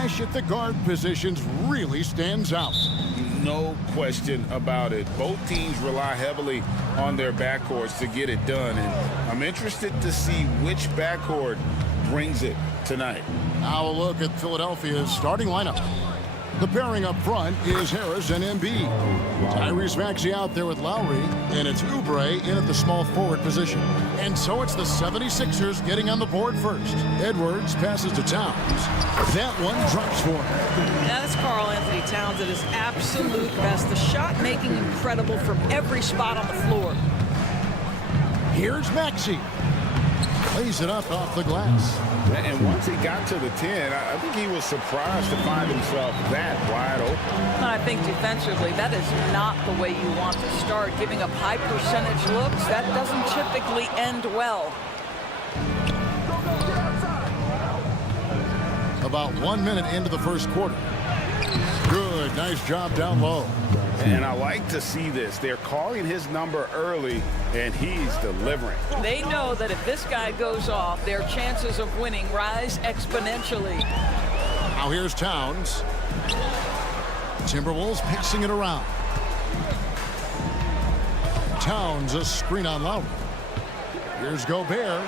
flash at the guard positions really stands out. No question about it. Both teams rely heavily on their backcourts to get it done, and I'm interested to see which backcourt brings it tonight. Now a look at Philadelphia's starting lineup. The pairing up front is Harris and Embiid. Tyrese Maxey out there with Lowry, and it's Oubre in at the small forward position. And so it's the 76ers getting on the board first. Edwards passes to Towns. That one drops for him. Yeah, that's Karl-Anthony Towns at his absolute best. The shot making incredible from every spot on the floor. Here's Maxey. Plays it up off the glass. And once he got to the 10, I think he was surprised to find himself that wide open. And I think defensively, that is not the way you want to start. Giving up high percentage looks, that doesn't typically end well. About 1 minute into the first quarter. Good, nice job down low. And I like to see this. They're calling his number early, and he's delivering. They know that if this guy goes off, their chances of winning rise exponentially. Now here's Towns. Timberwolves passing it around. Towns a screen on Lowry. Here's Gobert.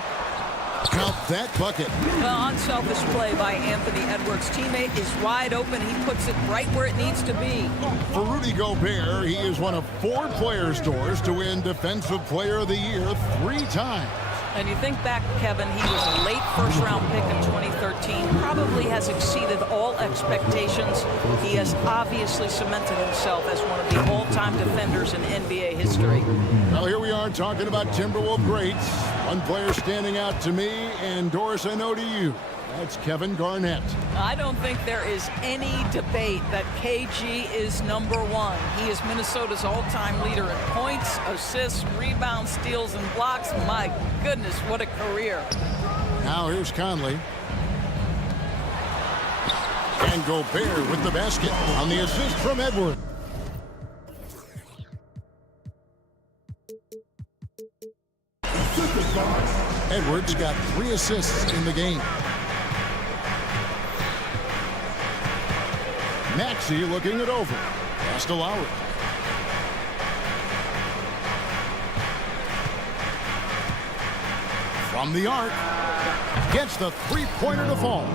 Count that bucket. Well, unselfish play by Anthony Edwards. Teammate is wide open. He puts it right where it needs to be. For Rudy Gobert, he is one of 4 players' doors to win Defensive Player of the Year 3 times. And you think back, Kevin, he was a late first-round pick in 2013. Probably has exceeded all expectations. He has obviously cemented himself as one of the all-time defenders in NBA history. Well, here we are talking about Timberwolves greats. One player standing out to me, and Doris, I know to you. That's Kevin Garnett. I don't think there is any debate that KG is #1. He is Minnesota's all-time leader in points, assists, rebounds, steals, and blocks. My goodness, what a career. Now here's Conley. And Gobert with the basket on the assist from Edwards. Edwards got 3 assists in the game. Maxey looking it over. Pass to Lowry. From the arc. Gets the three-pointer to fall.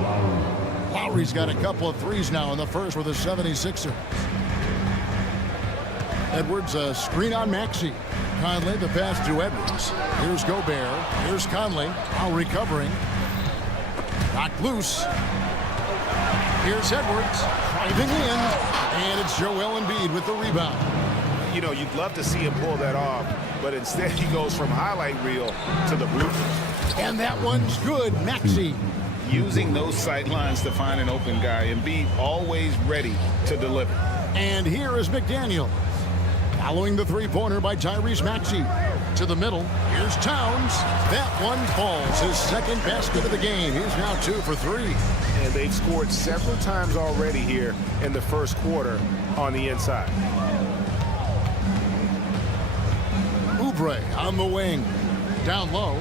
Lowry's got a couple of threes now in the first with the 76ers. Edwards a screen on Maxey. Conley the pass to Edwards. Here's Gobert. Here's Conley. Now recovering. Knocked loose. Here's Edwards driving in, and it's Joel Embiid with the rebound. You know, you'd love to see him pull that off, but instead he goes from highlight reel to the roof. And that one's good. Maxey. Using those sight lines to find an open guy. Embiid always ready to deliver. And here is McDaniel. Following the three-pointer by Tyrese Maxey. To the middle. Here's Towns. That one falls. His second basket of the game. He's now 2 for 3. And they've scored several times already here in the first quarter on the inside. Oubre on the wing. Down low.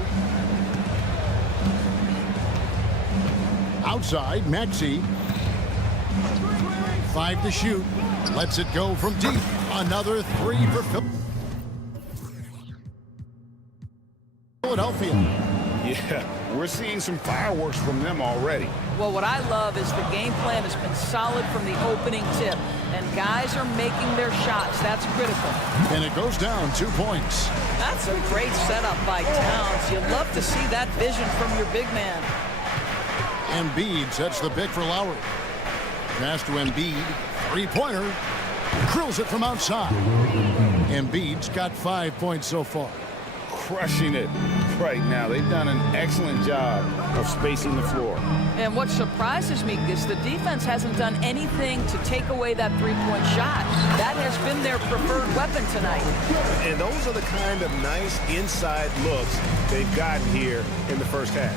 Outside, Maxey. 5 to shoot. Lets it go from deep. Another 3 for Philadelphia. Yeah, we're seeing some fireworks from them already. Well, what I love is the game plan has been solid from the opening tip, and guys are making their shots. That's critical. And it goes down 2 points. That's a great setup by Towns. You love to see that vision from your big man. Embiid sets the pick for Lowry. Pass to Embiid. Three-pointer. Drills it from outside. Embiid's got 5 points so far. Crushing it right now. They've done an excellent job of spacing the floor. And what surprises me is the defense hasn't done anything to take away that three-point shot. That has been their preferred weapon tonight. And those are the kind of nice inside looks they've gotten here in the first half.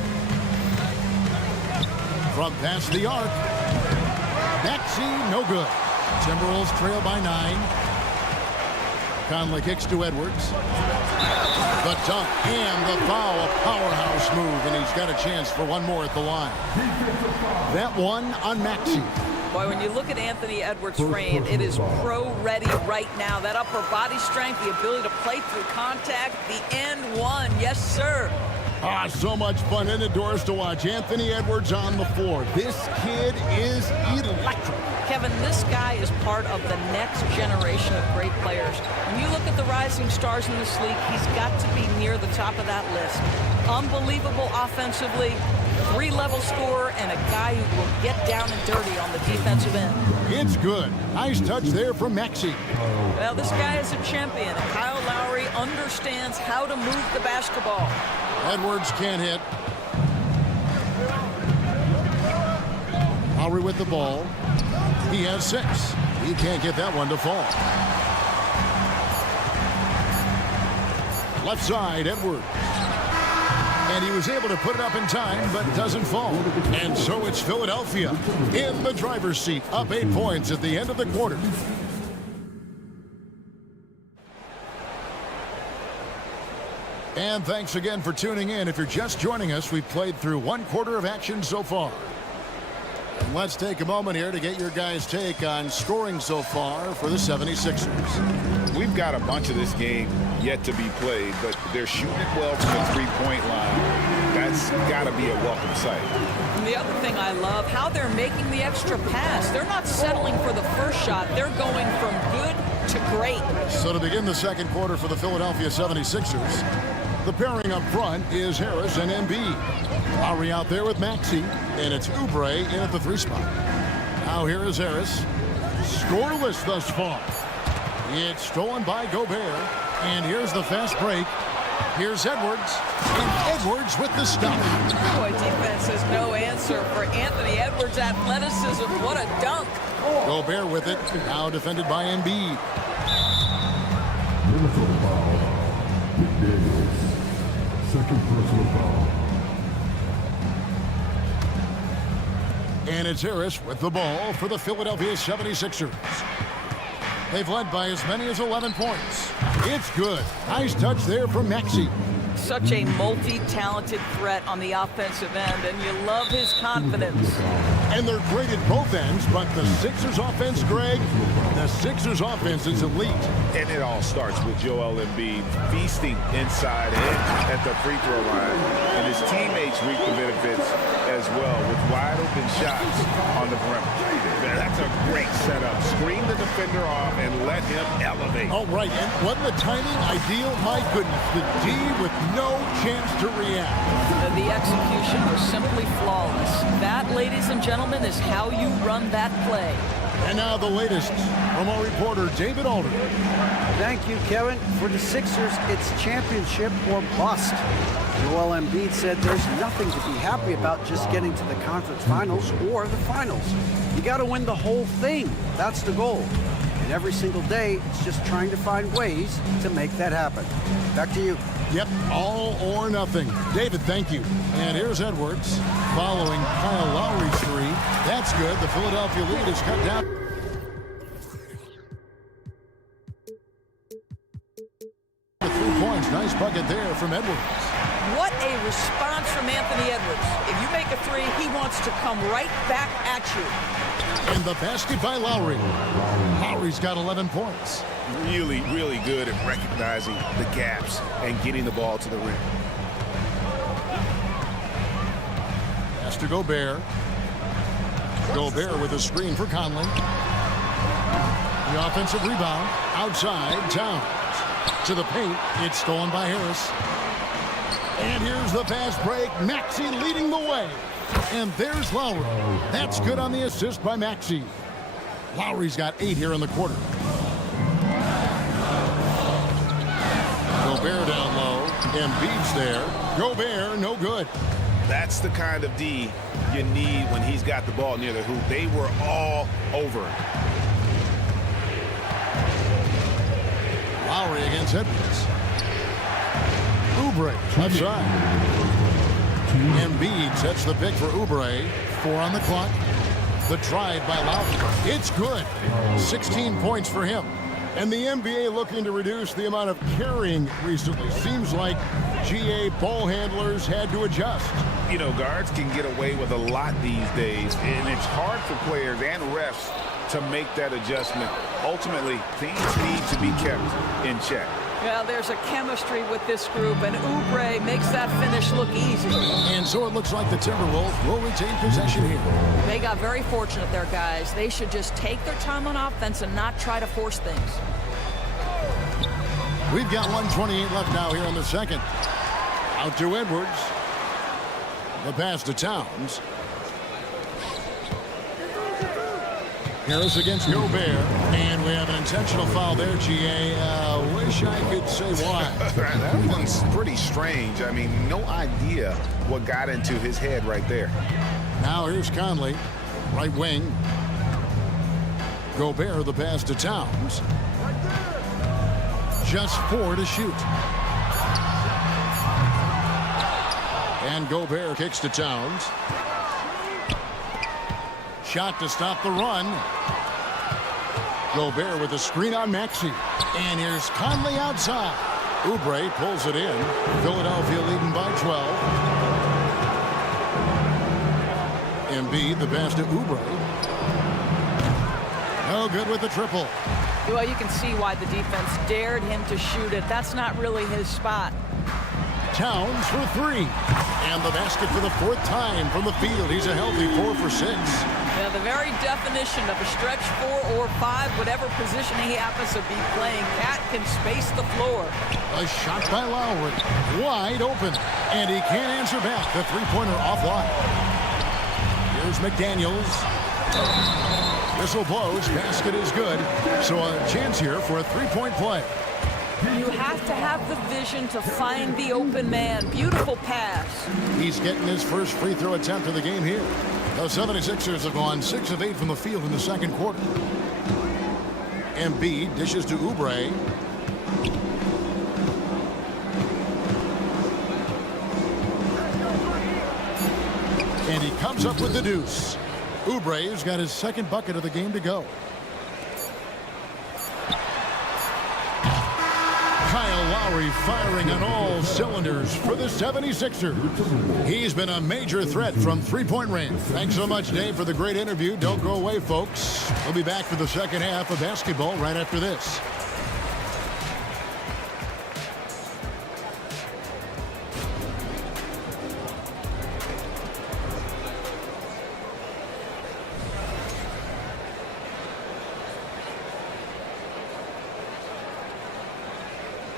From past the arc. Maxey, no good. Timberwolves trail by 9. Conley kicks to Edwards. The dunk and the foul, a powerhouse move, and he's got a chance for one more at the line. That one on Maxey. Boy, when you look at Anthony Edwards' frame, it is pro-ready right now. That upper body strength, the ability to play through contact, the and one. Yes, sir. So much fun and indoors to watch Anthony Edwards on the floor. This kid is electric. Kevin, this guy is part of the next generation of great players. When you look at the rising stars in this league, he's got to be near the top of that list. Unbelievable offensively, three-level scorer, and a guy who will get down and dirty on the defensive end. It's good. Nice touch there from Maxey. Well, this guy is a champion. Kyle Lowry understands how to move the basketball. Edwards can't hit. Lowry with the ball. He has 6. He can't get that one to fall. Left side, Edwards. And he was able to put it up in time, but doesn't fall. And so it's Philadelphia in the driver's seat, up 8 points at the end of the quarter. And thanks again for tuning in. If you're just joining us, we've played through 1 quarter of action so far. And let's take a moment here to get your guys' take on scoring so far for the 76ers. We've got a bunch of this game yet to be played, but they're shooting it well from the three-point line. That's got to be a welcome sight. And the other thing I love, how they're making the extra pass. They're not settling for the first shot. They're going from good to great. So to begin the second quarter for the Philadelphia 76ers, the pairing up front is Harris and Embiid. Lowry out there with Maxey, and it's Oubre in at the 3 spot. Now here is Harris. Scoreless thus far. It's stolen by Gobert, and here's the fast break. Here's Edwards, and Edwards with the stop. Boy, defense has no answer for Anthony Edwards' athleticism. What a dunk. Gobert with it, now defended by Embiid. Minnesota foul. McDaniels. Second personal foul. And it's Harris with the ball for the Philadelphia 76ers. They've led by as many as 11 points. It's good. Nice touch there from Maxey. Such a multi-talented threat on the offensive end, and you love his confidence. And they're great at both ends, but the Sixers offense, Greg, the Sixers offense is elite. And it all starts with Joel Embiid feasting inside and at the free throw line. And his teammates reap the benefits as well with wide open shots on the perimeter. That's a great setup. Screen the defender off and let him elevate. All right, and wasn't the timing ideal? My goodness, the D with no chance to react. The execution was simply flawless. That, ladies and gentlemen, is how you run that play. And now the latest from our reporter, David Alder. Thank you, Kevin. For the Sixers, it's championship or bust. Joel Embiid said there's nothing to be happy about just getting to the conference finals or the finals. You got to win the whole thing. That's the goal. And every single day, it's just trying to find ways to make that happen. Back to you. Yep, all or nothing. David, thank you. And here's Edwards following Kyle Lowry's 3. That's good. The Philadelphia lead is cut down. The 3 points. Nice bucket there from Edwards. What a response from Anthony Edwards. If you make a 3, he wants to come right back at you. And the basket by Lowry. Lowry's got 11 points. Really, really good at recognizing the gaps and getting the ball to the rim. Pass to Gobert. Gobert with a screen for Conley. The offensive rebound. Outside, Towns. To the paint. It's stolen by Harris. And here's the fast break. Maxey leading the way. And there's Lowry. That's good on the assist by Maxey. Lowry's got 8 here in the quarter. Gobert down low. Embiid's there. Gobert, no good. That's the kind of D you need when he's got the ball near the hoop. They were all over him. Lowry against Edwards. Oubre, left side. Embiid sets the pick for Oubre. 4 on the clock. The drive by Lowry. It's good. 16 points for him. And the NBA looking to reduce the amount of carrying recently. Seems like GA ball handlers had to adjust. You know, guards can get away with a lot these days, and it's hard for players and refs to make that adjustment. Ultimately, things need to be kept in check. Well, there's a chemistry with this group, and Oubre makes that finish look easy. And so it looks like the Timberwolves will retain possession here. They got very fortunate there, guys. They should just take their time on offense and not try to force things. We've got 1:28 left now here in the second. Out to Edwards. The pass to Towns. Harris against Gobert. And we have an intentional foul there, GA. Wish I could say why. That one's pretty strange. I mean, no idea what got into his head right there. Now here's Conley. Right wing. Gobert, the pass to Towns. Just 4 to shoot. And Gobert kicks to Towns. Shot to stop the run. Gobert with a screen on Maxey. And here's Conley outside. Oubre pulls it in. Philadelphia leading by 12. Embiid, the pass to Oubre. No good with the triple. Well, you can see why the defense dared him to shoot it. That's not really his spot. Towns for 3. And the basket for the 4th time from the field. He's a healthy 4 for 6. Now, the very definition of a stretch 4 or 5, whatever position he happens to be playing, Cat can space the floor. A shot by Lowry. Wide open. And he can't answer back. The three-pointer offline. Here's McDaniels. Whistle blows. Basket is good. So a chance here for a three-point play. You have to have the vision to find the open man. Beautiful pass. He's getting his first free throw attempt of the game here. The 76ers have gone 6 of 8 from the field in the second quarter. Embiid dishes to Oubre. And he comes up with the deuce. Oubre's got his second bucket of the game to go. Kyle Lowry firing on all cylinders for the 76ers. He's been a major threat from three-point range. Thanks so much, Dave, for the great interview. Don't go away, folks. We'll be back for the second half of basketball right after this.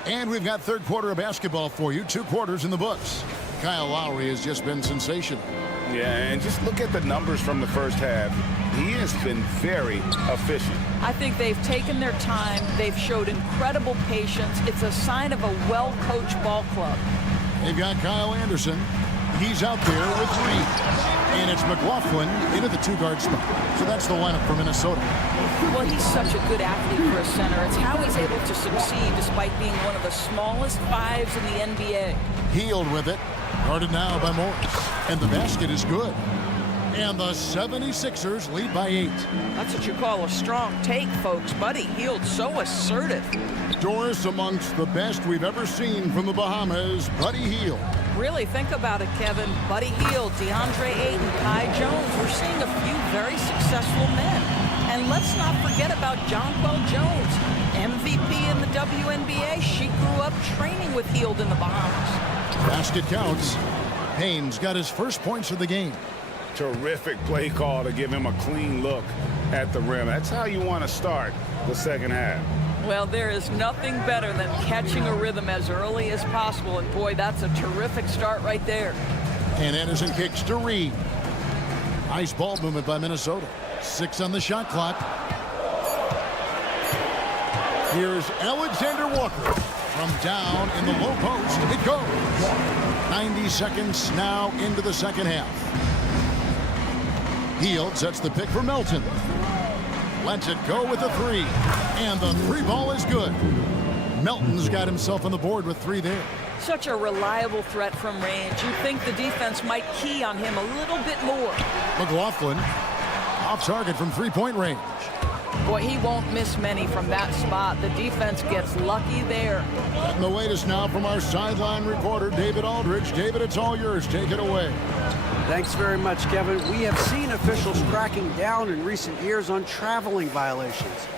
And we've got third quarter of basketball for you. 2 quarters in the books. Kyle Lowry has just been sensational. Yeah, and just look at the numbers from the first half. He has been very efficient. I think they've taken their time. They've showed incredible patience. It's a sign of a well-coached ball club. They've got Kyle Anderson. He's out there with 3. And it's McLaughlin into the 2-guard spot. So that's the lineup for Minnesota. Well, he's such a good athlete for a center. It's how he's able to succeed despite being one of the smallest 5s in the NBA. Hield with it. Guarded now by Morris. And the basket is good. And the 76ers lead by 8. That's what you call a strong take, folks. Buddy Hield, so assertive. Doris amongst the best we've ever seen from the Bahamas, Buddy Hield. Really, think about it, Kevin. Buddy Hield, DeAndre Ayton, Kai Jones. We're seeing a few very successful men. And let's not forget about Jonquel Jones, MVP in the WNBA. She grew up training with Hield in the Bahamas. Basket counts. Haynes got his first points of the game. Terrific play call to give him a clean look at the rim. That's how you want to start the second half. Well, there is nothing better than catching a rhythm as early as possible. And boy, that's a terrific start right there. And Anderson kicks to Reed. Nice ball movement by Minnesota. 6 on the shot clock. Here's Alexander Walker from down in the low post. It goes. 90 seconds now into the second half. Hield sets the pick for Melton. Lets it go with a 3. And the 3 ball is good. Melton's got himself on the board with 3 there. Such a reliable threat from range. You think the defense might key on him a little bit more. McLaughlin off target from 3-point range. Boy, he won't miss many from that spot. The defense gets lucky there. And the latest now from our sideline reporter, David Aldridge. David, it's all yours. Take it away. Thanks very much, Kevin. We have seen officials cracking down in recent years on traveling violations.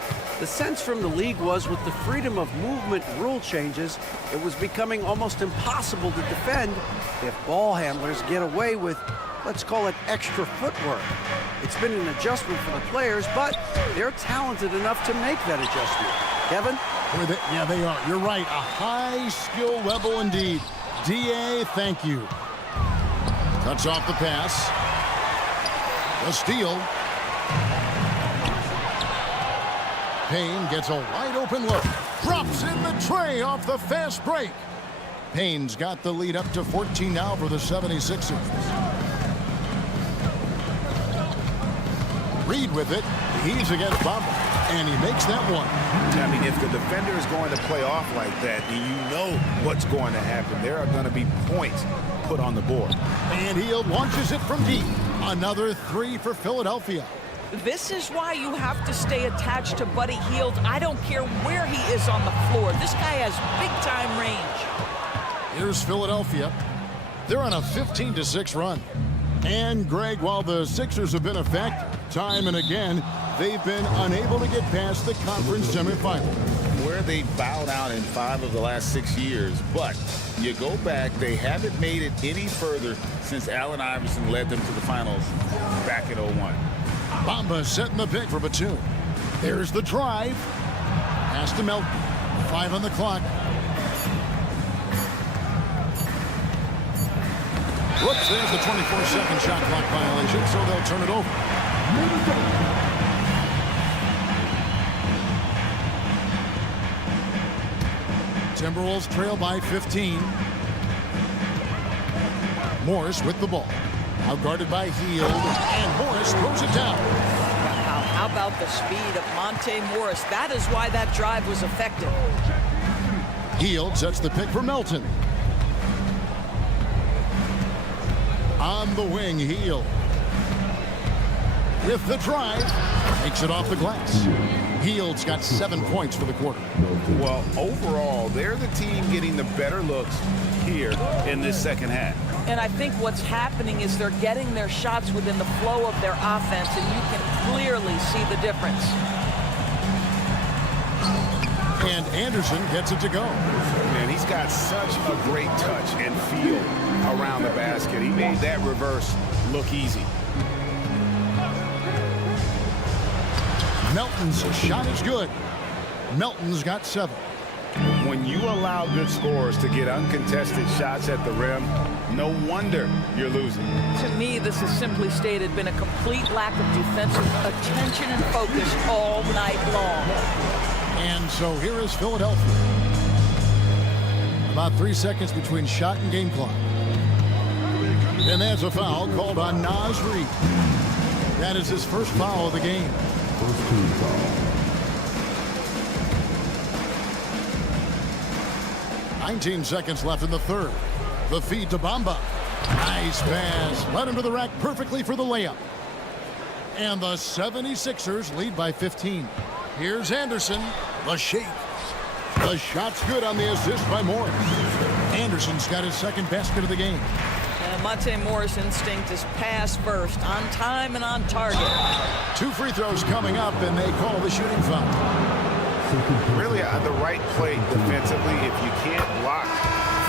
The sense from the league was with the freedom of movement rule changes, it was becoming almost impossible to defend if ball handlers get away with, let's call it, extra footwork. It's been an adjustment for the players, but they're talented enough to make that adjustment. Kevin? Yeah, they are. You're right. A high skill level indeed. DA, thank you. Cuts off the pass. The steal. Payne gets a wide open look. Drops in the tray off the fast break. Payne's got the lead up to 14 now for the 76ers. Reed with it. He's against Bamba, and he makes that one. I mean, if the defender is going to play off like that, then you know what's going to happen. There are going to be points put on the board. And he launches it from deep. Another three for Philadelphia. This is why you have to stay attached to Buddy Hield. I don't care where he is on the floor. This guy has big-time range. Here's Philadelphia. They're on a 15-6 run. And, Greg, while the Sixers have been a factor time and again, they've been unable to get past the conference semifinal. Where they bowed out in 5 of the last 6 years, but you go back, they haven't made it any further since Allen Iverson led them to the finals back in 01. Bamba setting the pick for Batum. There's the drive. Pass to Melton. 5 on the clock. Whoops, there's the 24-second shot clock violation, so they'll turn it over. Timberwolves trail by 15. Morris with the ball. Now guarded by Hield, and Morris throws it down. Wow, how about the speed of Monte Morris? That is why that drive was effective. Hield sets the pick for Melton. On the wing, Hield. With the drive, takes it off the glass. Hield's got 7 points for the quarter. Well, overall, they're the team getting the better looks here in this second half. And I think what's happening is they're getting their shots within the flow of their offense, and you can clearly see the difference. And Anderson gets it to go. Man, he's got such a great touch and feel around the basket. He made that reverse look easy. Melton's shot is good. Melton's got 7. When you allow good scorers to get uncontested shots at the rim, no wonder you're losing. To me, this has simply stated been a complete lack of defensive attention and focus all night long. And so here is Philadelphia. About 3 seconds between shot and game clock. And there's a foul called on Naz Reid. That is his first foul of the game. First team foul. 19 seconds left in the third. The feed to Bamba. Nice pass. Led him to the rack perfectly for the layup. And the 76ers lead by 15. Here's Anderson. The shake. The shot's good on the assist by Morris. Anderson's got his second basket of the game. Monte Morris' instinct is pass first, on time and on target. 2 free throws coming up, and they call the shooting foul. Really, the right play defensively. If you can't block,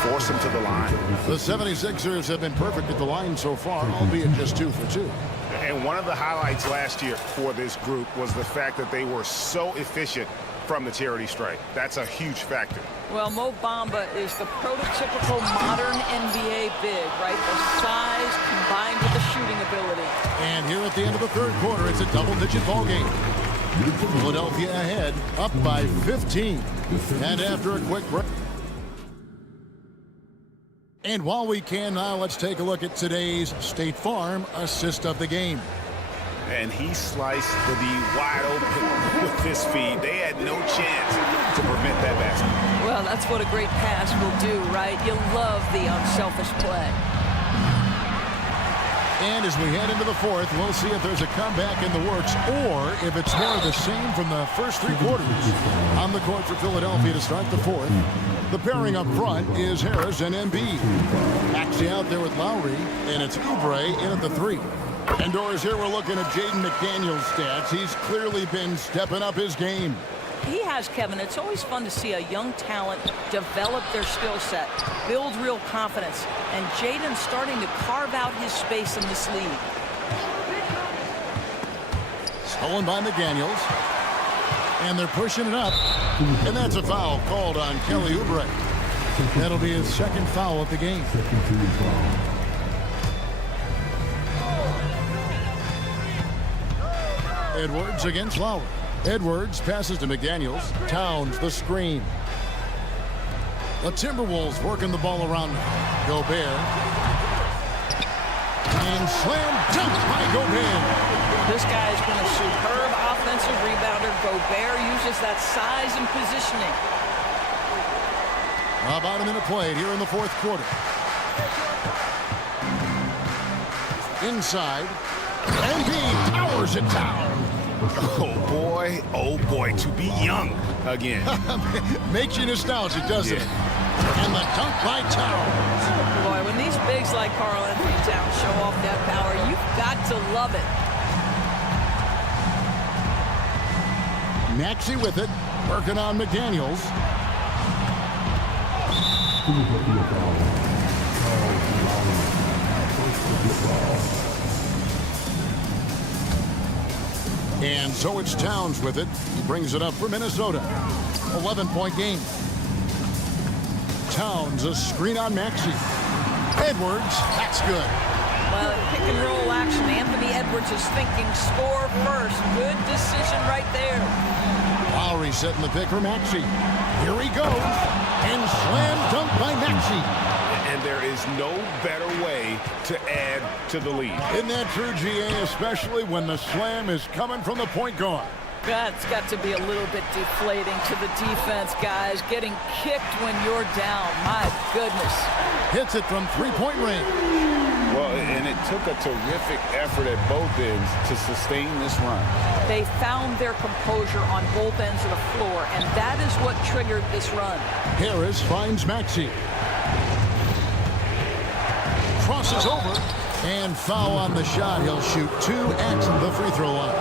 force them to the line. The 76ers have been perfect at the line so far, albeit just 2 for 2. And one of the highlights last year for this group was the fact that they were so efficient from the charity stripe. That's a huge factor. Well, Mo Bamba is the prototypical modern NBA big, right? The size combined with the shooting ability. And here at the end of the third quarter, it's a double-digit ball game. Philadelphia ahead, up by 15. And after a quick break. And while we can now, let's take a look at today's State Farm assist of the game. And he sliced the D wide open with this feed. They had no chance to prevent that basket. Well, that's what a great pass will do, right? You love the unselfish play. And as we head into the fourth, we'll see if there's a comeback in the works or if it's more of the same from the first three quarters. On the court for Philadelphia to start the fourth. The pairing up front is Harris and Embiid. Maxey out there with Lowry, and it's Oubre in at the three. Indoors here, we're looking at Jaden McDaniel's stats. He's clearly been stepping up his game. He has, Kevin. It's always fun to see a young talent develop their skill set, build real confidence, and Jaden's starting to carve out his space in this league. Stolen by McDaniels. And they're pushing it up. And that's a foul called on Kelly Oubre. That'll be his second foul of the game. Edwards against Lowry. Edwards passes to McDaniels. Towns the screen. The Timberwolves working the ball around now. Gobert. And slam dunk by Gobert. This guy has been a superb offensive rebounder. Gobert uses that size and positioning. About a minute played here in the fourth quarter. Inside. Embiid towers it down. Oh boy, to be young again. Makes you nostalgic, doesn't it? And the dunk by Towns. Boy, when these bigs like Karl Anthony Towns show off that power, you've got to love it. Maxey with it, working on McDaniels. And so it's Towns with it. He brings it up for Minnesota. 11-point game. Towns, a screen on Maxey. Edwards, that's good. Well, in pick and roll action, Anthony Edwards is thinking score first. Good decision right there. Lowry setting the pick for Maxey. Here he goes. And slam dunk by Maxey. And there is no better way to add to the lead. Isn't that true, GA, especially when the slam is coming from the point guard? That's got to be a little bit deflating to the defense, guys. Getting kicked when you're down. My goodness. Hits it from three-point range. Well, and it took a terrific effort at both ends to sustain this run. They found their composure on both ends of the floor, and that is what triggered this run. Harris finds Maxey. Crosses over. And foul on the shot. He'll shoot 2 at the free throw line.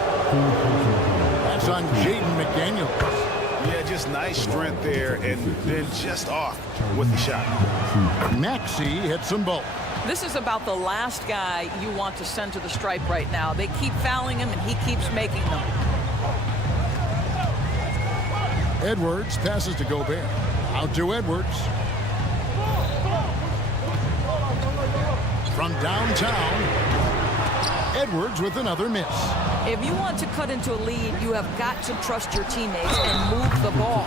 That's on Jaden McDaniels. Yeah, just nice strength there, and then just off with the shot. Maxey hits them both. This is about the last guy you want to send to the stripe right now. They keep fouling him, and he keeps making them. Edwards passes to Gobert. Out to Edwards. From downtown, Edwards with another miss. If you want to cut into a lead, you have got to trust your teammates and move the ball.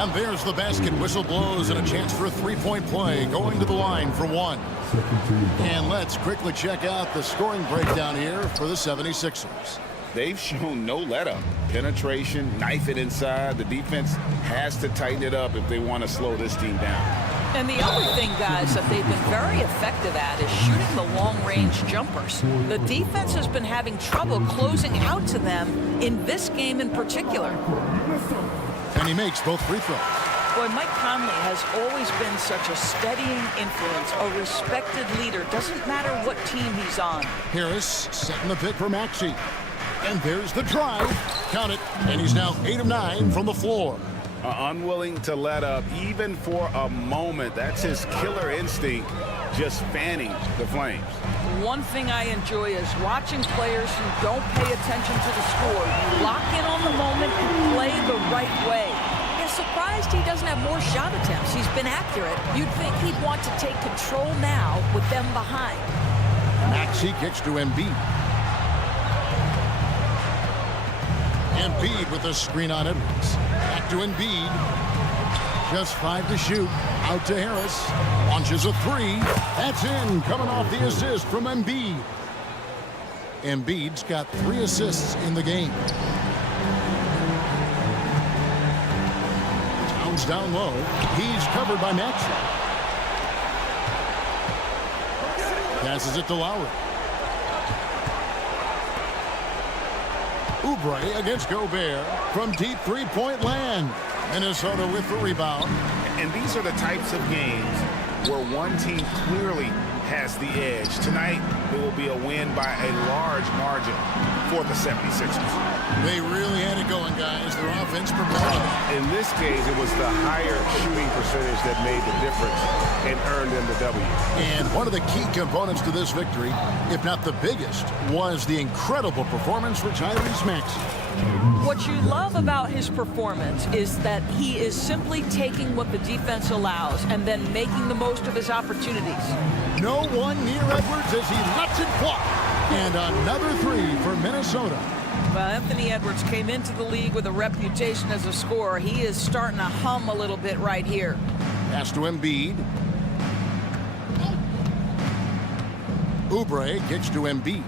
And there's the basket. Whistle blows and a chance for a three-point play. Going to the line for one. And let's quickly check out the scoring breakdown here for the 76ers. They've shown no let-up. Penetration, knife it inside. The defense has to tighten it up if they want to slow this team down. And the other thing, guys, that they've been very effective at is shooting the long-range jumpers. The defense has been having trouble closing out to them in this game in particular. And he makes both free throws. Boy, Mike Conley has always been such a steadying influence, a respected leader. Doesn't matter what team he's on. Harris setting the pick for Maxey. And there's the drive. Count it. And he's now 8 of 9 from the floor. Unwilling to let up even for a moment. That's his killer instinct, just fanning the flames. One thing I enjoy is watching players who don't pay attention to the score. You lock in on the moment and play the right way. I'm surprised he doesn't have more shot attempts. He's been accurate. You'd think he'd want to take control now with them behind. Maxey kicks to Embiid. Embiid with the screen on Edwards. Back to Embiid. Just 5 to shoot. Out to Harris. Launches a 3. That's in. Coming off the assist from Embiid. Embiid's got 3 assists in the game. Towns down low. He's covered by Maxey. Passes it to Lowry. Oubre against Gobert from deep three-point land. Minnesota with the rebound. And these are the types of games where one team clearly has the edge. Tonight, it will be a win by a large margin for the 76ers. They really had it going, guys. Their offense propelled them. In this case, it was the higher shooting percentage that made the difference and earned them the W. And one of the key components to this victory, if not the biggest, was the incredible performance for Tyrese Maxey. What you love about his performance is that he is simply taking what the defense allows and then making the most of his opportunities. No one near Edwards as he lets it fly. And another three for Minnesota. Well, Anthony Edwards came into the league with a reputation as a scorer. He is starting to hum a little bit right here. Pass to Embiid. Oubre gets to Embiid.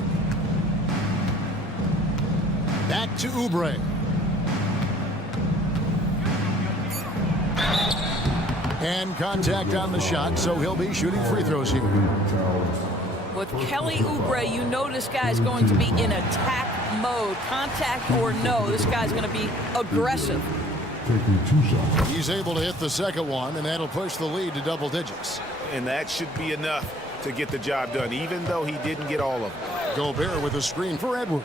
Back to Oubre. And contact on the shot, so he'll be shooting free throws here. With Kelly Oubre, you know this guy's going to be in attack mode. Contact or no, this guy's going to be aggressive. Taking 2 shots. He's able to hit the second one, and that'll push the lead to double digits. And that should be enough to get the job done, even though he didn't get all of them. Gobert with a screen for Edwards.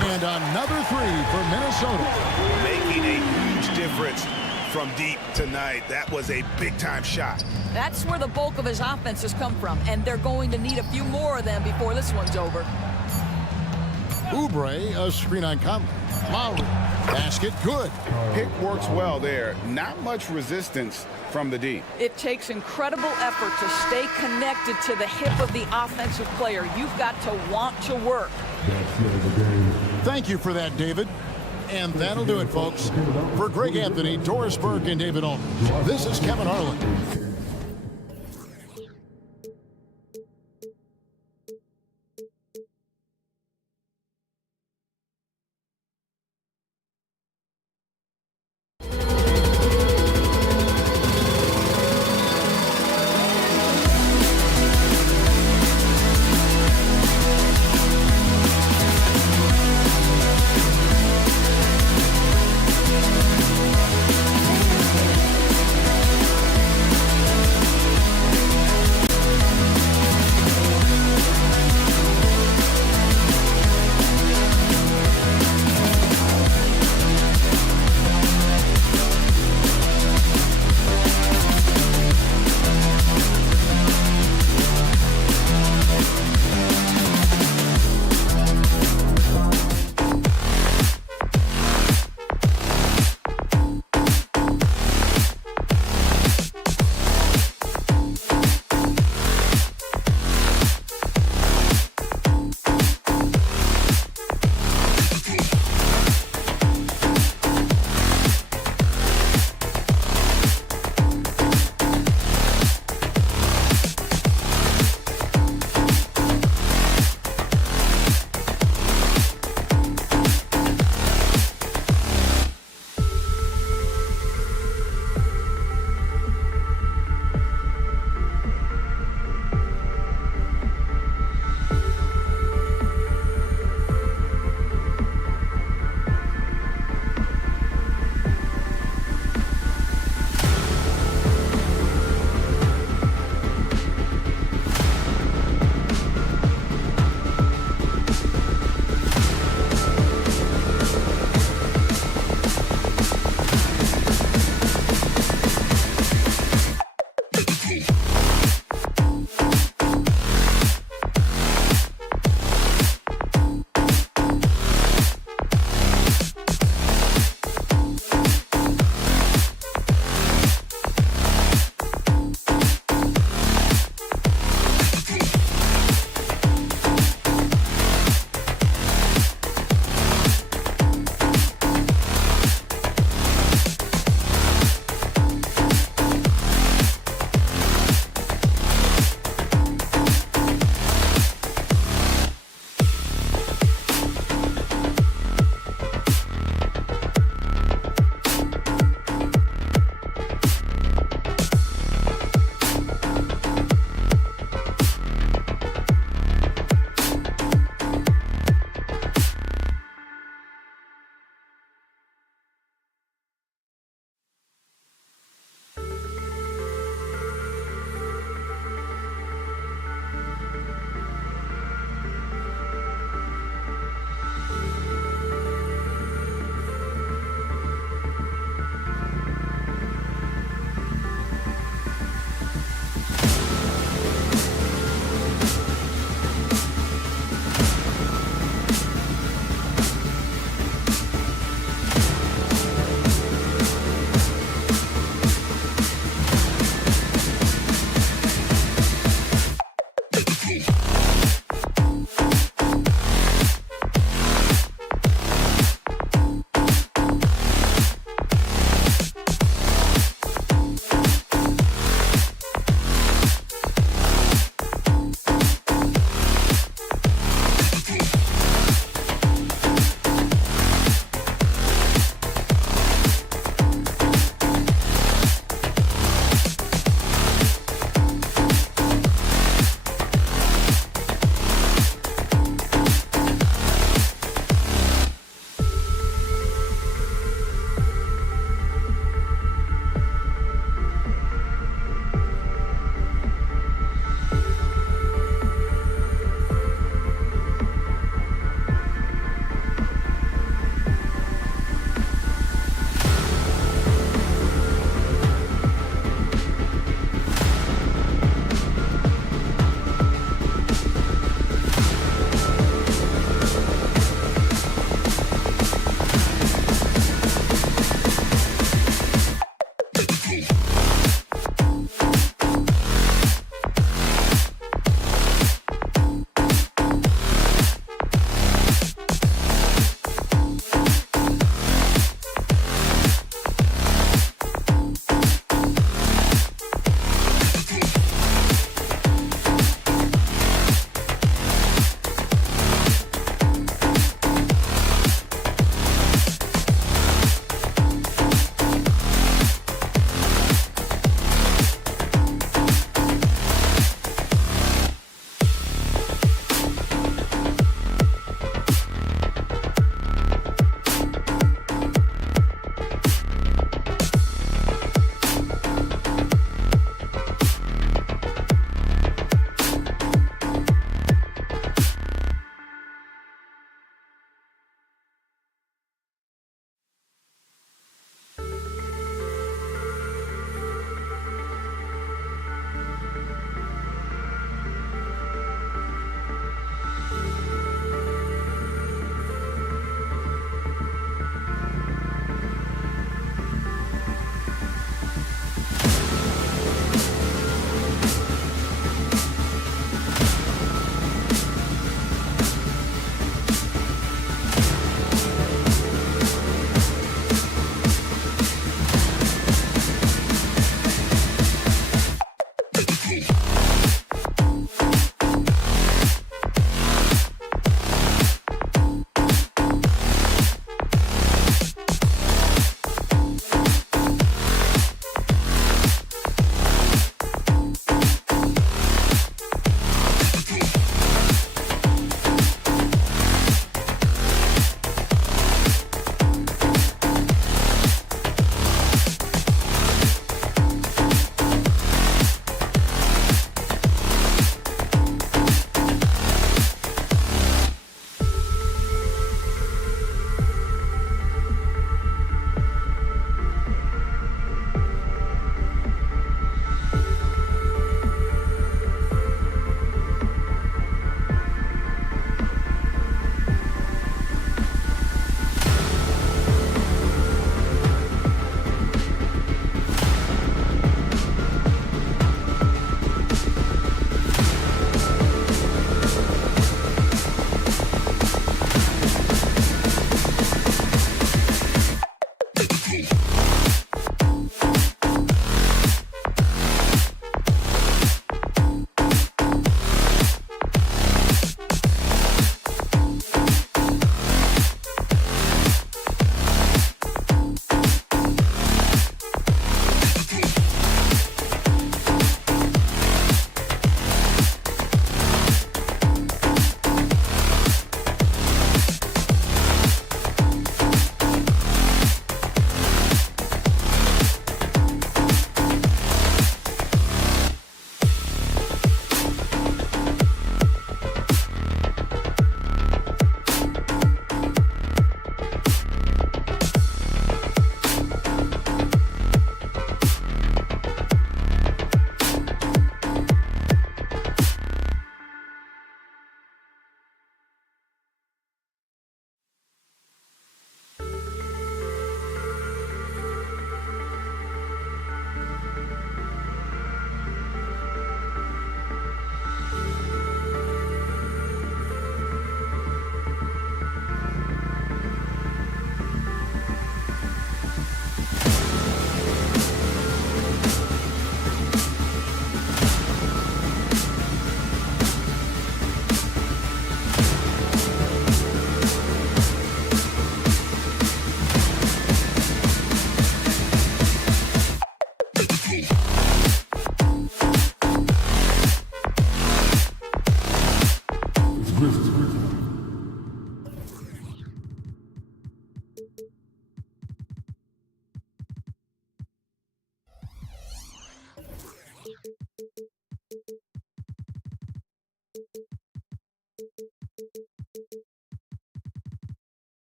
And another three for Minnesota. Making a huge difference from deep tonight. That was a big-time shot. That's where the bulk of his offense has come from, and they're going to need a few more of them before this one's over. Oubre, a screen on Conley. Lowry, basket good. Pick works well there. Not much resistance from the D. It takes incredible effort to stay connected to the hip of the offensive player. You've got to want to work. That's the end of the game. Thank you for that, David. And that'll do it, folks. For Greg Anthony, Doris Burke, and David Ulmer, this is Kevin Harlan.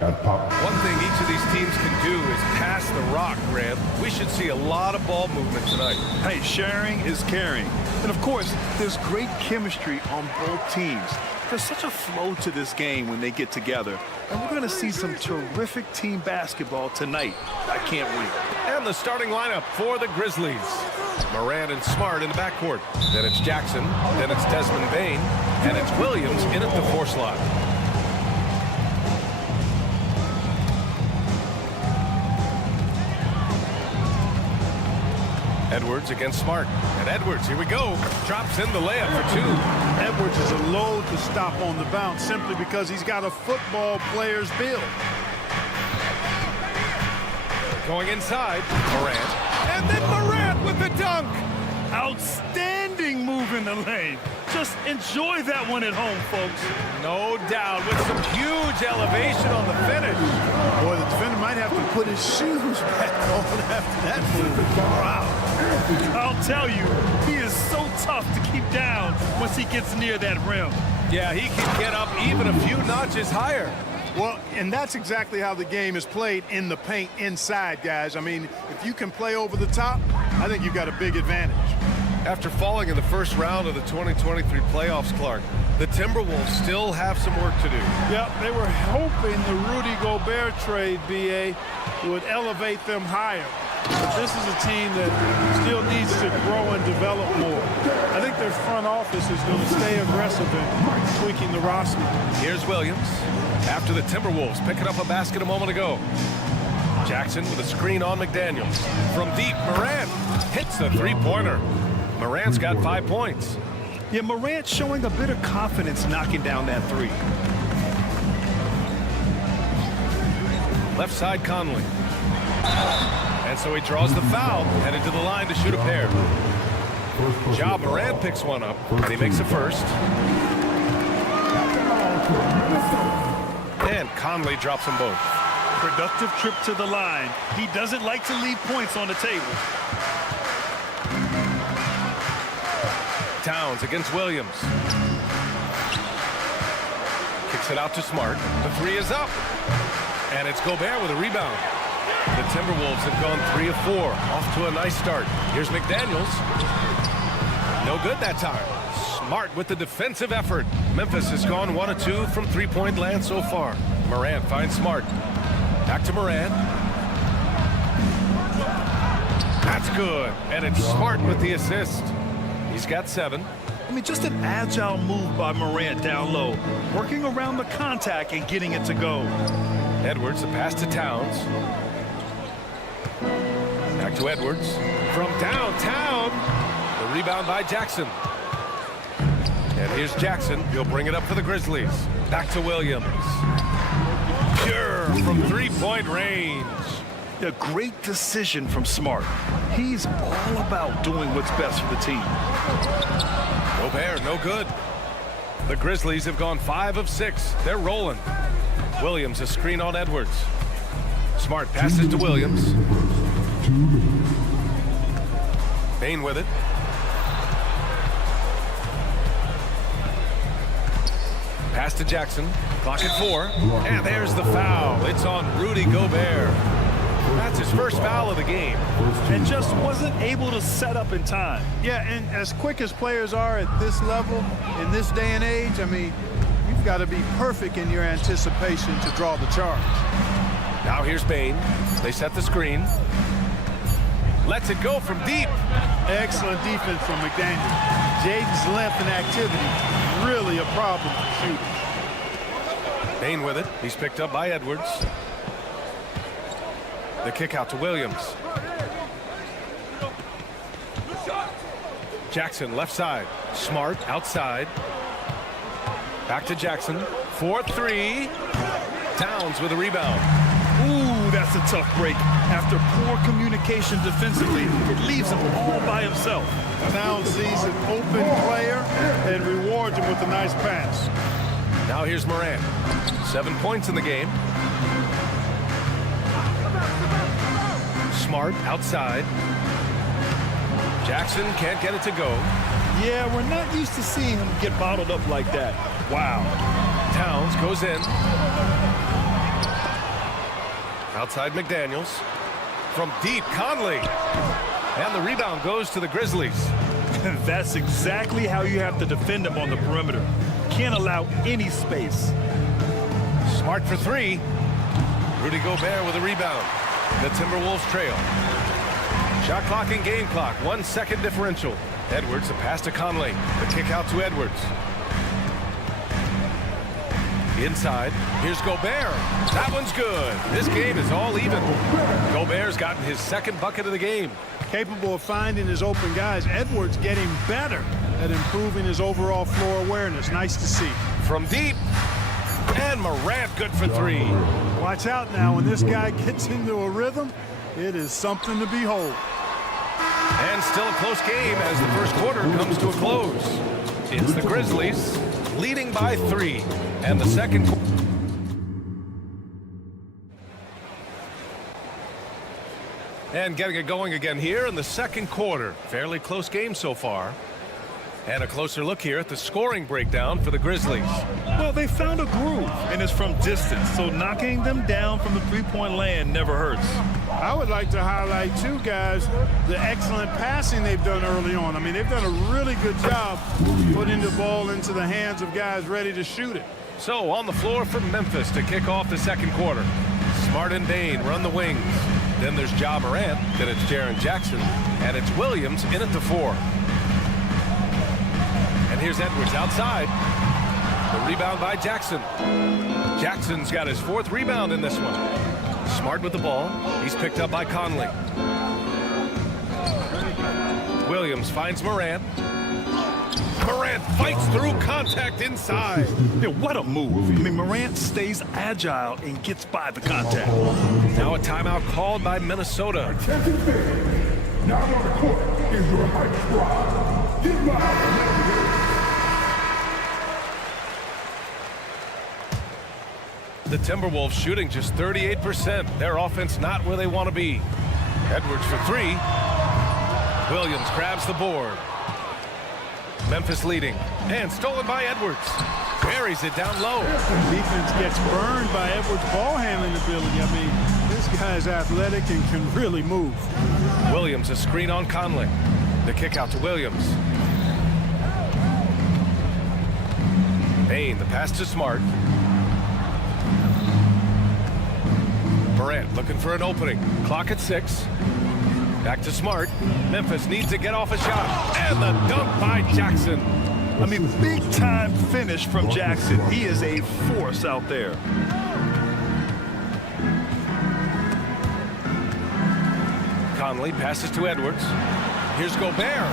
At pop. One thing each of these teams can do is pass the rock, Graham. We should see a lot of ball movement tonight. Hey, sharing is caring. And of course, there's great chemistry on both teams. There's such a flow to this game when they get together. And we're going to see some terrific team basketball tonight. I can't wait. And the starting lineup for the Grizzlies. Morant and Smart in the backcourt. Then it's Jackson. Then it's Desmond Bain. And it's Williams in at the 4 slot. Edwards against Smart. And Edwards, here we go. Drops in the layup for 2. Edwards is a load to stop on the bounce simply because he's got a football player's build. Going inside, Morant. And then Morant with the dunk. Outstanding move in the lane. Just enjoy that one at home, folks. No doubt, with some huge elevation on the finish. Boy, the defender might have to put his shoes back on after that move. Wow. I'll tell you, he is so tough to keep down once he gets near that rim. Yeah, he can get up even a few notches higher. Well, and that's exactly how the game is played in the paint inside, guys. I mean, if you can play over the top, I think you've got a big advantage. After falling in the first round of the 2023 playoffs, Clark, the Timberwolves still have some work to do. Yep, they were hoping the Rudy Gobert trade, B.A., would elevate them higher. But this is a team that still needs to grow and develop more. I think their front office is going to stay aggressive in tweaking the roster. Here's Williams after the Timberwolves picking up a basket a moment ago. Jackson with a screen on McDaniels. From deep, Morant hits the three-pointer. Morant's got 5 points. Yeah, Morant showing a bit of confidence knocking down that 3. Left side, Conley. And so he draws the foul, headed to the line to shoot a pair. Ja Morant picks one up, and he makes a first. And Conley drops them both. Productive trip to the line. He doesn't like to leave points on the table. Towns against Williams. Kicks it out to Smart. The 3 is up. And it's Gobert with a rebound. The Timberwolves have gone 3 of 4. Off to a nice start. Here's McDaniels. No good that time. Smart with the defensive effort. Memphis has gone 1 of 2 from three-point land so far. Morant finds Smart. Back to Morant. That's good. And it's Smart with the assist. He's got 7. I mean, just an agile move by Morant down low, working around the contact and getting it to go. Edwards, the pass to Towns. Back to Edwards. From downtown. The rebound by Jackson. And here's Jackson. He'll bring it up for the Grizzlies. Back to Williams. Pure from three-point range. A great decision from Smart. He's all about doing what's best for the team. Gobert, no good. The Grizzlies have gone 5 of 6. They're rolling. Williams, a screen on Edwards. Smart passes to Williams. Bain with it. Pass to Jackson. Clock at 4. And there's the foul. It's on Rudy Gobert. That's his first foul of the game. And just wasn't able to set up in time. Yeah, and as quick as players are at this level, in this day and age, I mean, you've got to be perfect in your anticipation to draw the charge. Now here's Bain. They set the screen. Lets it go from deep. Excellent defense from McDaniel. Jaden's length and activity, really a problem for shooters. Bain with it. He's picked up by Edwards. The kick out to Williams. Jackson left side. Smart outside. Back to Jackson. 4-3. Towns with a rebound. Ooh, that's a tough break. After poor communication defensively, it leaves him all by himself. Now sees an open player and rewards him with a nice pass. Now here's Morant. 7 points in the game. Smart outside. Jackson can't get it to go. Yeah, we're not used to seeing him get bottled up like that. Wow. Towns goes in. Outside McDaniels. From deep, Conley. And the rebound goes to the Grizzlies. That's exactly how you have to defend him on the perimeter. Can't allow any space. Smart for three. Rudy Gobert with a rebound. The Timberwolves trail. Shot clock and game clock. 1 second differential. Edwards, a pass to Conley. The kick out to Edwards. Inside. Here's Gobert. That one's good. This game is all even. Gobert's gotten his second bucket of the game. Capable of finding his open guys. Edwards getting better at improving his overall floor awareness. Nice to see. From deep. And Morant good for three. Watch out now. When this guy gets into a rhythm, it is something to behold. And still a close game as the first quarter comes to a close. It's the Grizzlies leading by 3. And the second quarter. And getting it going again here in the second quarter. Fairly close game so far. And a closer look here at the scoring breakdown for the Grizzlies. Well, they found a groove, and it's from distance, so knocking them down from the three-point land never hurts. I would like to highlight, too, guys, the excellent passing they've done early on. I mean, they've done a really good job putting the ball into the hands of guys ready to shoot it. So on the floor for Memphis to kick off the second quarter. Smart and Bain run the wings. Then there's Ja Morant, then it's Jaren Jackson, and it's Williams in at the 4. And here's Edwards outside. The rebound by Jackson. Jackson's got his 4th rebound in this one. Smart with the ball. He's picked up by Conley. Williams finds Morant. Morant fights through contact inside. Yeah, what a move. I mean, Morant stays agile and gets by the contact. Now a timeout called by Minnesota. Now on the court is your hype squad. Get live. The Timberwolves shooting just 38%. Their offense not where they want to be. Edwards for 3. Williams grabs the board. Memphis leading. And stolen by Edwards. Buries it down low. Defense gets burned by Edwards' ball handling ability. I mean, this guy's athletic and can really move. Williams a screen on Conley. The kick out to Williams. Bain, the pass to Smart. Morant looking for an opening. Clock at 6. Back to Smart. Memphis needs to get off a shot. And the dunk by Jackson. I mean, big-time finish from Jackson. He is a force out there. Conley passes to Edwards. Here's Gobert.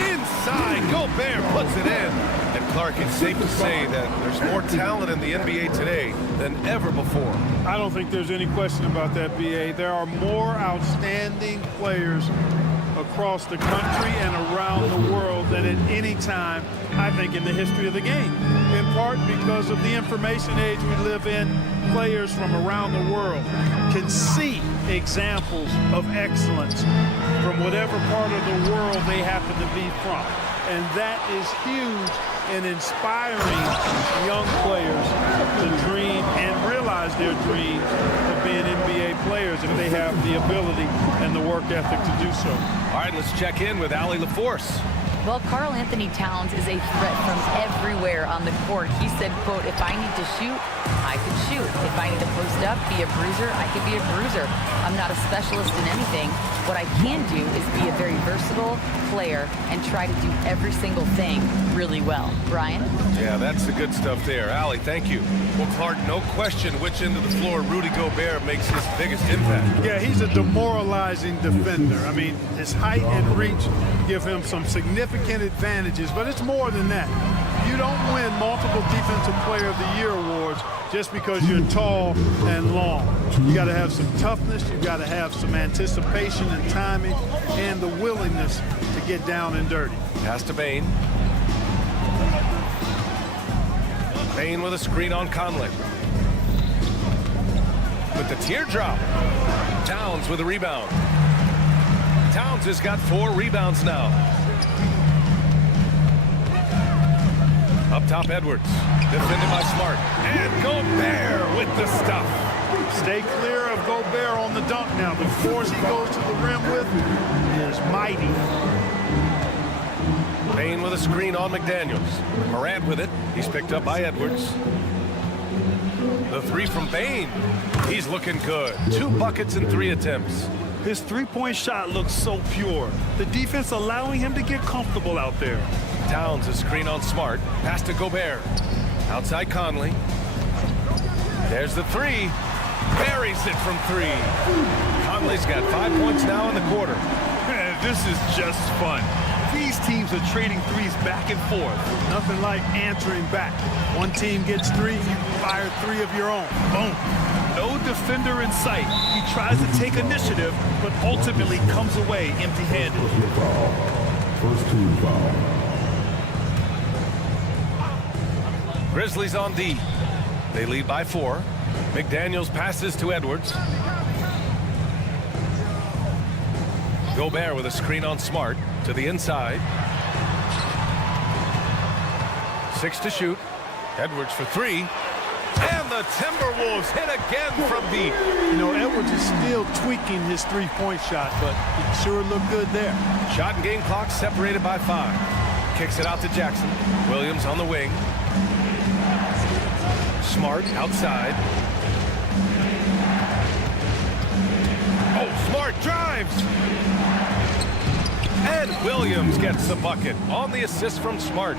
Inside, Gobert puts it in. And Clark, it's safe to say that there's more talent in the NBA today than ever before. I don't think there's any question about that, B.A. There are more outstanding players across the country and around the world than at any time, I think, in the history of the game. In part because of the information age we live in, players from around the world can see examples of excellence from whatever part of the world they happen to be from. And that is huge in inspiring young players to dream and realize their dreams of being NBA players if they have the ability and the work ethic to do so. All right, let's check in with Allie LaForce. Well, Karl-Anthony Towns is a threat from everywhere on the court. He said, quote, "If I need to shoot, I could shoot. If I need to post up, be a bruiser, I could be a bruiser. I'm not a specialist in anything. What I can do is be a very versatile player and try to do every single thing really well. Brian? Yeah, that's the good stuff there. Allie, thank you. Well, Clark, no question which end of the floor Rudy Gobert makes his biggest impact. Yeah, he's a demoralizing defender. I mean, his height and reach give him some significant advantages, but it's more than that. You don't win multiple Defensive Player of the Year awards just because you're tall and long. You got to have some toughness, you got to have some anticipation and timing, and the willingness to get down and dirty. Pass to Bane. Bane with a screen on Conley. With the teardrop. Towns with a rebound. Towns has got 4 rebounds now. Up top, Edwards. Defended by Smart. And Gobert with the stuff. Stay clear of Gobert on the dunk now. The force he goes to the rim with is mighty. Bane with a screen on McDaniels. Morant with it. He's picked up by Edwards. The 3 from Bane. He's looking good. 2 buckets and 3 attempts. His three-point shot looks so pure. The defense allowing him to get comfortable out there. Towns a screen on Smart. Pass to Gobert. Outside Conley. There's the 3. Buries it from 3. Conley's got 5 points now in the quarter. This is just fun. These teams are trading threes back and forth. Nothing like answering back. One team gets 3, you fire 3 of your own. Boom. No defender in sight. He tries to take initiative, but ultimately comes away empty-handed. First team foul. Grizzlies on D. They lead by 4. McDaniels passes to Edwards. Gobert with a screen on Smart to the inside. 6 to shoot. Edwards for 3. And the Timberwolves hit again from deep. You know, Edwards is still tweaking his three-point shot, but he sure looked good there. Shot and game clock separated by 5. Kicks it out to Jackson. Williams on the wing. Smart outside. Oh, Smart drives. And Williams gets the bucket on the assist from Smart.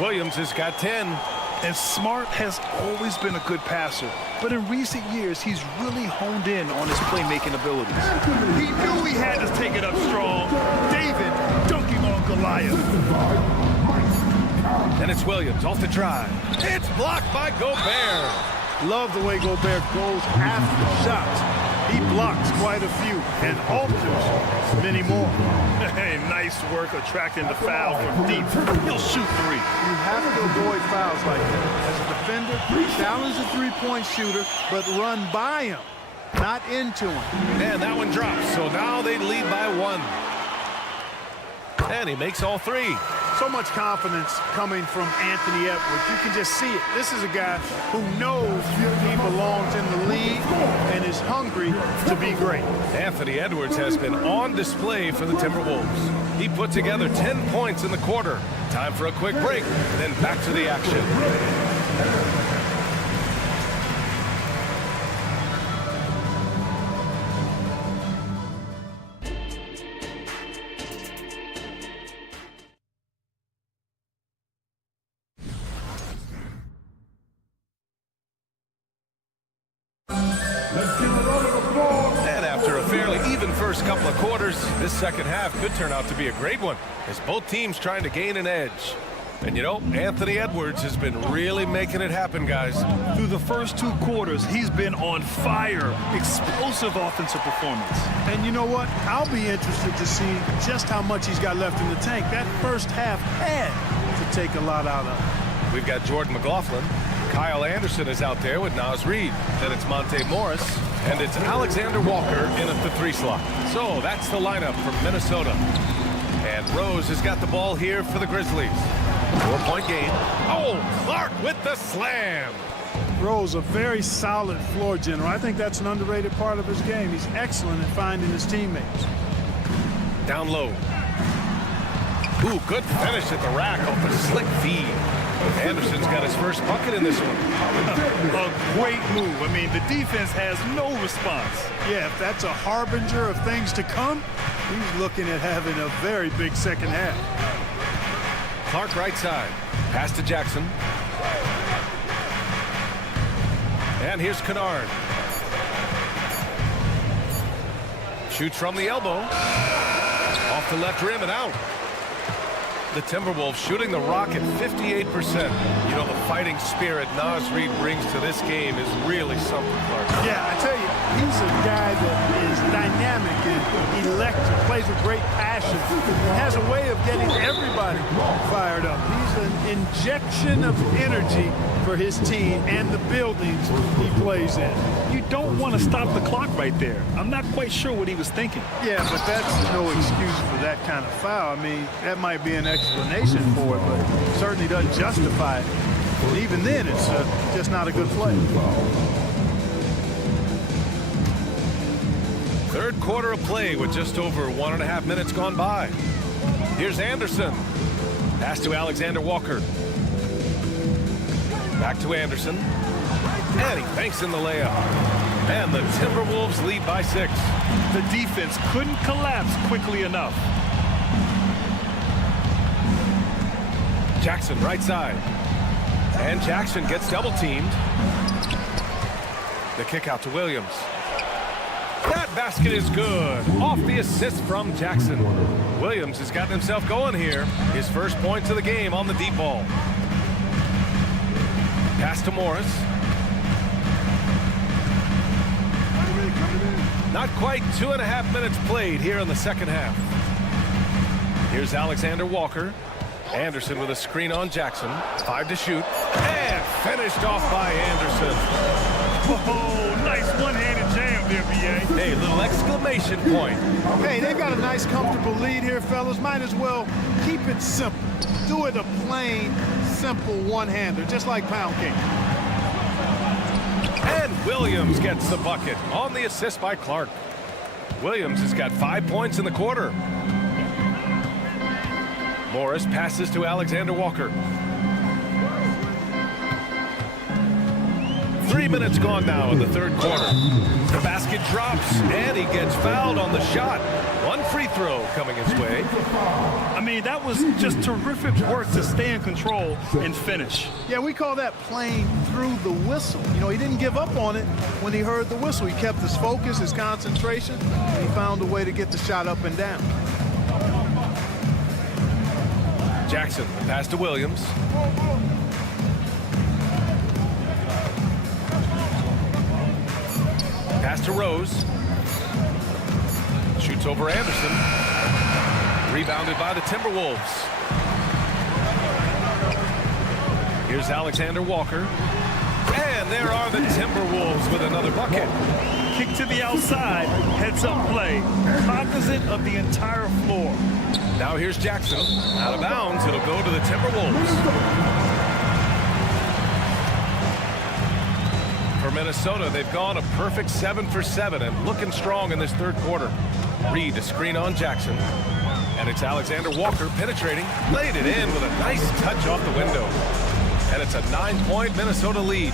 Williams has got 10. And Smart has always been a good passer, but in recent years, he's really honed in on his playmaking abilities. He knew he had to take it up strong. David dunking on Goliath. And it's Williams off the drive. It's blocked by Gobert. Love the way Gobert goes after shots. He blocks quite a few and alters many more. Hey, nice work attracting the foul from deep. He'll shoot 3. You have to avoid fouls like that. As a defender, challenge the three-point shooter, but run by him, not into him. And that one drops, so now they lead by 1. And he makes all 3. So much confidence coming from Anthony Edwards. You can just see it. This is a guy who knows he belongs in the league and is hungry to be great. Anthony Edwards has been on display for the Timberwolves. He put together 10 points in the quarter. Time for a quick break, then back to the action. And after a fairly even first couple of quarters, this second half could turn out to be a great one as both teams trying to gain an edge. And you know, Anthony Edwards has been really making it happen, guys. Through the first 2 quarters, he's been on fire. Explosive offensive performance. And you know what? I'll be interested to see just how much he's got left in the tank. That first half had to take a lot out of him. We've got Jordan McLaughlin. Kyle Anderson is out there with Naz Reid. Then it's Monte Morris. And it's Alexander Walker in at the 3 slot. So that's the lineup from Minnesota. And Rose has got the ball here for the Grizzlies. 4-point game. Oh, Clark with the slam. Rose, a very solid floor general. I think that's an underrated part of his game. He's excellent at finding his teammates. Down low. Ooh, good finish at the rack off the slick feed. Anderson's got his first bucket in this one. A great move. I mean, the defense has no response. Yeah, if that's a harbinger of things to come, he's looking at having a very big second half. Clark right side. Pass to Jackson. And here's Kennard. Shoots from the elbow. Off the left rim and out. The Timberwolves shooting the rock at 58%. You know, the fighting spirit Naz Reid brings to this game is really something, Clark. Yeah, I tell you, he's a guy that is dynamic and electric, plays with great passion, has a way of getting everybody fired up. He's an injection of energy for his team and the buildings he plays in. You don't want to stop the clock right there. I'm not quite sure what he was thinking. Yeah, but that's no excuse for that kind of foul. I mean, that might be an explanation for it, but certainly doesn't justify it. And even then, it's just not a good play. Third quarter of play with just over 1.5 minutes gone by. Here's Anderson. Pass to Alexander Walker. Back to Anderson. And he banks in the layup. And the Timberwolves lead by 6. The defense couldn't collapse quickly enough. Jackson right side. And Jackson gets double teamed. The kick out to Williams. That basket is good. Off the assist from Jackson. Williams has gotten himself going here. His first points of the game on the deep ball. Pass to Morris. Not quite 2.5 minutes played here in the second half. Here's Alexander Walker. Anderson with a screen on Jackson. 5 to shoot. And finished off by Anderson. Oh, nice one-handed jam there, B.A. Hey, little exclamation point. Hey, they've got a nice, comfortable lead here, fellas. Might as well keep it simple. Do it a plain, simple one-hander, just like pound cake. And Williams gets the bucket on the assist by Clark. Williams has got 5 points in the quarter. Morris passes to Alexander Walker. 3 minutes gone now in the third quarter. The basket drops, and he gets fouled on the shot. One free throw coming his way. I mean, that was just terrific work to stay in control and finish. Yeah, we call that playing through the whistle. You know, he didn't give up on it when he heard the whistle. He kept his focus, his concentration, and he found a way to get the shot up and down. Jackson, pass to Williams. Pass to Rose. Shoots over Anderson. Rebounded by the Timberwolves. Here's Alexander Walker. And there are the Timberwolves with another bucket. Kick to the outside, heads-up play, cognizant of the entire floor. Now here's Jackson. Out of bounds, it'll go to the Timberwolves. For Minnesota, they've gone a perfect 7 for 7 and looking strong in this third quarter. Reid to screen on Jackson. And it's Alexander Walker penetrating. Laid it in with a nice touch off the window. And it's a 9-point Minnesota lead.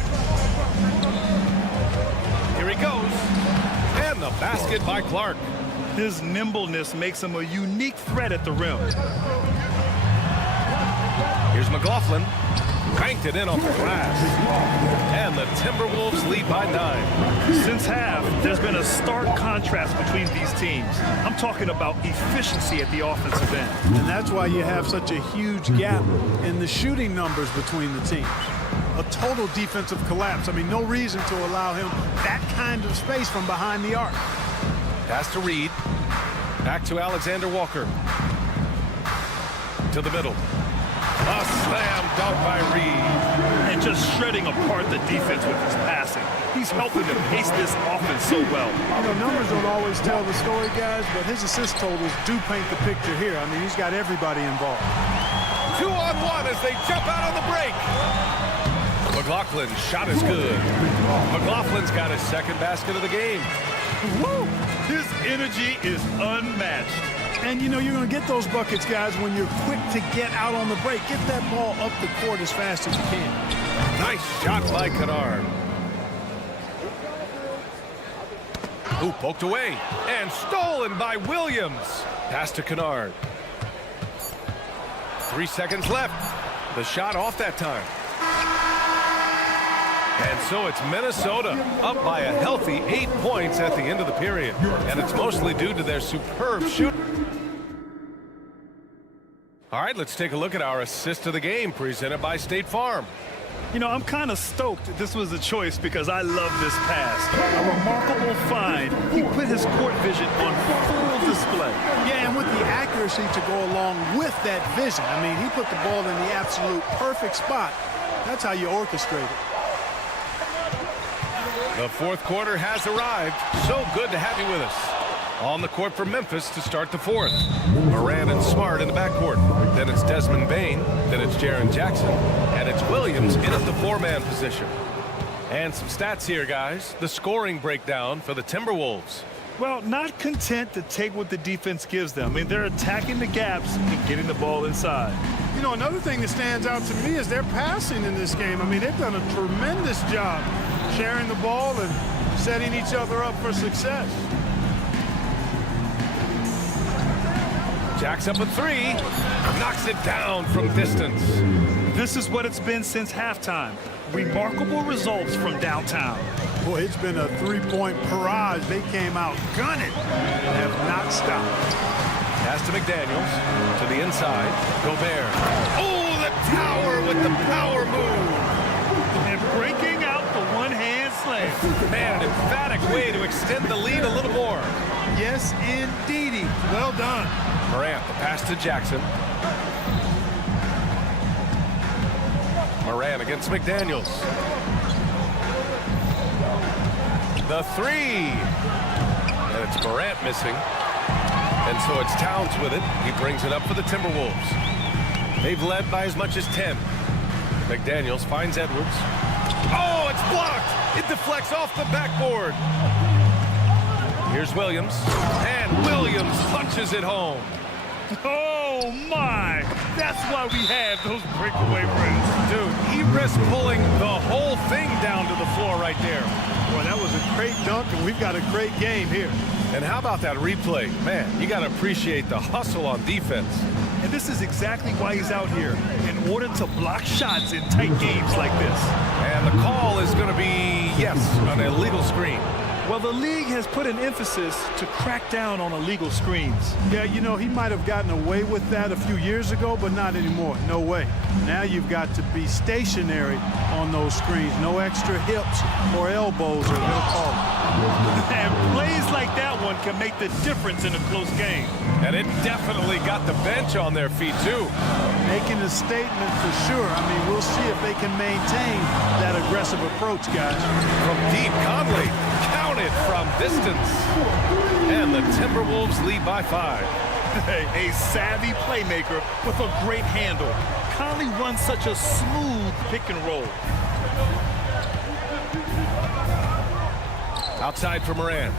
Here he goes. And the basket by Clark. His nimbleness makes him a unique threat at the rim. Here's McLaughlin. Banked it in off the glass. And the Timberwolves lead by 9. Since half, there's been a stark contrast between these teams. I'm talking about efficiency at the offensive end. And that's why you have such a huge gap in the shooting numbers between the teams. A total defensive collapse. I mean, no reason to allow him that kind of space from behind the arc. Pass to Reid. Back to Alexander Walker. To the middle. A slam dunk by Reid. And just shredding apart the defense with his passing. He's helping to pace this offense so well. You know, numbers don't always tell the story, guys, but his assist totals do paint the picture here. I mean, he's got everybody involved. 2-on-1 as they jump out on the break. McLaughlin's shot is good. McLaughlin's got his second basket of the game. Woo! His energy is unmatched. And, you know, you're going to get those buckets, guys, when you're quick to get out on the break. Get that ball up the court as fast as you can. Nice shot by Kennard. Ooh, poked away and stolen by Williams. Pass to Kennard. 3 seconds left. The shot off that time. And so it's Minnesota up by a healthy 8 points at the end of the period. And it's mostly due to their superb shooting. All right, let's take a look at our assist of the game presented by State Farm. You know, I'm kind of stoked this was a choice because I love this pass. A remarkable find. He put his court vision on full display. Yeah, and with the accuracy to go along with that vision. I mean, he put the ball in the absolute perfect spot. That's how you orchestrate it. The fourth quarter has arrived. So good to have you with us. On the court for Memphis to start the fourth. Moran and Smart in the backcourt. Then it's Desmond Bain. Then it's Jaren Jackson. And it's Williams in at the four-man position. And some stats here, guys. The scoring breakdown for the Timberwolves. Well, not content to take what the defense gives them. I mean, they're attacking the gaps and getting the ball inside. You know, another thing that stands out to me is their passing in this game. I mean, they've done a tremendous job sharing the ball and setting each other up for success. Jacks up a three, knocks it down from distance. This is what it's been since halftime. Remarkable results from downtown. Boy, it's been a three-point barrage. They came out gunning and have not stopped. Pass to McDaniels, to the inside, Gobert. Oh, the tower with the power move. And breaking out the one-hand slam. Man, an emphatic way to extend the lead a little more. Yes, indeedy. Well done. Morant, the pass to Jackson. Morant against McDaniels. The three. And it's Morant missing. And so it's Towns with it. He brings it up for the Timberwolves. They've led by as much as 10. McDaniels finds Edwards. Oh, it's blocked. It deflects off the backboard. Here's Williams. And Williams punches it home. Oh, my. That's why we have those breakaway rims. Dude, he risked pulling the whole thing down to the floor right there. Boy, that was a great dunk, and we've got a great game here. And how about that replay? Man, you got to appreciate the hustle on defense. And this is exactly why he's out here, in order to block shots in tight games like this. And the call is going to be, yes, an illegal screen. Well, the league has put an emphasis to crack down on illegal screens. Yeah, you know, he might have gotten away with that a few years ago, but not anymore. No way. Now you've got to be stationary on those screens. No extra hips or elbows, or they'll call it. And plays like that one can make the difference in a close game. And it definitely got the bench on their feet, too. Making a statement for sure. I mean, we'll see if they can maintain that aggressive approach, guys. From deep, Conley counted from distance. And the Timberwolves lead by 5. A savvy playmaker with a great handle. Conley runs such a smooth pick and roll. Outside for Moran.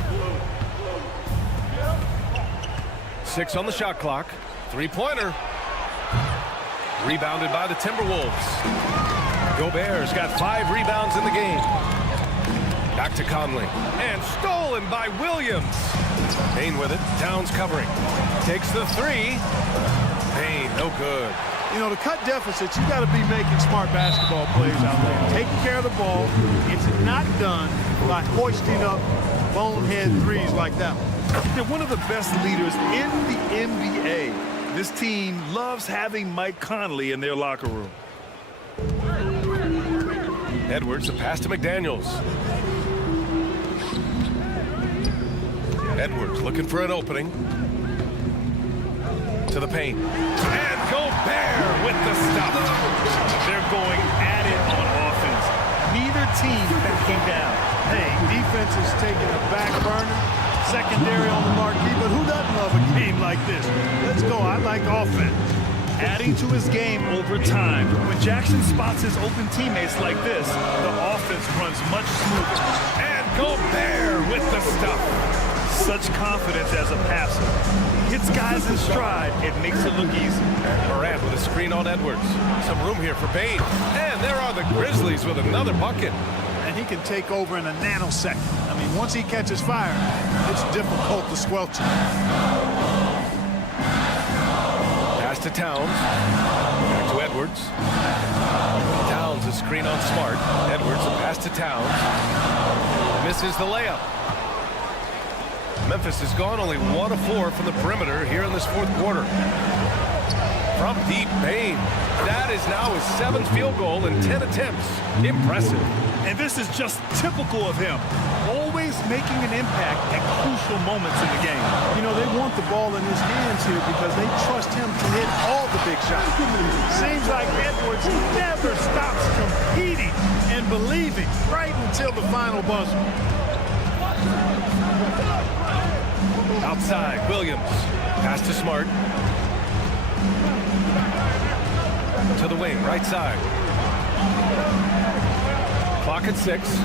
6 on the shot clock. Three-pointer. Rebounded by the Timberwolves. Gobert's got 5 rebounds in the game. Back to Conley. And stolen by Williams. Payne with it. Towns covering. Takes the three. Payne, no good. You know, to cut deficits, you got to be making smart basketball plays out there. Taking care of the ball. It's not done by hoisting up bonehead threes like that one. They're one of the best leaders in the NBA. This team loves having Mike Conley in their locker room. Edwards, a pass to McDaniels. Edwards looking for an opening. To the paint. And Gobert with the stop. They're going at it on offense. Neither team backing down. Hey, defense is taking a back burner. Secondary on the marquee, but who doesn't love a game like this? Let's go. I like offense. Adding to his game over time. When Jackson spots his open teammates like this, the offense runs much smoother. And Gobert with the stuff. Such confidence as a passer. Hits guys in stride, it makes it look easy. Morant with a screen on Edwards. Some room here for Bane. And there are the Grizzlies with another bucket. And he can take over in a nanosecond. I mean, once he catches fire, it's difficult to squelch him. Pass to Towns. Back to Edwards. Towns a screen on Smart. Edwards a pass to Towns. Misses the layup. Memphis has gone only 1 of 4 from the perimeter here in this fourth quarter. From deep, Bane. That is now his 7th field goal in 10 attempts. Impressive. And this is just typical of him. Always making an impact at crucial moments in the game. You know, they want the ball in his hands here because they trust him to hit all the big shots. Seems like Edwards never stops competing and believing right until the final buzzer. Outside, Williams. Pass to Smart. To the wing, right side. Clock at 6.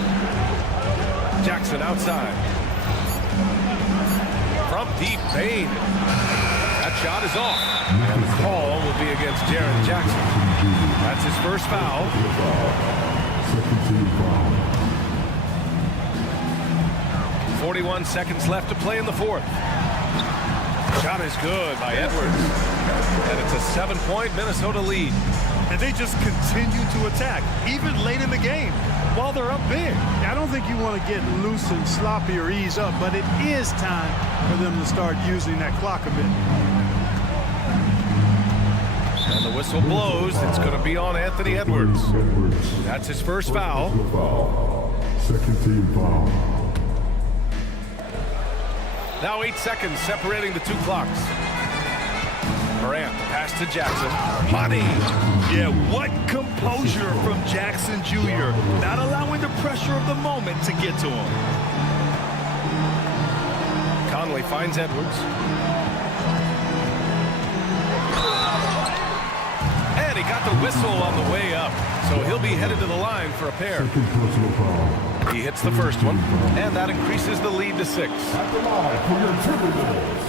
Jackson outside. From deep, Bane. That shot is off. And the call will be against Jaren Jackson. That's his first foul. 41 seconds left to play in the fourth. Shot is good by Edwards. And it's a 7-point Minnesota lead. And they just continue to attack, even late in the game, while they're up big. I don't think you want to get loose and sloppy or ease up, but it is time for them to start using that clock a bit. And the whistle blows. It's going to be on Anthony Edwards. That's his first foul. Second team foul. Now 8 seconds separating the 2 clocks. Morant, pass to Jackson. Money. Yeah, what composure from Jackson Jr. Not allowing the pressure of the moment to get to him. Conley finds Edwards. And he got the whistle on the way up. So he'll be headed to the line for a pair. Second personal foul. He hits the first one. And that increases the lead to 6. At the line for your Timberwolves.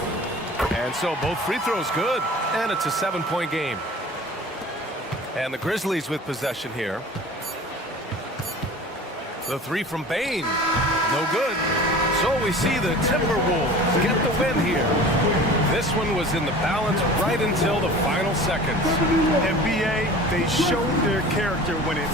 And so both free throws good. And it's a 7-point game. And the Grizzlies with possession here. The 3 from Bane. No good. So we see the Timberwolves get the win here. This one was in the balance right until the final seconds. And BA, they showed their character when it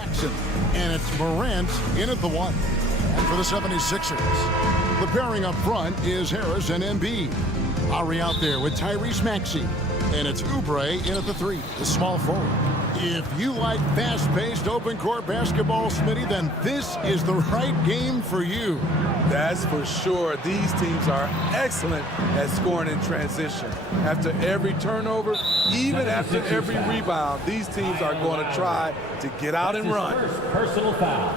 Jackson. And it's Morant in at the 1. And for the 76ers, the pairing up front is Harris and Embiid. Lowry out there with Tyrese Maxey. And it's Oubre in at the 3, the small forward. If you like fast-paced open-court basketball, Smitty, then this is the right game for you. That's for sure. These teams are excellent at scoring in transition. After every turnover, even after every rebound, these teams are going to try to get out and run. First personal foul.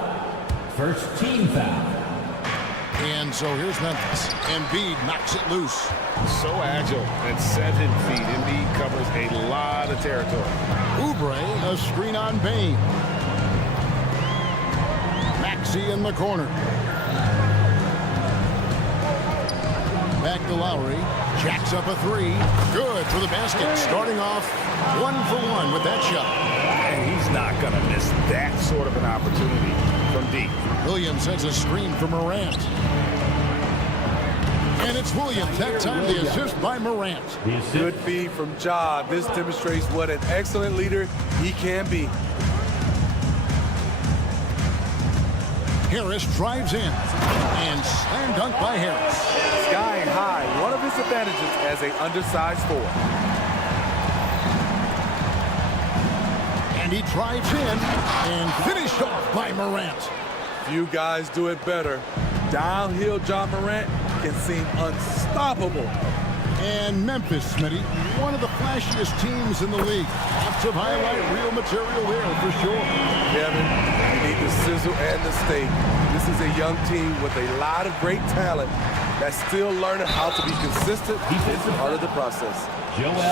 First team foul. And so here's Memphis. Embiid knocks it loose. So agile at 7 feet. Embiid covers a lot of territory. Oubre, a screen on Bane. Maxey in the corner. Back to Lowry. Jacks up a 3. Good for the basket. Starting off 1 for 1 with that shot. And he's not going to miss that sort of an opportunity from deep. Williams sends a screen for Morant. And it's Williams. That time the assist by Morant. Good feed from Ja. This demonstrates what an excellent leader he can be. Harris drives in. And slam dunk by Harris. Skying high, one of his advantages as an undersized forward. And he drives in and finished off by Morant. Few guys do it better. Downhill Ja Morant can seem unstoppable. And Memphis, Smitty, one of the flashiest teams in the league. Lots of highlight reel material there for sure. Kevin, you need the sizzle and the steak. This is a young team with a lot of great talent that's still learning how to be consistent. It's part of the process.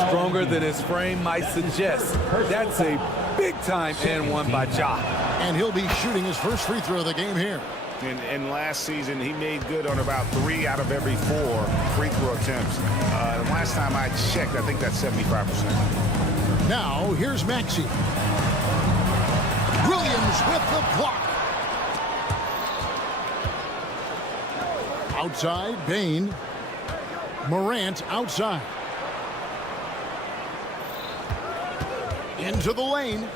Stronger than his frame might suggest. That's a big-time and one by Ja. And he'll be shooting his first free throw of the game here. And last season, he made good on about 3 out of every 4 free throw attempts. Last time I checked, I think that's 75%. Now, here's Maxey. Williams with the block. Outside, Bane. Morant outside. Into the lane.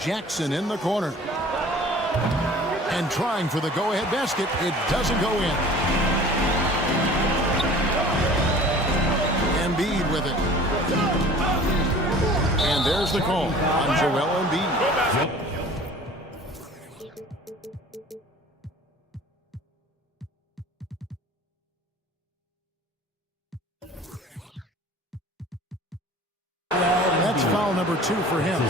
Jackson in the corner. And trying for the go-ahead basket. It doesn't go in. Embiid with it. And there's the call on Joel Embiid. That's foul number 2 for him.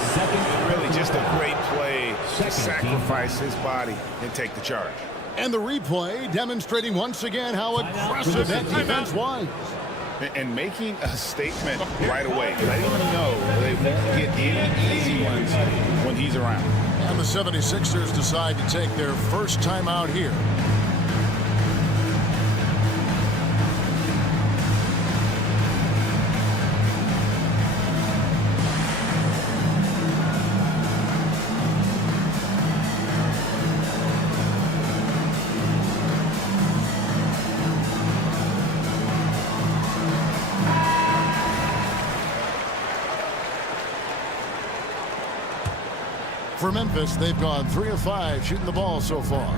Really just a great play to sacrifice his body and take the charge. And the replay demonstrating once again how aggressive that defense was. And making a statement right away, letting them know they won't get any easy ones when he's around. And the 76ers decide to take their first time out here. For Memphis, they've gone 3 of 5 shooting the ball so far.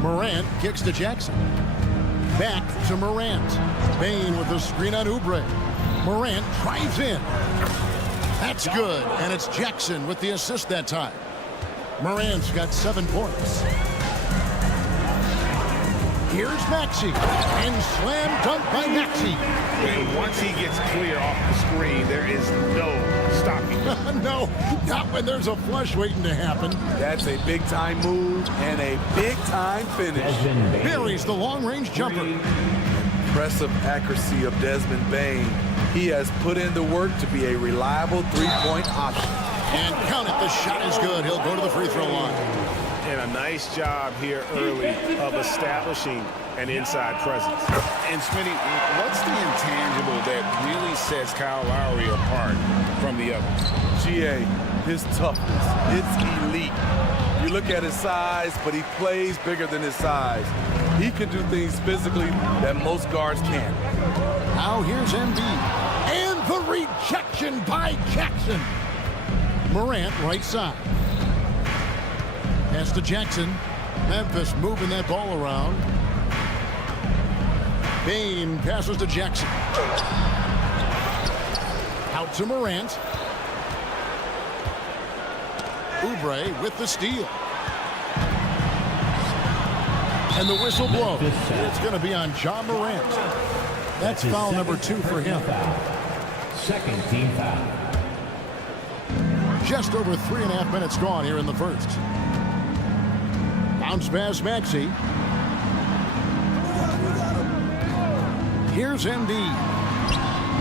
Morant kicks to Jackson. Back to Morant. Bane with the screen on Oubre. Morant drives in. That's good, and it's Jackson with the assist that time. Morant's got 7 points. Here's Maxey, and slam dunk by Maxey. And once he gets clear off the screen, there is no stopping him. No, not when there's a flush waiting to happen. That's a big-time move and a big-time finish. Buries the long-range jumper. Impressive accuracy of Desmond Bane. He has put in the work to be a reliable three-point option. And count it, the shot is good. He'll go to the free throw line. And a nice job here early of establishing an inside presence. And Smitty, what's the intangible that really sets Kyle Lowry apart from the others? GA, his toughness, it's elite. You look at his size, but he plays bigger than his size. He can do things physically that most guards can't. Now here's Embiid. And the rejection by Jackson. Morant, right side. Pass to Jackson. Memphis moving that ball around. Bain passes to Jackson. Out to Morant. Oubre with the steal. And the whistle blows. It's going to be on John Morant. That's foul number 2 for him. Second team foul. Just over 3.5 minutes gone here in the first. Bounce pass Maxey. Here's Embiid.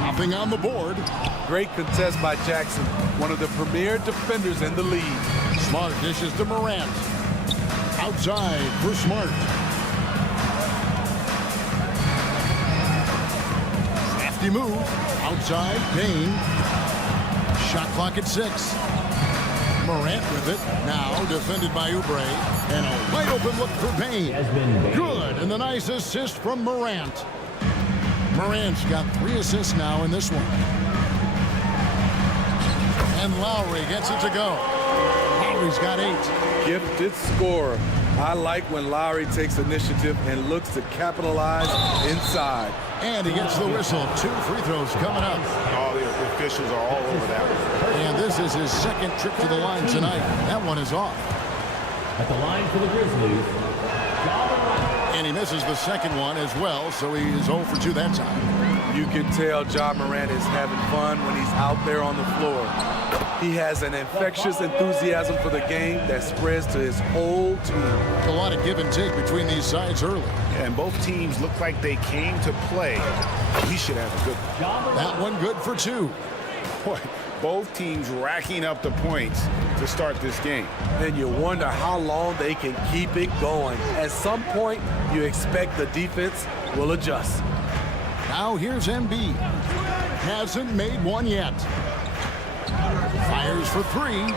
Nothing on the board. Great contest by Jackson, one of the premier defenders in the league. Smart dishes to Morant. Outside for Smart. Crafty move. Outside, Bain. Shot clock at 6. Morant with it. Now defended by Oubre. And a wide open look for Bain. Good. And the nice assist from Morant. Morant's got 3 assists now in this one. And Lowry gets it to go. Lowry's got 8. Gifted scorer. I like when Lowry takes initiative and looks to capitalize inside. And he gets the whistle. 2 free throws coming up. All the officials are all over that one. And this is his second trip to the line tonight. That one is off. At the line for the Grizzlies, And he misses the second one as well, so he is 0 for 2 that time. You can tell John Morant is having fun when he's out there on the floor. He has an infectious enthusiasm for the game that spreads to his whole team. A lot of give and take between these sides early. And both teams look like they came to play. We should have a good one. That one good for 2. Boy, both teams racking up the points to start this game. And you wonder how long they can keep it going. At some point, you expect the defense will adjust. Now here's Embiid. Hasn't made one yet. Fires for 3.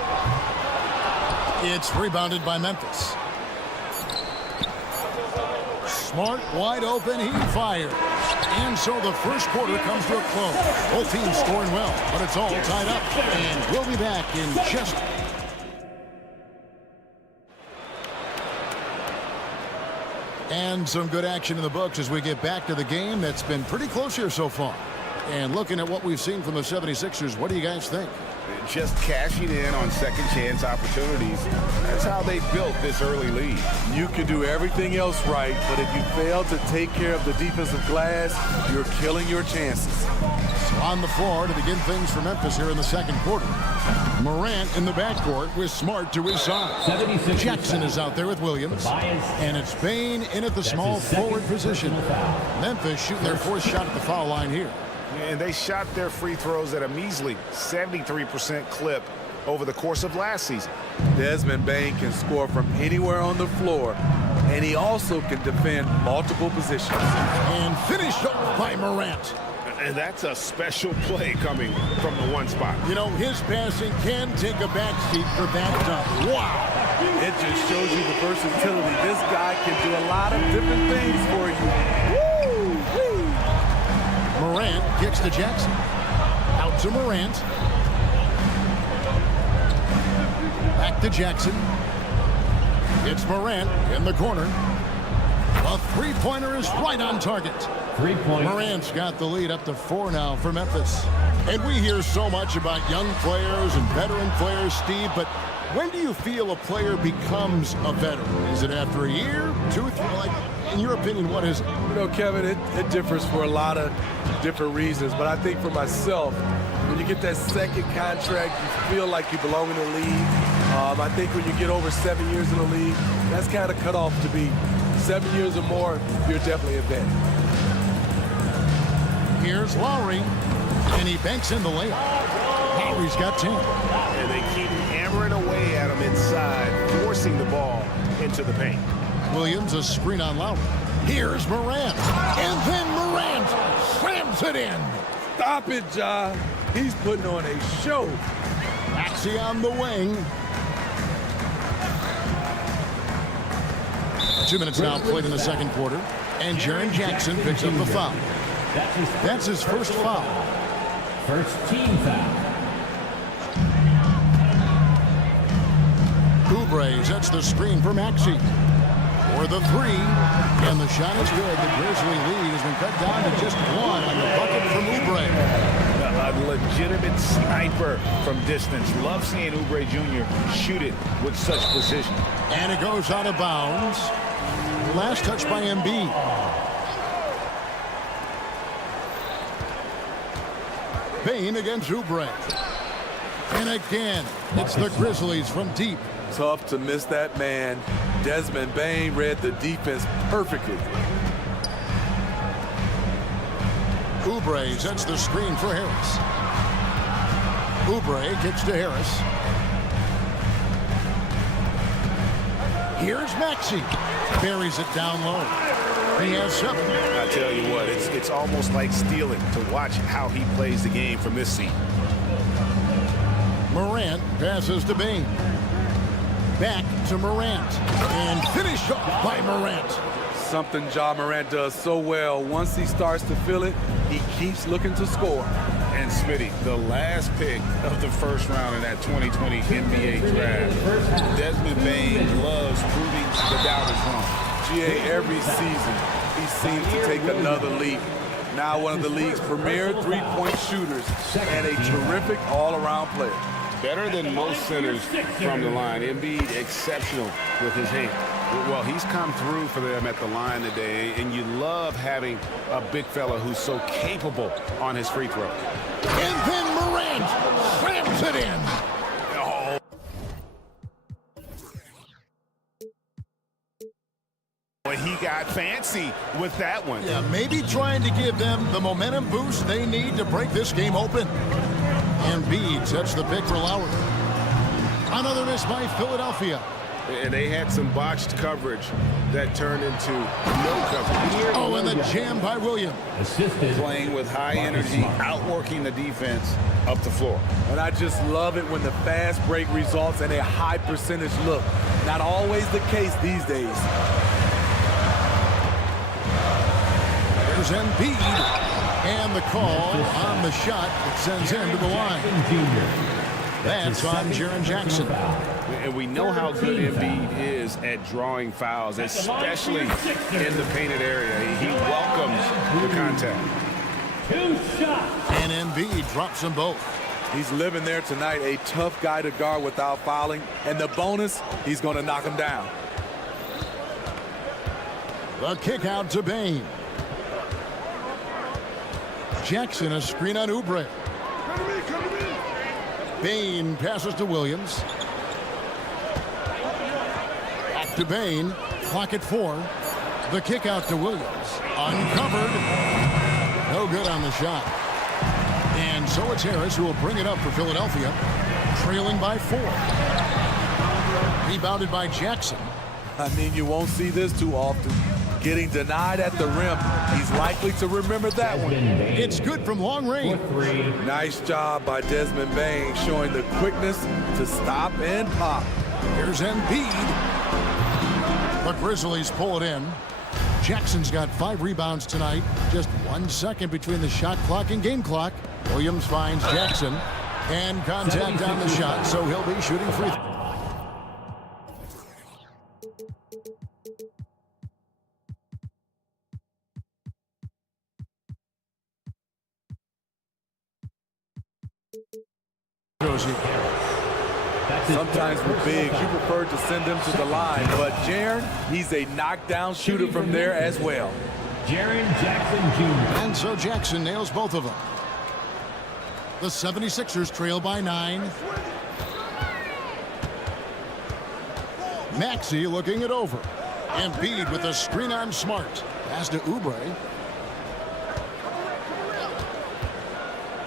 It's rebounded by Memphis. Smart, wide open, he fired. And so the first quarter comes to a close. Both teams scoring well, but it's all tied up. And we'll be back in just... And some good action in the books as we get back to the game that's been pretty close here so far. And looking at what we've seen from the 76ers, what do you guys think? Just cashing in on second chance opportunities. That's how they built this early lead. You can do everything else right, but if you fail to take care of the defensive glass, you're killing your chances. So on the floor to begin things for Memphis here in the second quarter. Morant in the backcourt with Smart to his side. Jackson is out there with Williams. And it's Bain in at the small forward position. Memphis shooting their 4th shot at the foul line here. And they shot their free throws at a measly 73% clip over the course of last season. Desmond Bain can score from anywhere on the floor, and he also can defend multiple positions. And finished off by Morant. And that's a special play coming from the one spot. You know, his passing can take a backseat for that dunk. Wow. It just shows you the versatility. This guy can do a lot of different things for you. Morant kicks to Jackson. Out to Morant. Back to Jackson. It's Morant in the corner. A three-pointer is right on target. 3 points. Morant's got the lead up to 4 now for Memphis. And we hear so much about young players and veteran players, Steve, but when do you feel a player becomes a veteran? Is it after a year, 2 or 3? Like, in your opinion, what is it? You know, Kevin, it differs for a lot of different reasons, but I think for myself, when you get that second contract, you feel like you belong in the league. I think when you get over 7 years in the league, that's kind of cut off to be 7 years or more, you're definitely a vet. Here's Lowry, and he banks in the layup. Lowry's got 10. And they keep hammering away at him inside, forcing the ball into the paint. Williams, a screen on Lowry. Here's Morant, and then Morant slams it in. Stop it, Ja. He's putting on a show. Maxey on the wing. 2 minutes now played in the second quarter, and Jaren Jackson picks up the foul. That's his first foul. First team foul. Oubre sets the screen for Maxey. For the three, and the shot is good. The Grizzly lead has been cut down to just one on the bucket from Oubre. A legitimate sniper from distance. Love seeing Oubre Jr. shoot it with such precision. And it goes out of bounds. Last touch by Embiid. Bane against Oubre. And again, it's the Grizzlies from deep. Tough to miss that man. Desmond Bane read the defense perfectly. Oubre sets the screen for Harris. Oubre kicks to Harris. Here's Maxey. Buries it down low. He has 7. I tell you what, it's almost like stealing to watch how he plays the game from this seat. Morant passes to Bane. Back to Morant. And finished off by Morant. Something Ja Morant does so well. Once he starts to feel it, he keeps looking to score. And Smitty, the last pick of the first round in that 2020 NBA draft, Desmond Bane loves proving the doubters wrong. GA, every season, he seems to take another leap. Now one of the league's premier three-point shooters and a terrific all-around player. Better than most centers from the line. Embiid exceptional with his hand. Well, he's come through for them at the line today, and you love having a big fella who's so capable on his free throw. And then Morant slams it in. Oh. He got fancy with that one. Yeah, maybe trying to give them the momentum boost they need to break this game open. Embiid sets the pick for Lowry. Another miss by Philadelphia. And they had some botched coverage that turned into no coverage. Oh, and the jam by Williams. Assisted. Playing with high energy, outworking the defense up the floor. And I just love it when the fast break results in a high percentage look. Not always the case these days. There's Embiid. And the call on the shot that sends him to the line. That's on Jaren Jackson. And we know how good Embiid is at drawing fouls, especially in the painted area. He welcomes the contact. 2 shots. And Embiid drops them both. He's living there tonight, a tough guy to guard without fouling. And the bonus, he's going to knock him down. The kick out to Bane. Jackson, a screen on Oubre. Bane passes to Williams. Back to Bane. Clock at 4. The kick out to Williams. Uncovered. No good on the shot. And so it's Harris who will bring it up for Philadelphia. Trailing by 4. Rebounded by Jackson. I mean, you won't see this too often. Getting denied at the rim. He's likely to remember that one. It's good from long range. Nice job by Desmond Bane, showing the quickness to stop and pop. Here's Embiid. The Grizzlies pull it in. Jackson's got 5 rebounds tonight. Just 1 second between the shot clock and game clock. Williams finds Jackson. And contact on the shot, so he'll be shooting free throws. Sometimes with bigs, you prefer to send them to the line, but Jaren, he's a knockdown shooter from there as well. Jaren Jackson Jr. And so Jackson nails both of them. The 76ers trail by 9. Maxey looking it over. Embiid with a screen on Smart. Pass to Oubre.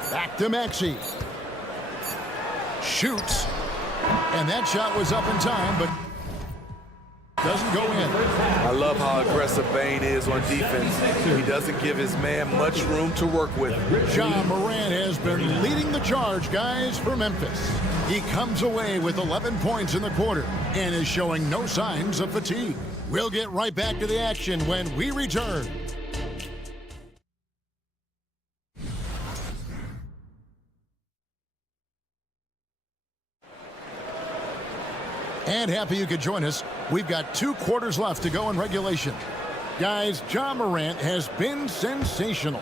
Back to Maxey. Shoots. And that shot was up in time, but doesn't go in. I love how aggressive Bane is on defense. He doesn't give his man much room to work with. Ja Morant has been leading the charge, guys, for Memphis. He comes away with 11 points in the quarter and is showing no signs of fatigue. We'll get right back to the action when we return. And happy you could join us. We've got 2 quarters left to go in regulation. Guys, Ja Morant has been sensational.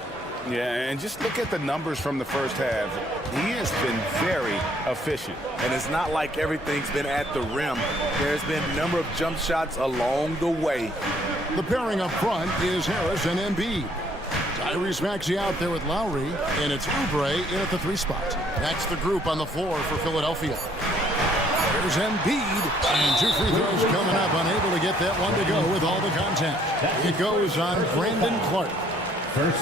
Yeah, and just look at the numbers from the first half. He has been very efficient. And it's not like everything's been at the rim. There's been a number of jump shots along the way. The pairing up front is Harris and Embiid. Tyrese Maxey out there with Lowry, and it's Oubre in at the 3 spot. That's the group on the floor for Philadelphia. Here's Embiid, and 2 free throws coming up, unable to get that one to go with all the contact. It goes on Brandon Clark.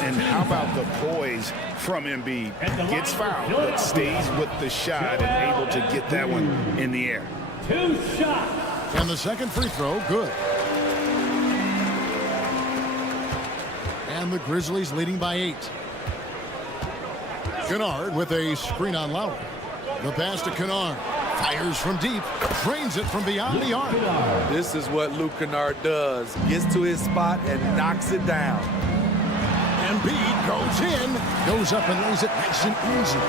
And how about the poise from Embiid? Gets fouled, but stays with the shot and able to get that one in the air. 2 shots. And the second free throw, good. And the Grizzlies leading by 8. Kennard with a screen on Lowry. The pass to Kennard. Fires from deep. Drains it from beyond the arc. This is what Luke Kennard does. Gets to his spot and knocks it down. Embiid goes in. Goes up and lays it nice and easy.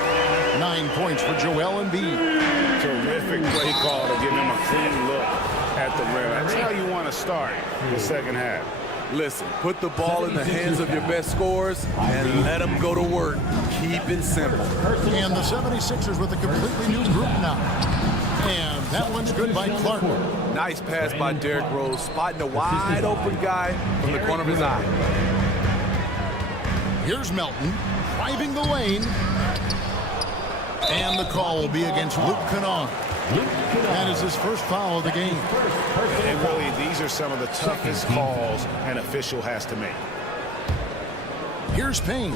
9 points for Joel Embiid. Terrific play call to give him a clean look at the rim. That's how you want to start the second half. Listen, put the ball in the hands of your best scorers and let them go to work. Keep it simple. And the 76ers with a completely new group now. And that one's good by Clark. Nice pass by Derrick Rose, spotting a wide open guy from the corner of his eye. Here's Melton driving the lane. And the call will be against Luke Kennard. That is his first foul of the game. And really, these are some of the toughest calls an official has to make. Here's Payne.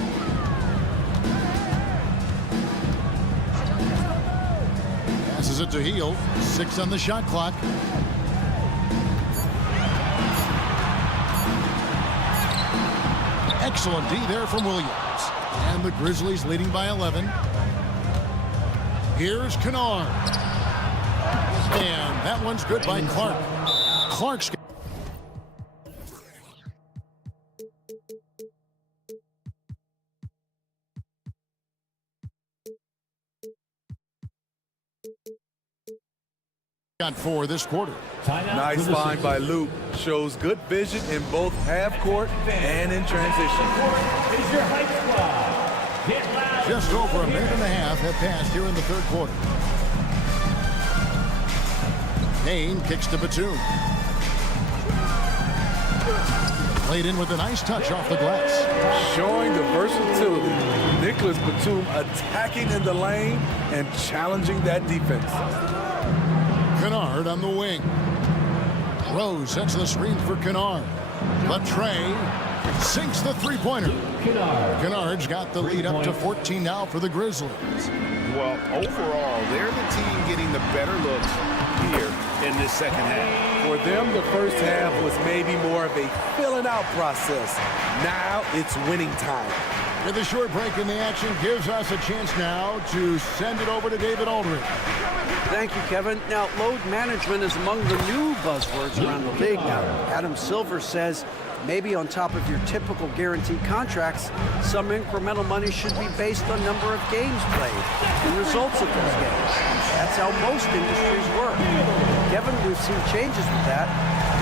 Passes it to Hield. 6 on the shot clock. Excellent D there from Williams. And the Grizzlies leading by 11. Here's Kennard. And that one's good by Clark. Clark's got 4 this quarter. Nice find by Luke. Shows good vision in both half court and in transition. Is your hype squad. Get loud. Just over a minute and a half have passed here in the third quarter. Payne kicks to Batum. Played in with a nice touch off the glass. Showing the versatility. Nicholas Batum attacking in the lane and challenging that defense. Kennard on the wing. Rose sets the screen for Kennard. But Trey sinks the three-pointer. Kennard's got the lead up to 14 now for the Grizzlies. Well, overall, they're the team getting the better looks here in this second half. For them, the first half was maybe more of a filling out process. Now it's winning time. With a short break in the action gives us a chance now to send it over to David Aldridge. Thank you, Kevin. Now, load management is among the new buzzwords around the league. Now, Adam Silver says maybe on top of your typical guaranteed contracts, some incremental money should be based on number of games played and results of those games. That's how most industries work. Kevin, we've seen changes with that.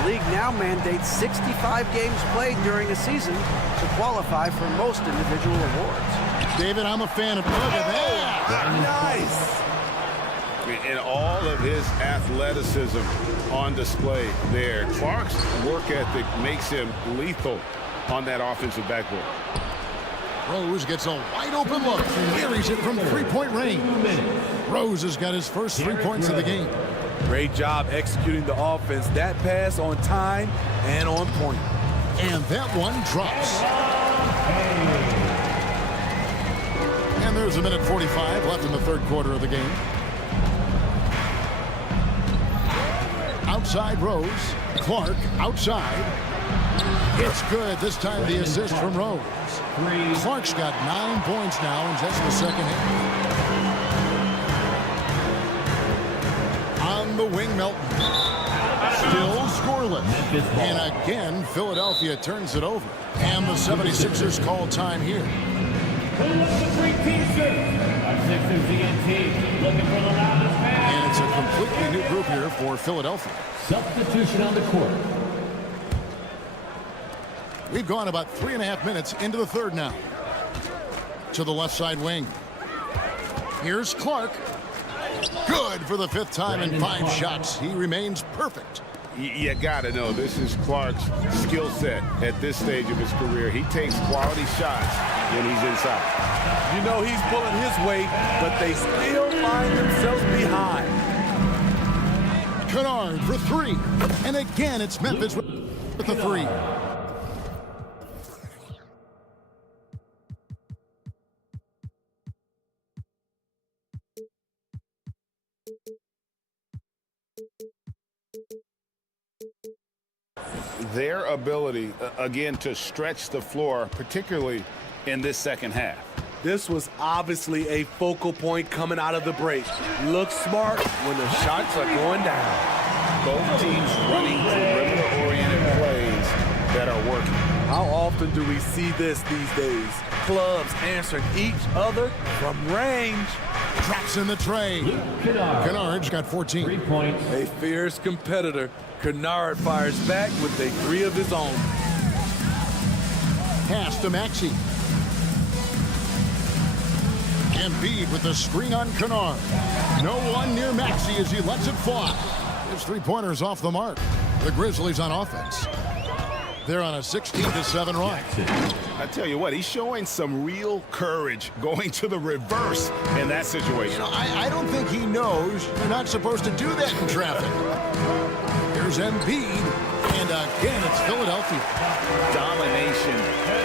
The league now mandates 65 games played during a season to qualify for most individual awards. David, I'm a fan of. Look at that. Nice. And all of his athleticism on display there. Clark's work ethic makes him lethal on that offensive backboard. Rose gets a wide open look. Carries it from three-point range. Rose has got his first 3 points of the game. Great job executing the offense. That pass on time and on point. And that one drops. And there's a minute 45 left in the third quarter of the game. Outside Rose. Clark outside. It's good. This time the assist from Rose. Clark's got 9 points now in just the second half. On the wing, Melton. Still scoreless. And again, Philadelphia turns it over. And the 76ers call time here. Who wants the 3-piece shirt? Our Sixers DNT looking for the loudest man. And it's a completely new group move here for Philadelphia. Substitution on the court. We've gone about 3.5 minutes into the third now. To the left side wing. Here's Clark. Good for the 5th time in 5 shots. He remains perfect. You got to know, this is Clark's skill set at this stage of his career. He takes quality shots when he's inside. You know he's pulling his weight, but they still find themselves behind. Kennard for 3. And again, it's Memphis with the 3. Their ability, again, to stretch the floor, particularly in this second half. This was obviously a focal point coming out of the break. Look smart when the shots are going down. Both teams running perimeter-oriented plays that are working. How often do we see this these days? Clubs answering each other from range. Drops in the tray. Kennard's got 14. 3 points. A fierce competitor. Kennard fires back with a 3 of his own. Pass to Maxey. Embiid with the screen on Kennard. No one near Maxey as he lets it fly. His 3-pointer's off the mark. The Grizzlies on offense. They're on a 16-7 run. I tell you what, he's showing some real courage going to the reverse in that situation. You know, I don't think he knows you're not supposed to do that in traffic. Here's Embiid, and again, it's Philadelphia. Domination,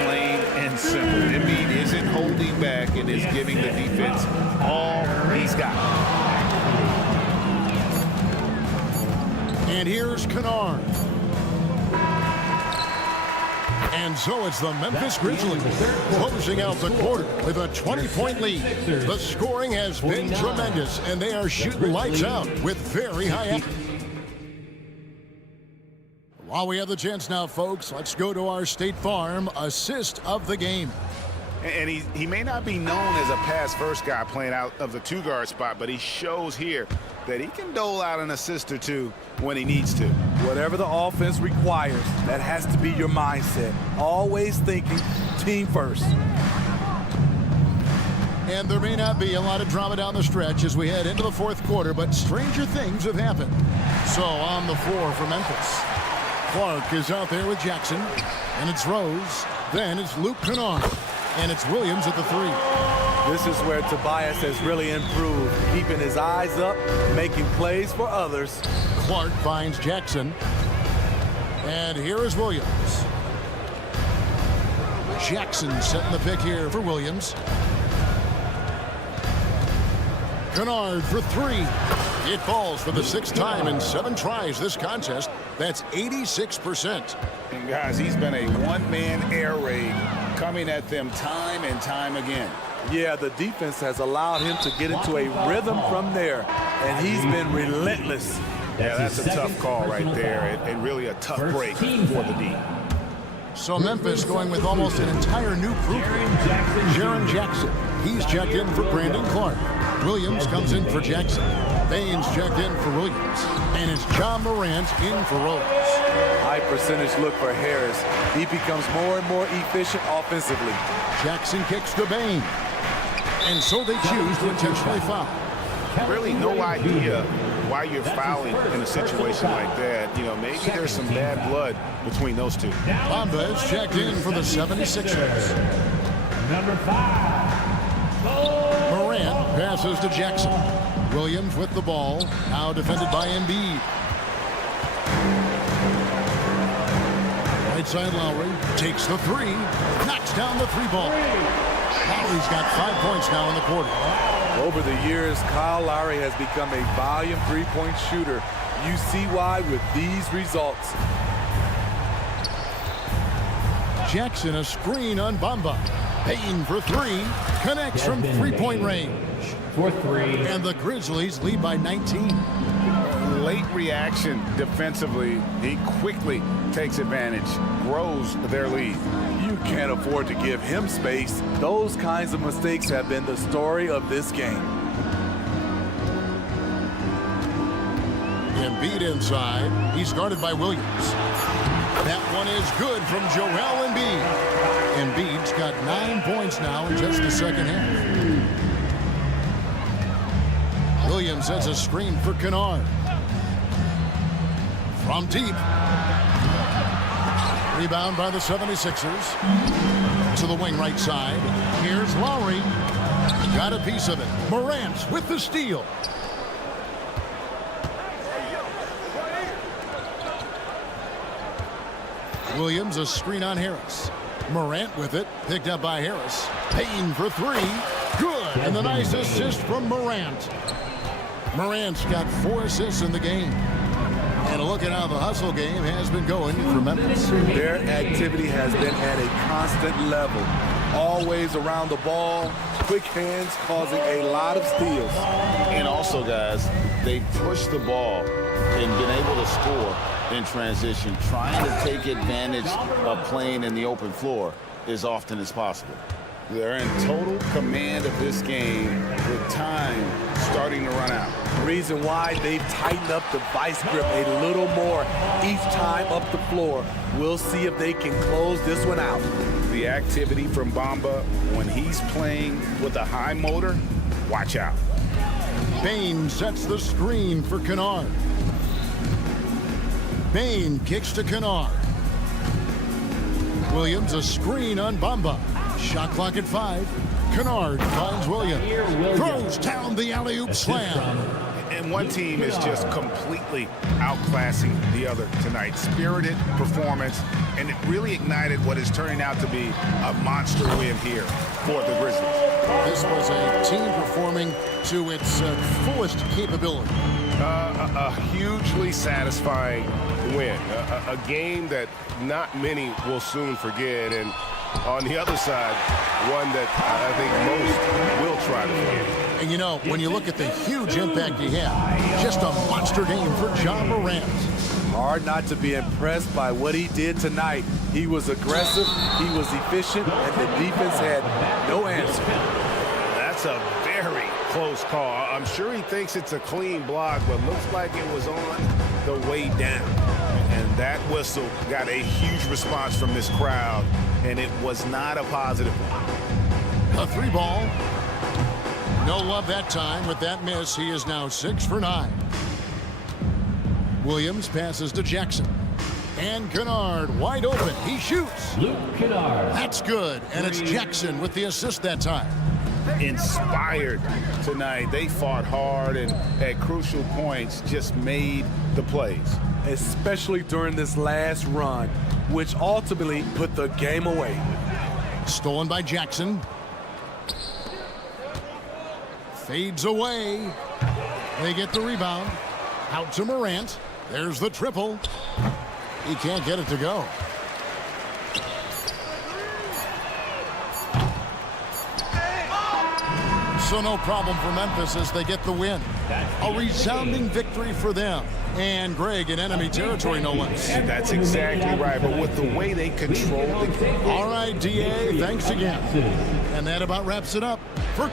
plain and simple. Embiid isn't holding back and is giving the defense all he's got. And here's Kennard. And so it's the Memphis Grizzlies closing out the quarter with a 20-point lead. The scoring has been tremendous, and they are shooting lights out with very high effort. While we have the chance now, folks, let's go to our State Farm assist of the game. And he may not be known as a pass-first guy playing out of the 2-guard spot, but he shows here that he can dole out an assist or two when he needs to. Whatever the offense requires, that has to be your mindset. Always thinking team first. And there may not be a lot of drama down the stretch as we head into the 4th quarter, but stranger things have happened. So on the floor for Memphis, Clark is out there with Jackson, and it's Rose. Then it's Luke Kennard, and it's Williams at the 3. This is where Tobias has really improved, keeping his eyes up, making plays for others. Clark finds Jackson, and here is Williams. Jackson setting the pick here for Williams. Kennard for 3. It falls for the 6th time in 7 tries this contest. That's 86%. And guys, he's been a one-man air raid coming at them time and time again. Yeah, the defense has allowed him to get into a rhythm from there, and he's been relentless. Yeah, that's a tough call right there, and really a tough break for the D. So Memphis going with almost an entire new group. Jaren Jackson. He's checked in for Brandon Clark. Williams comes in for Jackson. Baines checked in for Williams. And it's John Morant in for Rose. High percentage look for Harris. He becomes more and more efficient offensively. Jackson kicks to Baines. And so they choose to intentionally foul. Really no idea why you're fouling in a situation like that. You know, maybe there's some bad blood between those two. Bamba is checked in for the 76ers. Number 5. Morant passes to Jackson. Williams with the ball. Now defended by Embiid. Right side Lowry takes the 3. Knocks down the 3-ball. Lowry's got 5 points now in the quarter. Over the years, Kyle Lowry has become a volume 3-point shooter. You see why with these results. Jackson a screen on Bamba. Payne for 3. Connects from 3-point range. For 3. And the Grizzlies lead by 19. Late reaction defensively. He quickly takes advantage, grows their lead. You can't afford to give him space. Those kinds of mistakes have been the story of this game. Embiid inside. He's guarded by Williams. That one is good from Joel Embiid. Embiid's got 9 points now in just the second half. Williams sets a screen for Kennard. From deep. Rebound by the 76ers. To the wing right side. Here's Lowry. Got a piece of it. Morant with the steal. Williams, a screen on Harris. Morant with it, picked up by Harris. Payne for three. Good. And the nice assist from Morant. Morant's got 4 assists in the game. And a look at how the hustle game has been going for Memphis. Their activity has been at a constant level. Always around the ball, quick hands causing a lot of steals. And also, guys, they pushed the ball and been able to score in transition, trying to take advantage of playing in the open floor as often as possible. They're in total command of this game with time starting to run out. Reason why they've tightened up the vice grip a little more each time up the floor. We'll see if they can close this one out. The activity from Bamba when he's playing with a high motor, watch out. Payne sets the screen for Kennard. Payne kicks to Kennard. Williams a screen on Bamba. Shot clock at 5. Kennard finds Williams. Throws down the alley-oop slam. And one team is just completely outclassing the other tonight. Spirited performance, and it really ignited what is turning out to be a monster win here for the Grizzlies. This was a team performing to its fullest capability. A hugely satisfying win. A game that not many will soon forget. And on the other side, one that I think most will try to forget. And you know, when you look at the huge impact he had, just a monster game for John Morant. Hard not to be impressed by what he did tonight. He was aggressive, he was efficient, and the defense had no answer. That's a very close call. I'm sure he thinks it's a clean block, but looks like it was on the way down. And that whistle got a huge response from this crowd, and it was not a positive one. A 3 ball. No love that time. With that miss, he is now 6 for 9. Williams passes to Jackson. And Kennard wide open. He shoots. Luke Kennard. That's good. And it's Jackson with the assist that time. Inspired tonight. They fought hard and at crucial points just made the plays. Especially during this last run, which ultimately put the game away. Stolen by Jackson. Fades away. They get the rebound. Out to Morant. There's the triple. He can't get it to go. So no problem for Memphis as they get the win. A resounding victory for them. And Greg in enemy territory, no less. And that's exactly right. But with the way they control the game. All right, DA, thanks again. And that about wraps it up for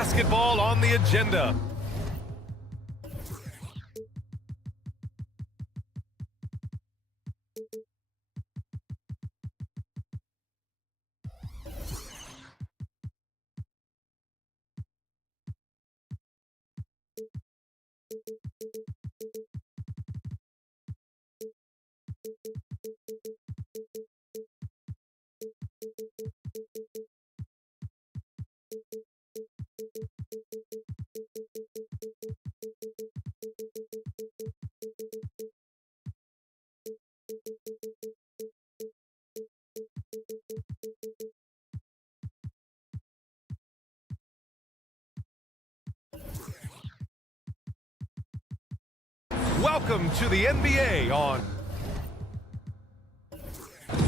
basketball on the agenda. Welcome to the NBA on.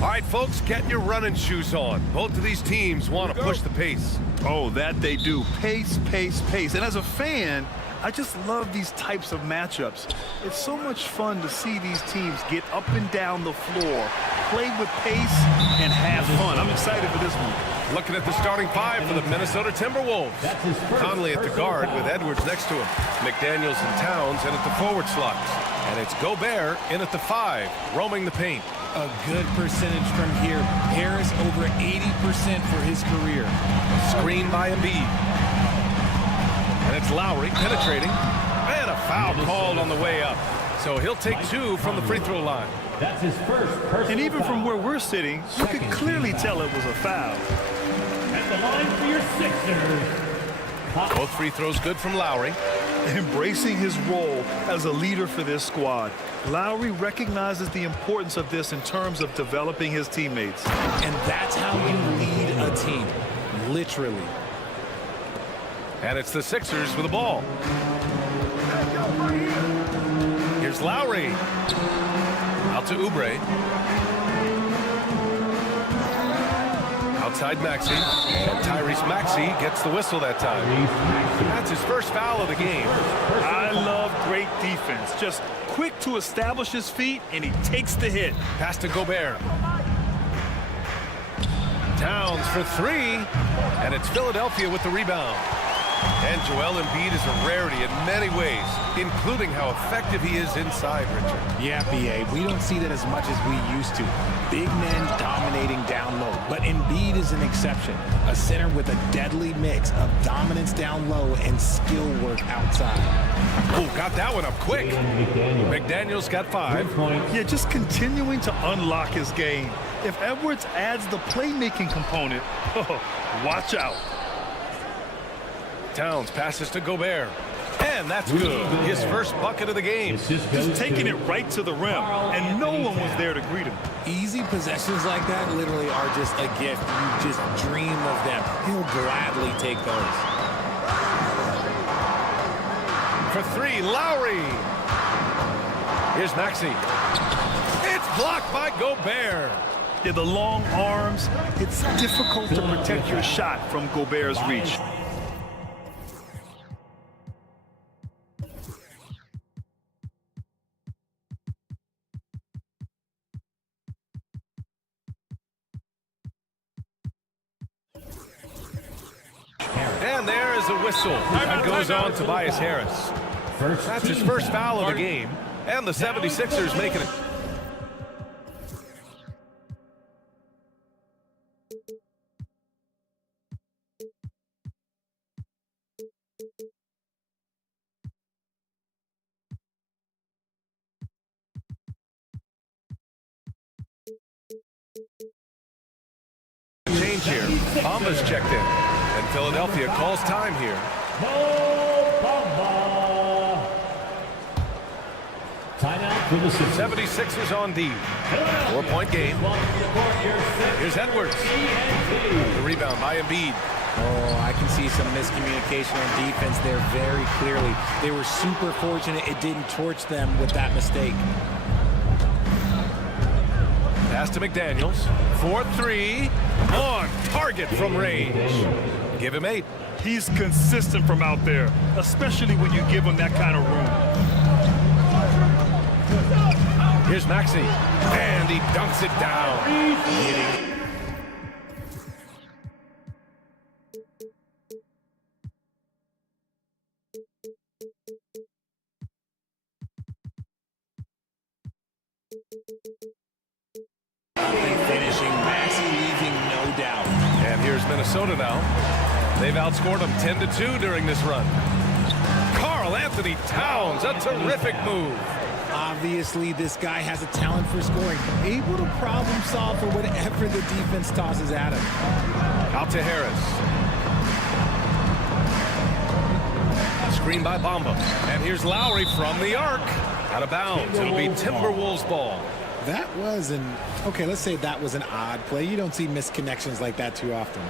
All right, folks, get your running shoes on. Both of these teams want to push the pace. Oh, that they do. Pace, pace, pace. And as a fan, I just love these types of matchups. It's so much fun to see these teams get up and down the floor, play with pace, and have fun. I'm excited for this one. Looking at the starting five for the Minnesota Timberwolves. Conley at the guard with Edwards next to him. McDaniels and Towns in at the forward slots. And it's Gobert in at the 5, roaming the paint. A good percentage from here. Harris over 80% for his career. Screen by Embiid. And it's Lowry penetrating. And a foul called on the way up. So he'll take 2 from the free throw line. That's his first. And even from where we're sitting, you could clearly tell it was a foul. At the line for your Sixers. Both free throws good from Lowry. Embracing his role as a leader for this squad, Lowry recognizes the importance of this in terms of developing his teammates. And that's how you lead a team, literally. And it's the Sixers with the ball. Here's Lowry. Out to Oubre. Outside Maxey. And Tyrese Maxey gets the whistle that time. That's his first foul of the game. I love great defense. Just quick to establish his feet, and he takes the hit. Pass to Gobert. Towns for 3. And it's Philadelphia with the rebound. And Joel Embiid is a rarity in many ways, including how effective he is inside, Richard. Yeah, B.A., we don't see that as much as we used to. Big men dominating down low, but Embiid is an exception. A center with a deadly mix of dominance down low and skill work outside. Oh, got that one up quick. McDaniels got 5. Yeah, just continuing to unlock his game. If Edwards adds the playmaking component, watch out. Towns passes to Gobert. And that's good. His first bucket of the game. Just taking it right to the rim, and no one was there to greet him. Easy possessions like that literally are just a gift. You just dream of them. He'll gladly take those. For 3, Lowry. Here's Maxey. It's blocked by Gobert. Yeah, the long arms, it's difficult to protect your shot from Gobert's reach. And there is a whistle. That goes on Tobias Harris. That's his first foul of the game. And the 76ers making it. Change here. Bamba's checked in. And Philadelphia calls time here. Timeout for the Sixers. 76ers on D. 4-point game. Here's Edwards. The rebound by Embiid. Oh, I can see some miscommunication on defense there very clearly. They were super fortunate it didn't torch them with that mistake. Pass to McDaniels. 4-3. On target from range. Give him 8. He's consistent from out there, especially when you give him that kind of room. Here's Maxey. And he dunks it down. Here's Minnesota now. They've outscored them 10-2 during this run. Karl Anthony Towns, a terrific move. Obviously, this guy has a talent for scoring, able to problem solve for whatever the defense tosses at him. Out to Harris. Screen by Bamba. And here's Lowry from the arc. Out of bounds. It'll be Timberwolves ball. That was okay, let's say that was an odd play. You don't see missed connections like that too often.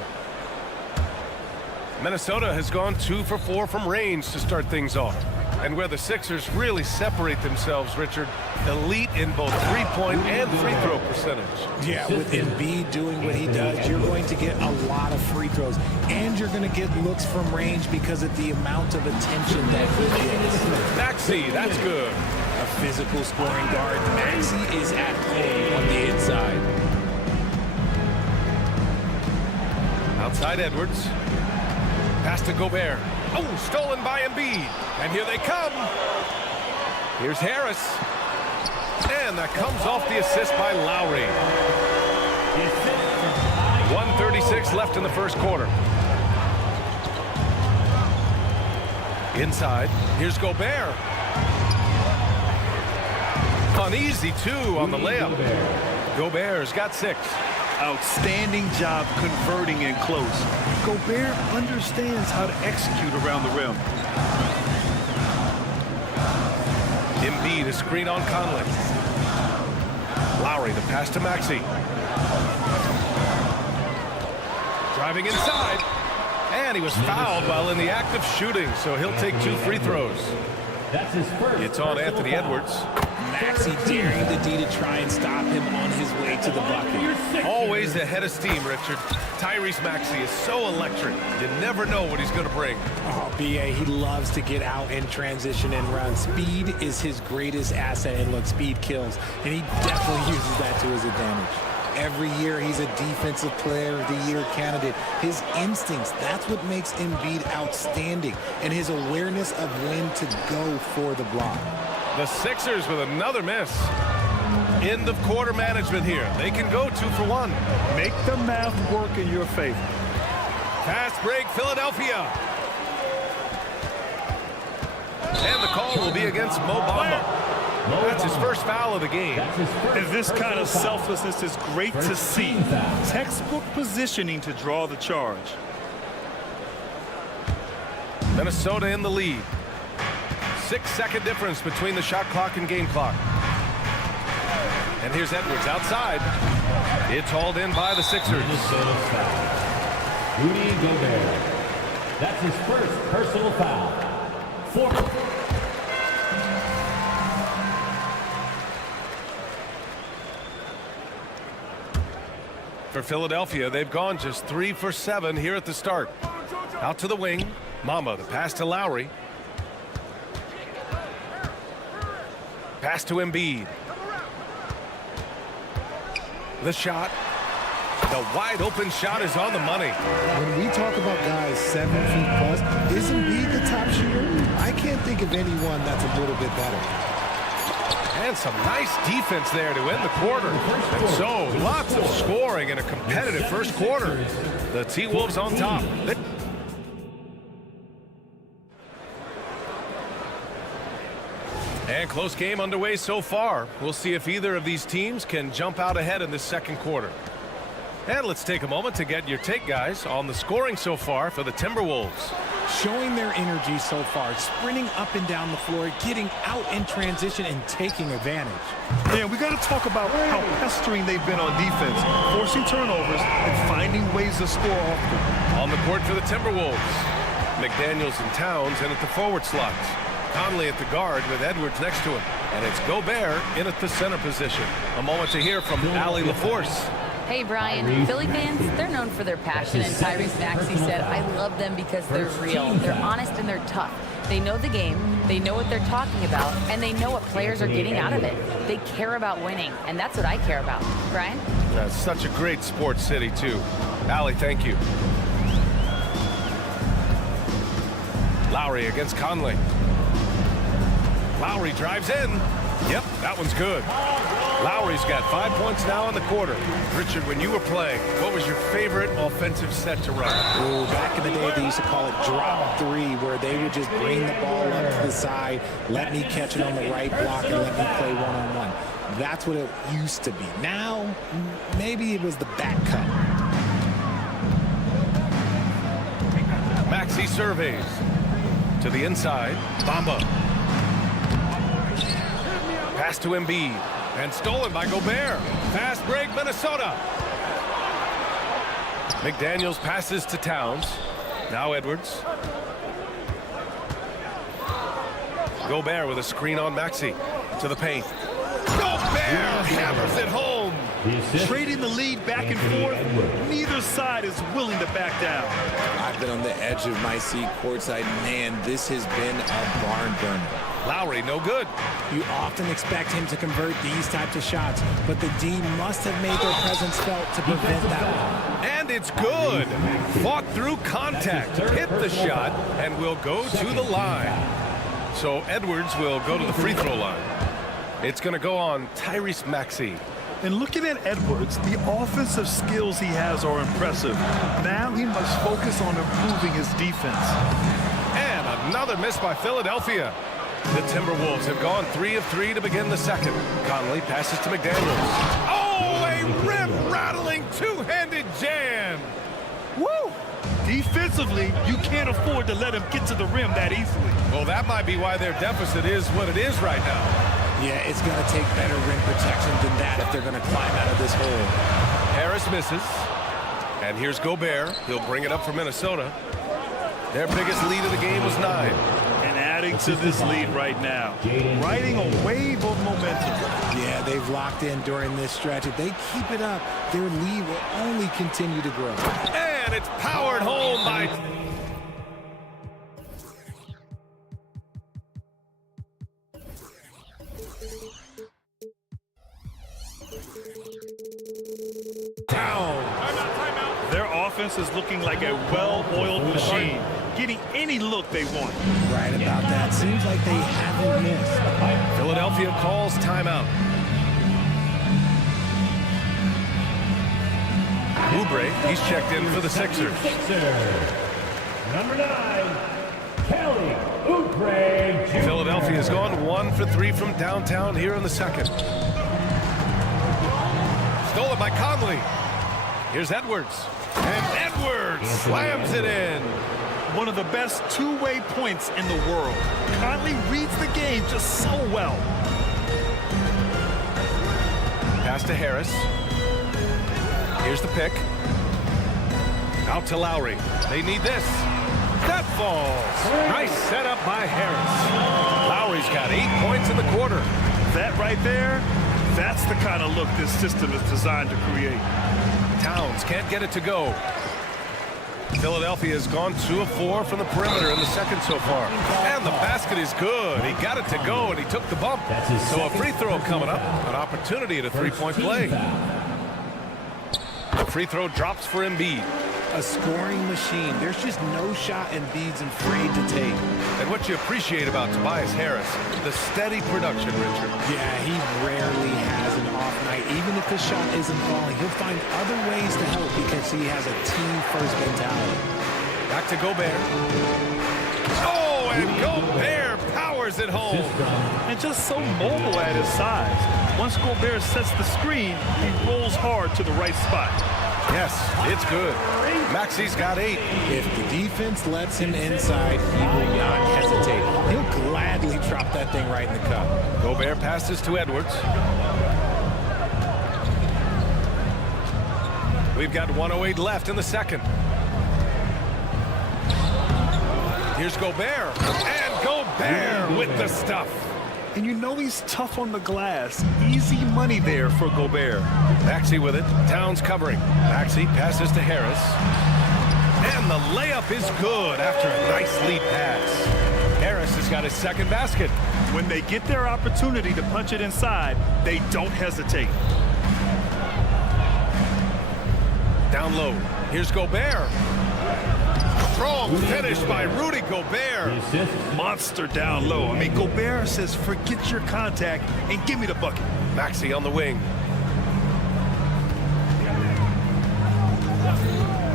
Minnesota has gone 2 for 4 from range to start things off. And where the Sixers really separate themselves, Richard, elite in both three-point and free throw percentage. Yeah, with Embiid doing what he does, you're going to get a lot of free throws. And you're going to get looks from range because of the amount of attention that he gets. Maxey, that's good. A physical scoring guard. Maxey is at home on the inside. Outside Edwards. Pass to Gobert. Oh, stolen by Embiid. And here they come. Here's Harris. And that comes off the assist by Lowry. 1:36 left in the first quarter. Inside. Here's Gobert. Uneasy, too, on the layup. Gobert's got 6. Outstanding job converting in close. Gobert understands how to execute around the rim. Embiid, a screen on Conley. Lowry, the pass to Maxey. Driving inside. And he was fouled while in the act of shooting, so he'll take 2 free throws. That's his first. It's on Anthony Edwards. Maxey daring the D to try and stop him on his way to the bucket. Always ahead of steam, Richard. Tyrese Maxey is so electric. You never know what he's going to bring. Oh, B.A., he loves to get out and transition and run. Speed is his greatest asset, and look, speed kills. And he definitely uses that to his advantage. Every year, he's a Defensive Player of the Year candidate. His instincts, that's what makes Embiid outstanding, and his awareness of when to go for the block. The Sixers with another miss. End of quarter management here. They can go 2 for 1. Make the math work in your favor. Fast break, Philadelphia. And the call will be against Mo Bamba. That's his first foul of the game. And this kind of selflessness is great to see. Textbook positioning to draw the charge. Minnesota in the lead. 6-second difference between the shot clock and game clock. And here's Edwards outside. It's hauled in by the Sixers. Rudy Gobert. That's his first personal foul. 4. For Philadelphia, they've gone just 3 for 7 here at the start. Out to the wing. Mamba, the pass to Lowry. Pass to Embiid. The shot. The wide open shot is on the money. When we talk about guys 7 feet plus, is Embiid the top shooter? I can't think of anyone that's a little bit better. And some nice defense there to end the quarter. And so, lots of scoring in a competitive first quarter. The T-Wolves on top. And close game underway so far. We'll see if either of these teams can jump out ahead in this second quarter. And let's take a moment to get your take, guys, on the scoring so far for the Timberwolves. Showing their energy so far, sprinting up and down the floor, getting out in transition and taking advantage. Yeah, we got to talk about how pestering they've been on defense, forcing turnovers and finding ways to score often. On the court for the Timberwolves, McDaniels and Towns in at the forward slots. Conley at the guard with Edwards next to him. And it's Gobert in at the center position. A moment to hear from Allie LaForce. Hey, Brian, Philly fans, they're known for their passion, and Tyrese Maxey said, I love them because they're real. They're honest and they're tough. They know the game, they know what they're talking about, and they know what players are getting out of it. They care about winning, and that's what I care about. Brian? That's such a great sports city, too. Allie, thank you. Lowry against Conley. Lowry drives in. Yep, that one's good. Lowry's got 5 points now in the quarter. Richard, when you were playing, what was your favorite offensive set to run? Oh, back in the day, they used to call it drop three, where they would just bring the ball up to the side, let me catch it on the right block, and let me play one-on-one. That's what it used to be. Now, maybe it was the back cut. Maxey surveys. To the inside. Bamba. Pass to Embiid. And stolen by Gobert. Fast break, Minnesota. McDaniels passes to Towns. Now Edwards. Gobert with a screen on Maxey. To the paint. Gobert hammers it home. Trading the lead back and forth, neither side is willing to back down. I've been on the edge of my seat courtside. Man, this has been a barn burner. Lowry, no good. You often expect him to convert these types of shots, but the D must have made their presence felt to prevent that one. And it's good. Fought through contact, hit the shot, and will go to the line. So Edwards will go to the free throw line. It's going to go on Tyrese Maxey. And looking at Edwards, the offensive skills he has are impressive. Now he must focus on improving his defense. And another miss by Philadelphia. The Timberwolves have gone 3 of 3 to begin the second. Conley passes to McDaniels. Oh, a rim-rattling two-handed jam. Woo! Defensively, you can't afford to let him get to the rim that easily. Well, that might be why their deficit is what it is right now. Yeah, it's going to take better rim protection than that if they're going to climb out of this hole. Harris misses. And here's Gobert. He'll bring it up for Minnesota. Their biggest lead of the game was 9. And adding to this lead right now, riding a wave of momentum. Yeah, they've locked in during this stretch. If they keep it up, their lead will only continue to grow. And it's powered home by... Their offense is looking like a well-oiled machine, getting any look they want. Right about that. Seems like they haven't missed. Philadelphia calls timeout. Oubre, he's checked in for the Sixers. Number 9, Kelly Oubre. Philadelphia has gone 1 for 3 from downtown here in the second. Stolen by Conley. Here's Edwards. And Edwards slams it in. One of the best two-way points in the world. Conley reads the game just so well. Pass to Harris. Here's the pick. Out to Lowry. They need this. That falls. Nice setup by Harris. Lowry's got 8 points in the quarter. That right there, that's the kind of look this system is designed to create. Towns can't get it to go. Philadelphia has gone 2 of 4 from the perimeter in the second so far. And the basket is good. He got it to go, and he took the bump. So a free throw coming up. An opportunity at a three-point play. The free throw drops for Embiid. A scoring machine. There's just no shot Embiid's afraid to take. And what you appreciate about Tobias Harris, the steady production, Richard. Yeah, he rarely has an off night. Even if the shot isn't falling, he'll find other ways to help because he has a team-first mentality. Back to Gobert. Oh, and Gobert powers it home. And just so mobile at his size. Once Gobert sets the screen, he rolls hard to the right spot. Yes, it's good. Maxey's got 8. If the defense lets him inside, he will not hesitate. He'll gladly drop that thing right in the cup. Gobert passes to Edwards. We've got 1:08 left in the second. Here's Gobert. And Gobert with the stuff. And you know he's tough on the glass. Easy money there for Gobert. Maxey with it. Towns covering. Maxey passes to Harris. And the layup is good after a nice lead pass. Harris has got his second basket. When they get their opportunity to punch it inside, they don't hesitate. Down low. Here's Gobert. Strong finish by Rudy Gobert. Monster down low. I mean, Gobert says, forget your contact and give me the bucket. Maxey on the wing.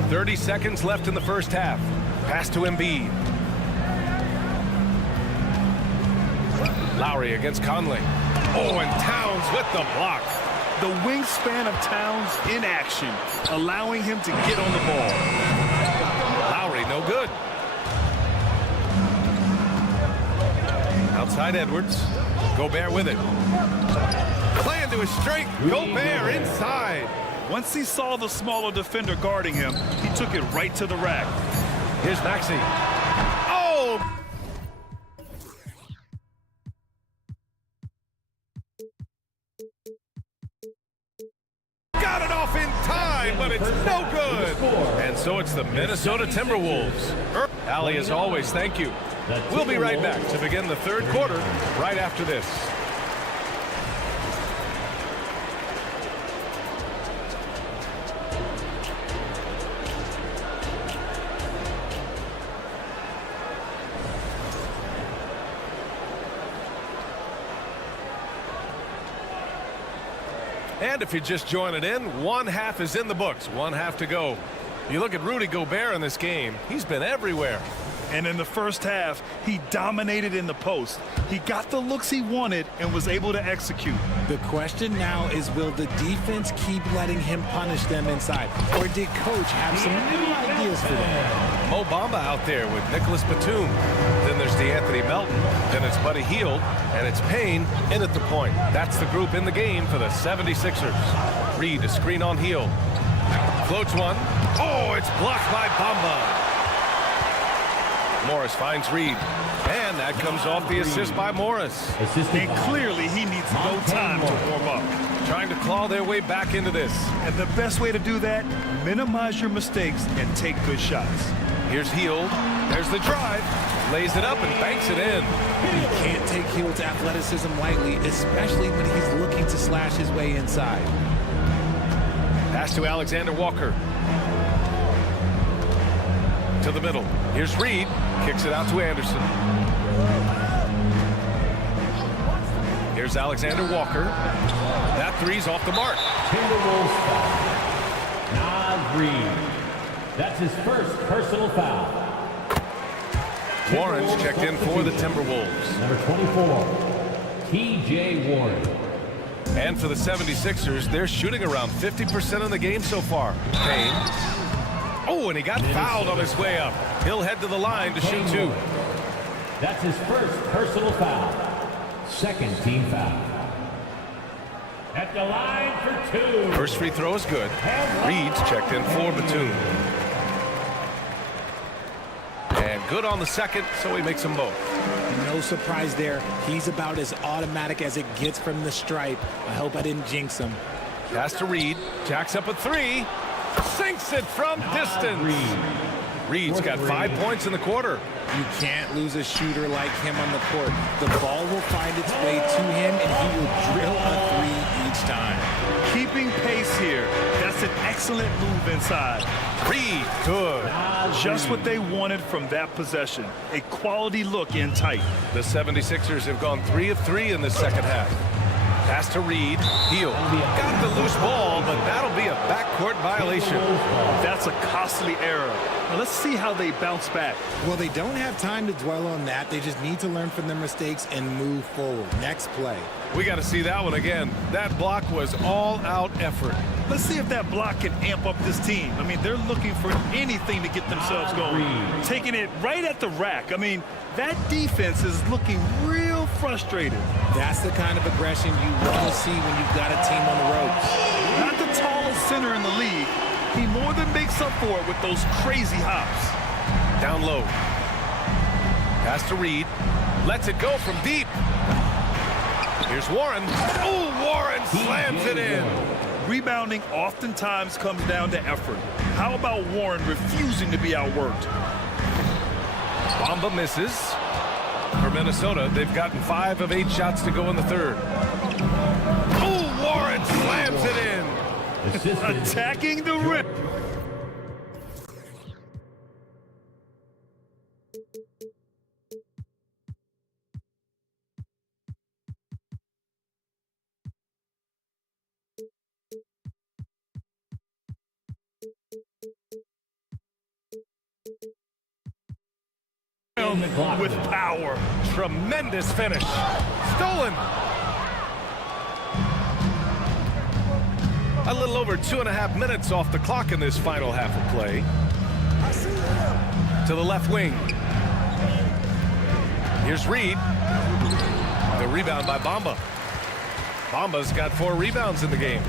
30 seconds left in the first half. Pass to Embiid. Lowry against Conley. Oh, and Towns with the block. The wingspan of Towns in action, allowing him to get on the ball. Lowry, no good. Outside Edwards. Gobert with it. Playing to his strength. Gobert inside. Once he saw the smaller defender guarding him, he took it right to the rack. Here's Maxey. Oh! Got it off in time, but it's no good. And so it's the Minnesota Timberwolves. Allie, as always, thank you. We'll be right back to begin the third quarter right after this. And if you're just joining in, one half is in the books, one half to go. You look at Rudy Gobert in this game, he's been everywhere. And in the first half, he dominated in the post. He got the looks he wanted and was able to execute. The question now is, will the defense keep letting him punish them inside? Or did coach have some new ideas for them? Mo Bamba out there with Nicholas Batum. Then there's DeAnthony Melton. Then it's Buddy Hield. And it's Payne in at the point. That's the group in the game for the 76ers. Reed, a screen on Hield. Floats one. Oh, it's blocked by Bamba. Morris finds Reed. And that comes off the assist by Morris. And clearly he needs no time to warm up. Trying to claw their way back into this. And the best way to do that, minimize your mistakes and take good shots. Here's Hield. There's the drive. Lays it up and banks it in. You can't take Hield's athleticism lightly, especially when he's looking to slash his way inside. Pass to Alexander Walker. To the middle. Here's Reed. Kicks it out to Anderson. Here's Alexander Walker. That three's off the mark. Timberwolves foul. Nas Reed. That's his first personal foul. Warren's checked in for the Timberwolves. Number 24, T.J. Warren. And for the 76ers, they're shooting around 50% in the game so far. Payne. Oh, and he got fouled on his way up. He'll head to the line to shoot two. That's his first personal foul. Second team foul. At the line for two. First free throw is good. Reed's checked in for Batum. And good on the second, so he makes them both. No surprise there. He's about as automatic as it gets from the stripe. I hope I didn't jinx him. Pass to Reed. Jacks up a three. Sinks it from distance. Reed's got 5 points in the quarter. You can't lose a shooter like him on the court. The ball will find its way to him, and he will drill a three each time. Keeping pace here. That's an excellent move inside. Reed, good. Just what they wanted from that possession. A quality look in tight. The 76ers have gone 3 of 3 in the second half. Pass to Reed. Hield. Got the loose ball, but that'll be a backcourt violation. That's a costly error. Now let's see how they bounce back. Well, they don't have time to dwell on that. They just need to learn from their mistakes and move forward. Next play. We got to see that one again. That block was all-out effort. Let's see if that block can amp up this team. I mean, they're looking for anything to get themselves going. Taking it right at the rack. I mean, that defense is looking real frustrated. That's the kind of aggression you want to see when you've got a team on the ropes. Not the tallest center in the league. He more than makes up for it with those crazy hops. Down low. Pass to Reed. Lets it go from deep. Here's Warren. Oh, Warren slams it in. Rebounding oftentimes comes down to effort. How about Warren refusing to be outworked? Bamba misses. For Minnesota, they've gotten 5 of 8 shots to go in the third. Oh, Warren slams it in. Attacking the rim. With power. Tremendous finish. Stolen. A little over 2.5 minutes off the clock in this final half of play. To the left wing. Here's Reed. The rebound by Bamba. Bamba's got 4 rebounds in the game.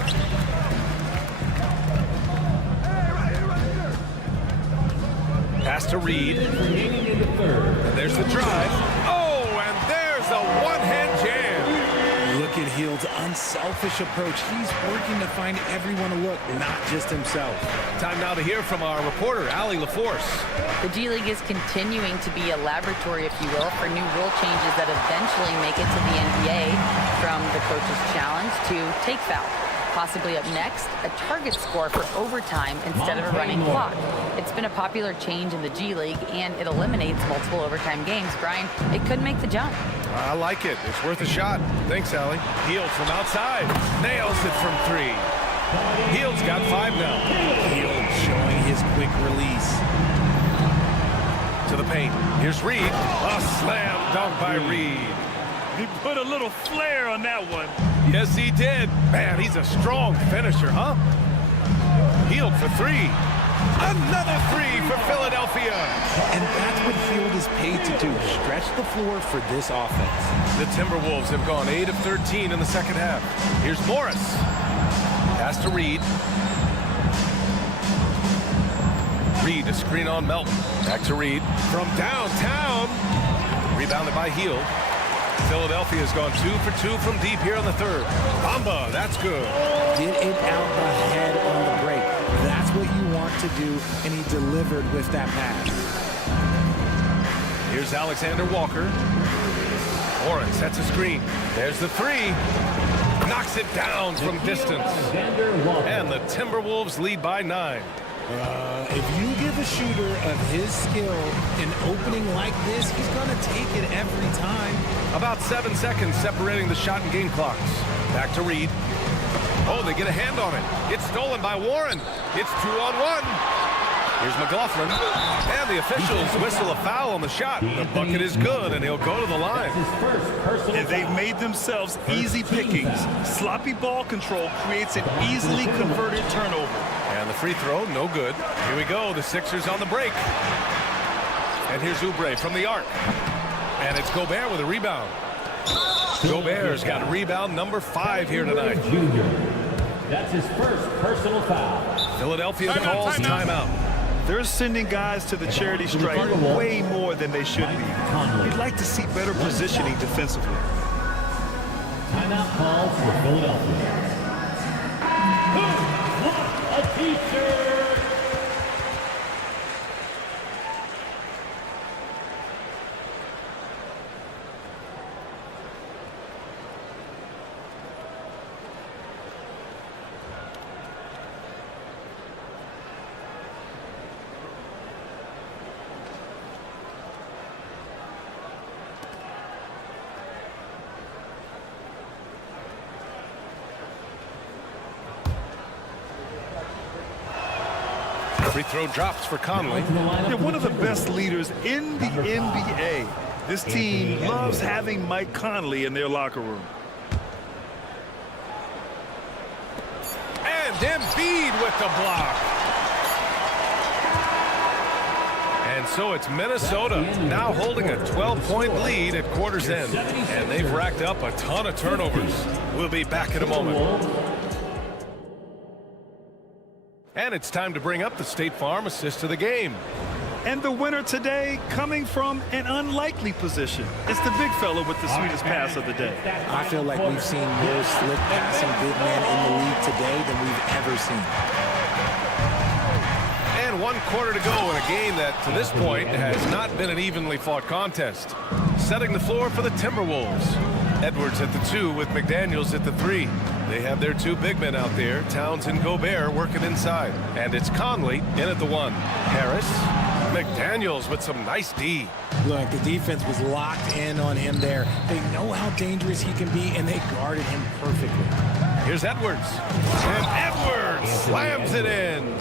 Pass to Reed. And there's the drive. Oh, and there's a one-hand jam. Look at Hield's unselfish approach. He's working to find everyone to look, not just himself. Time now to hear from our reporter, Allie LaForce. The G League is continuing to be a laboratory, if you will, for new rule changes that eventually make it to the NBA, from the coach's challenge to take foul. Possibly up next, a target score for overtime instead of a running clock. It's been a popular change in the G League, and it eliminates multiple overtime games. Brian, it could make the jump. I like it. It's worth a shot. Thanks, Allie. Hield from outside. Nails it from 3. Hield's got 5 now. Hield showing his quick release. To the paint. Here's Reed. A slam dunk by Reed. He put a little flair on that one. Yes, he did. Man, he's a strong finisher, huh? Hield for 3. Another 3 for Philadelphia. And that's what Hield is paid to do, stretch the floor for this offense. The Timberwolves have gone 8 of 13 in the second half. Here's Morris. Pass to Reed. Reed, a screen on Melton. Back to Reed. From downtown. Rebounded by Hield. Philadelphia has gone 2 for 2 from deep here in the third. Bamba, that's good. Get it out ahead on the break. That's what you want to do, and he delivered with that pass. Here's Alexander Walker. Warren sets a screen. There's the 3. Knocks it down from distance. And the Timberwolves lead by 9. If you give a shooter of his skill an opening like this, he's going to take it every time. About 7 seconds separating the shot and game clocks. Back to Reed. Oh, they get a hand on it. It's stolen by Warren. It's 2-on-1. Here's McLaughlin. And the officials whistle a foul on the shot. The bucket is good, and he'll go to the line. And they've made themselves easy pickings. Sloppy ball control creates an easily converted turnover. And the free throw, no good. Here we go, the Sixers on the break. And here's Oubre from the arc. And it's Gobert with a rebound. Gobert's got rebound number 5 here tonight. That's his first personal foul. Philadelphia calls timeout. They're sending guys to the charity stripe way more than they should be. We'd like to see better positioning defensively. Timeout call for Philadelphia. Who wants a t-shirt? Free throw drops for Conley. They're one of the best leaders in the NBA. This team loves having Mike Conley in their locker room. And Embiid with the block. And so it's Minnesota now holding a 12-point lead at quarter's end. And they've racked up a ton of turnovers. We'll be back in a moment. And it's time to bring up the State Farm assist of the game. And the winner today coming from an unlikely position. It's the big fella with the sweetest pass of the day. I feel like we've seen more slick passing big men in the league today than we've ever seen. And 1 quarter to go in a game that, to this point, has not been an evenly fought contest. Setting the floor for the Timberwolves. Edwards at the 2 with McDaniels at the 3. They have their 2 big men out there, Towns and Gobert, working inside. And it's Conley in at the 1. Harris McDaniels with some nice D. Look, the defense was locked in on him there. They know how dangerous he can be, and they guarded him perfectly. Here's Edwards. And Edwards slams it in.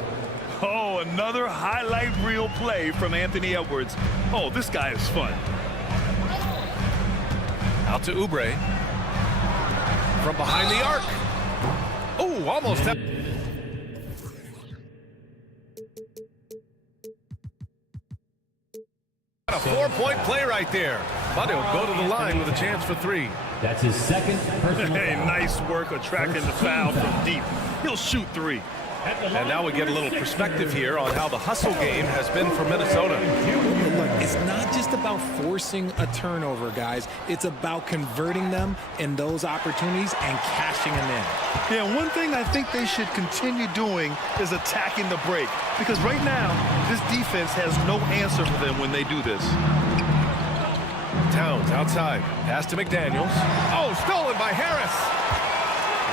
Oh, another highlight reel play from Anthony Edwards. Oh, this guy is fun. Out to Oubre. From behind the arc. Oh, almost. A 4-point play right there. But he'll go to the line with a chance for 3. That's his second personal Hey, foul. nice work attracting the foul from deep. He'll shoot 3. And now we get a little perspective here on how the hustle game has been for Minnesota. Look, it's not just about forcing a turnover, guys. It's about converting them in those opportunities and cashing them in. Yeah, one thing I think they should continue doing is attacking the break. Because right now, this defense has no answer for them when they do this. Towns outside. Pass to McDaniels. Oh, stolen by Harris.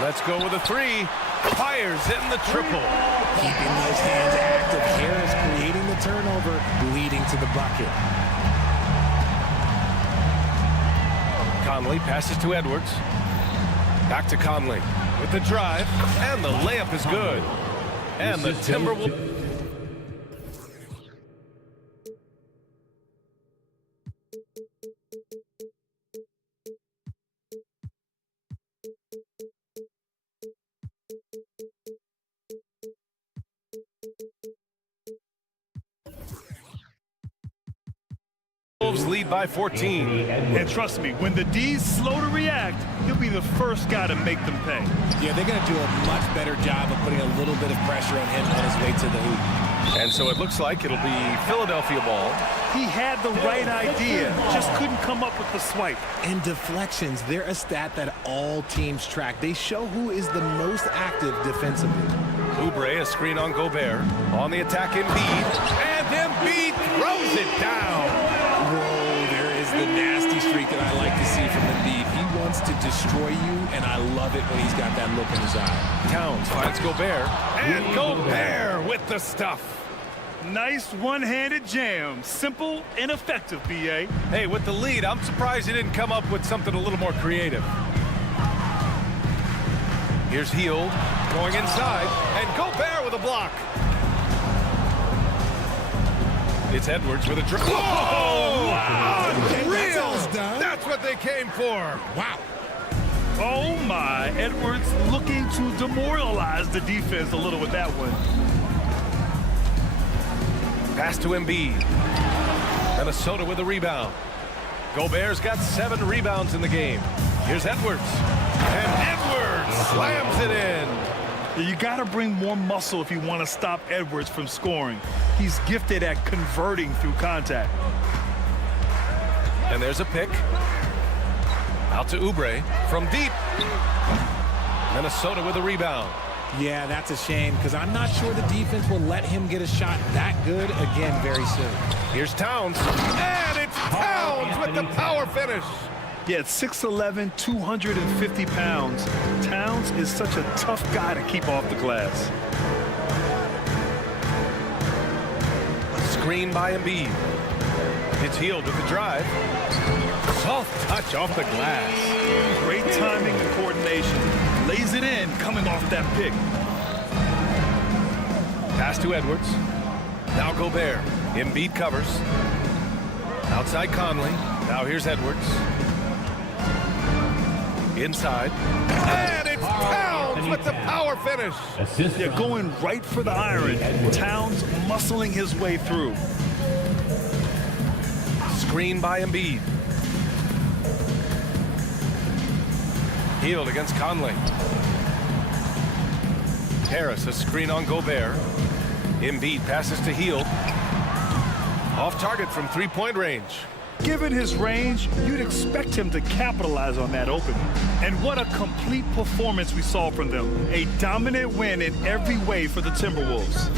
Let's go with a 3. Fires in the triple. Keeping those hands active. Harris creating the turnover, leading to the bucket. Conley passes to Edwards. Back to Conley with the drive. And the layup is good. And the Timberwolves. Lead by 14. And trust me, when the D's slow to react, he'll be the first guy to make them pay. Yeah, they're going to do a much better job of putting a little bit of pressure on him on his way to the hoop. And so it looks like it'll be Philadelphia ball. He had the right idea, just couldn't come up with the swipe. And deflections, they're a stat that all teams track. They show who is the most active defensively. Oubre, a screen on Gobert. On the attack, Embiid. And Embiid throws it down. Whoa, there is the nasty streak that I like to see from Embiid. He wants to destroy you, and I love it when he's got that look in his eye. Towns finds Gobert. And Gobert with the stuff. Nice one-handed jam. Simple and effective, B.A. Hey, with the lead, I'm surprised he didn't come up with something a little more creative. Here's Hield going inside, and Gobert with a block. It's Edwards with a dribble. Whoa! Wow. Unreal! That's what they came for. Wow. Oh, my. Edwards looking to demoralize the defense a little with that one. Pass to Embiid. Minnesota with a rebound. Gobert's got 7 rebounds in the game. Here's Edwards. And Edwards slams it in. You got to bring more muscle if you want to stop Edwards from scoring. He's gifted at converting through contact. And there's a pick. Out to Oubre from deep. Minnesota with a rebound. Yeah, that's a shame because I'm not sure the defense will let him get a shot that good again very soon. Here's Towns. And it's Towns with the power finish. Yeah, at 6'11", 250 pounds, Towns is such a tough guy to keep off the glass. Screen by Embiid. It's Hield with the drive. Soft touch off the glass. Great timing and coordination. Lays it in coming off that pick. Pass to Edwards. Now Gobert. Embiid covers. Outside Conley. Now here's Edwards. Inside. And it's Towns with the power finish. Yeah, going right for the iron. Towns muscling his way through. Screen by Embiid. Hield against Conley. Harris, a screen on Gobert. Embiid passes to Hield. Off target from three-point range. Given his range, you'd expect him to capitalize on that opening. And what a complete performance we saw from them. A dominant win in every way for the Timberwolves.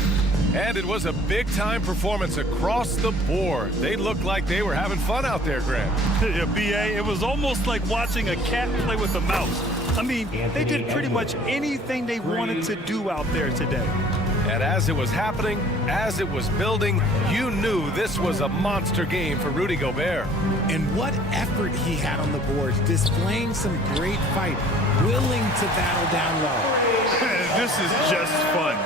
And it was a big-time performance across the board. They looked like they were having fun out there, Grant. Yeah, B.A., it was almost like watching a cat play with a mouse. I mean, they did pretty much anything they wanted to do out there today. And as it was happening, as it was building, you knew this was a monster game for Rudy Gobert. And what effort he had on the boards, displaying some great fight, willing to battle down low. This is just fun.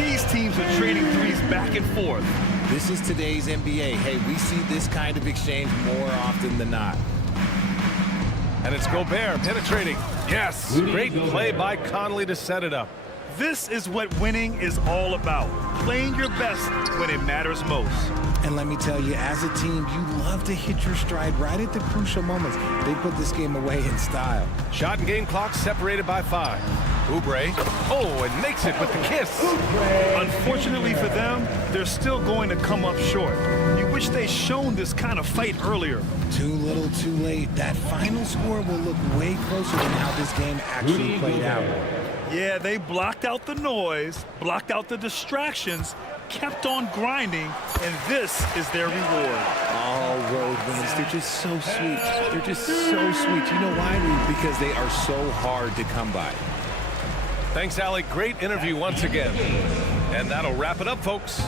These teams are trading threes back and forth. This is today's NBA. Hey, we see this kind of exchange more often than not. And it's Gobert penetrating. Yes, great play by Conley to set it up. This is what winning is all about. Playing your best when it matters most. And let me tell you, as a team, you love to hit your stride right at the crucial moments. They put this game away in style. Shot and game clock separated by 5. Oubre, and makes it with the kiss. Unfortunately for them, they're still going to come up short. You wish they'd shown this kind of fight earlier. Too little, too late. That final score will look way closer than how this game actually played out. Yeah, they blocked out the noise, blocked out the distractions, kept on grinding, and this is their reward. All road wins. They're just so sweet. They're just so sweet. You know why? Because they are so hard to come by. Thanks, Allie. Great interview once again. And that'll wrap it up, folks.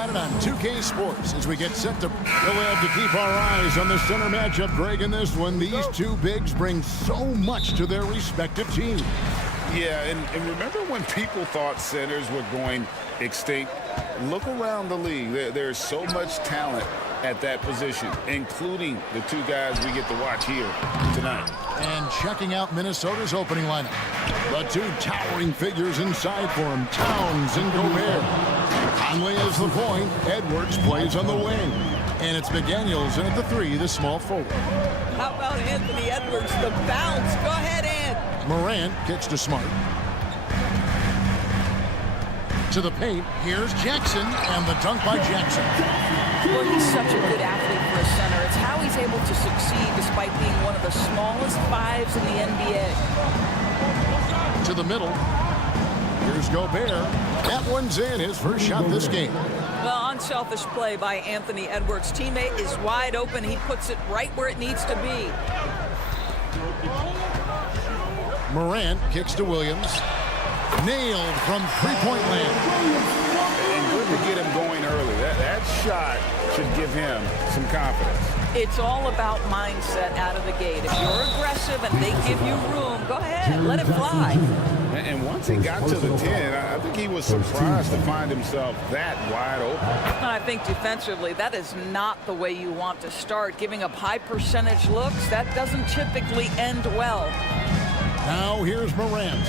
On 2K Sports as we get set to we'll have to keep our eyes on the center matchup, Greg, in this one. These two bigs bring so much to their respective teams. Yeah, and remember when people thought centers were going extinct? Look around the league. There's so much talent at that position, including the two guys we get to watch here tonight. And checking out Minnesota's opening lineup. The two towering figures inside for him, Towns and Gobert. Conley is the point. Edwards plays on the wing. And it's McDaniels in at the 3, the small forward. How about Anthony Edwards, the bounce? Go ahead, Ant. Morant kicks to Smart. To the paint, here's Jackson, and the dunk by Jackson. Well, he's such a good athlete for a center. It's how he's able to succeed despite being one of the smallest fives in the NBA. To the middle. Here's Gobert. That one's in, his first shot this game. Well, unselfish play by Anthony Edwards. Teammate is wide open. He puts it right where it needs to be. Morant kicks to Williams. Nailed from three-point land. And good to get him going early. That shot should give him some confidence. It's all about mindset out of the gate. If you're aggressive and they give you room, go ahead, let it fly. And once he got to the 10, I think he was surprised to find himself that wide open. And I think defensively, that is not the way you want to start. Giving up high percentage looks, that doesn't typically end well. Now here's Morant.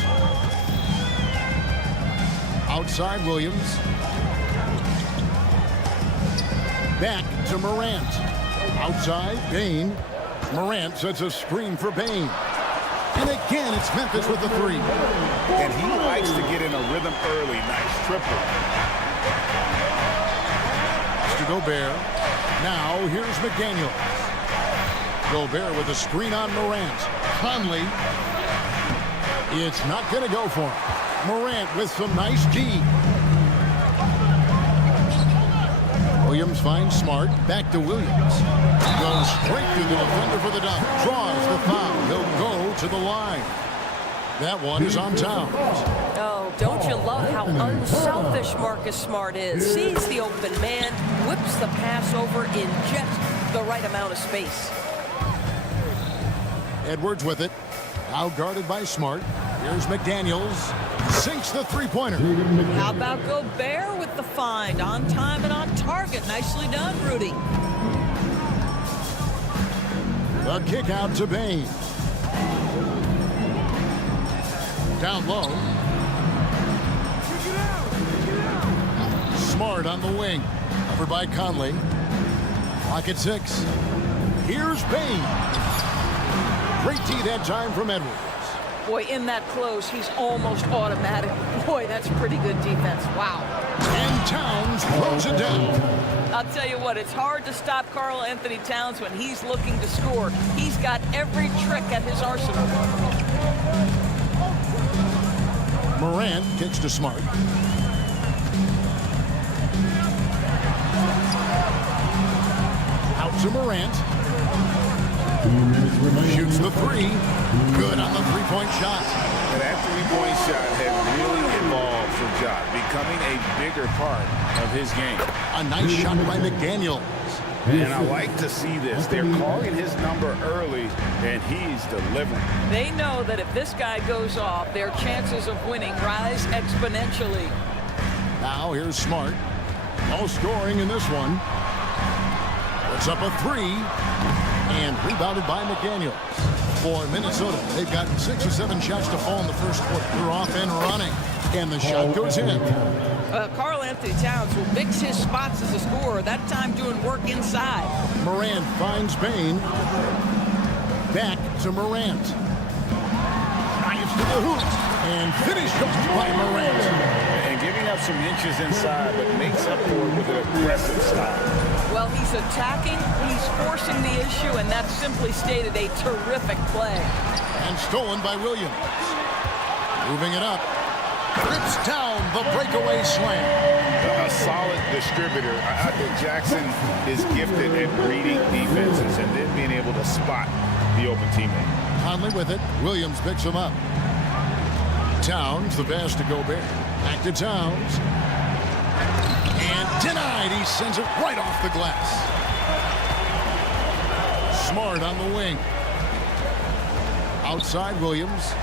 Outside Williams. Back to Morant. Outside, Bain. Morant sets a screen for Bain. And again, it's Memphis with the 3. And he likes to get in a rhythm early. Nice triple. To Gobert. Now here's McDaniels. Gobert with a screen on Morant. Conley. It's not going to go for him. Morant with some nice D. Williams finds Smart. Back to Williams. Goes straight through the defender for the dunk. Draws the foul. He'll go to the line. That one is on Towns. Oh, don't you love how unselfish Marcus Smart is? Sees the open man, whips the pass over in just the right amount of space. Edwards with it. Now guarded by Smart. Here's McDaniels. Sinks the three-pointer. How about Gobert with the find? On time and on target. Nicely done, Rudy. The kick out to Bain. Down low. Smart on the wing. Covered by Conley. Clock at 6. Here's Bain. Great D that time from Edwards. Boy, in that close, he's almost automatic. Boy, that's pretty good defense. Wow. And Towns throws it down. I'll tell you what, it's hard to stop Karl Anthony Towns when he's looking to score. He's got every trick at his arsenal. Morant kicks to Smart. Out to Morant. Shoots the 3. Good on the three-point shot. And that three-point shot has really evolved for Ja, becoming a bigger part of his game. A nice shot by McDaniels. And I like to see this. They're calling his number early, and he's delivering. They know that if this guy goes off, their chances of winning rise exponentially. Now here's Smart. No scoring in this one. Puts up a 3. And rebounded by McDaniels. For Minnesota, they've gotten 6 or 7 shots to fall in the first quarter. They're off and running. And the shot goes in. Karl Anthony Towns will mix his spots as a scorer, that time doing work inside. Morant finds Bain. Back to Morant. Drives to the hoop. And finished off by Morant. And giving up some inches inside, but makes up for it with an aggressive style. Well, he's attacking, he's forcing the issue, and that's simply stated a terrific play. And stolen by Williams. Moving it up. Rips down the breakaway slam. A solid distributor. I think Jackson is gifted at reading defenses and then being able to spot the open teammate. Conley with it. Williams picks him up. Towns, the pass to Gobert. Back to Towns. And Denied. He sends it right off the glass. Smart on the wing. Outside Williams.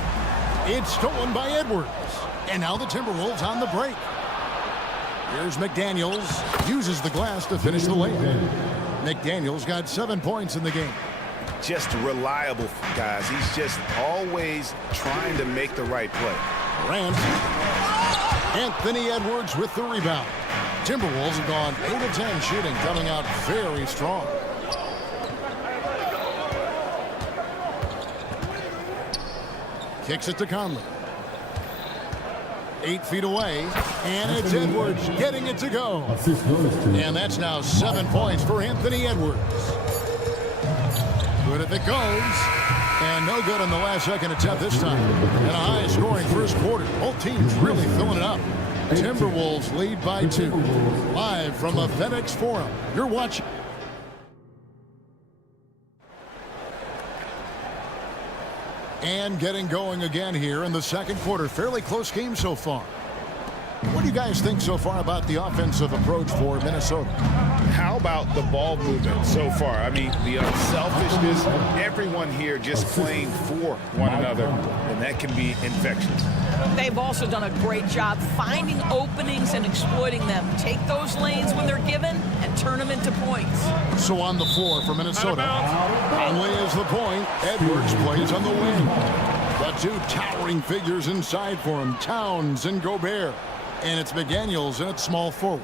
It's stolen by Edwards. And now the Timberwolves on the break. Here's McDaniels. Uses the glass to finish the layup. McDaniels got 7 points in the game. Just reliable, guys. He's just always trying to make the right play. Grant. Anthony Edwards with the rebound. Timberwolves have gone 8 of 10 shooting, coming out very strong. Kicks it to Conley. 8 feet away, and it's Edwards getting it to go. And that's now 7 points for Anthony Edwards. Good if it goes, and no good on the last second attempt this time. And a high-scoring first quarter. Both teams really filling it up. Timberwolves lead by 2. Live from the FedEx Forum, you're watching. And getting going again here in the second quarter. Fairly close game so far. What do you guys think so far about the offensive approach for Minnesota? How about the ball movement so far? I mean, the unselfishness, everyone here just playing for one another, and that can be infectious. They've also done a great job finding openings and exploiting them. Take those lanes when they're given and turn them into points. So on the floor for Minnesota, Conley is the point. Edwards plays on the wing. The two towering figures inside for him, Towns and Gobert. And it's McDaniels in at small forward.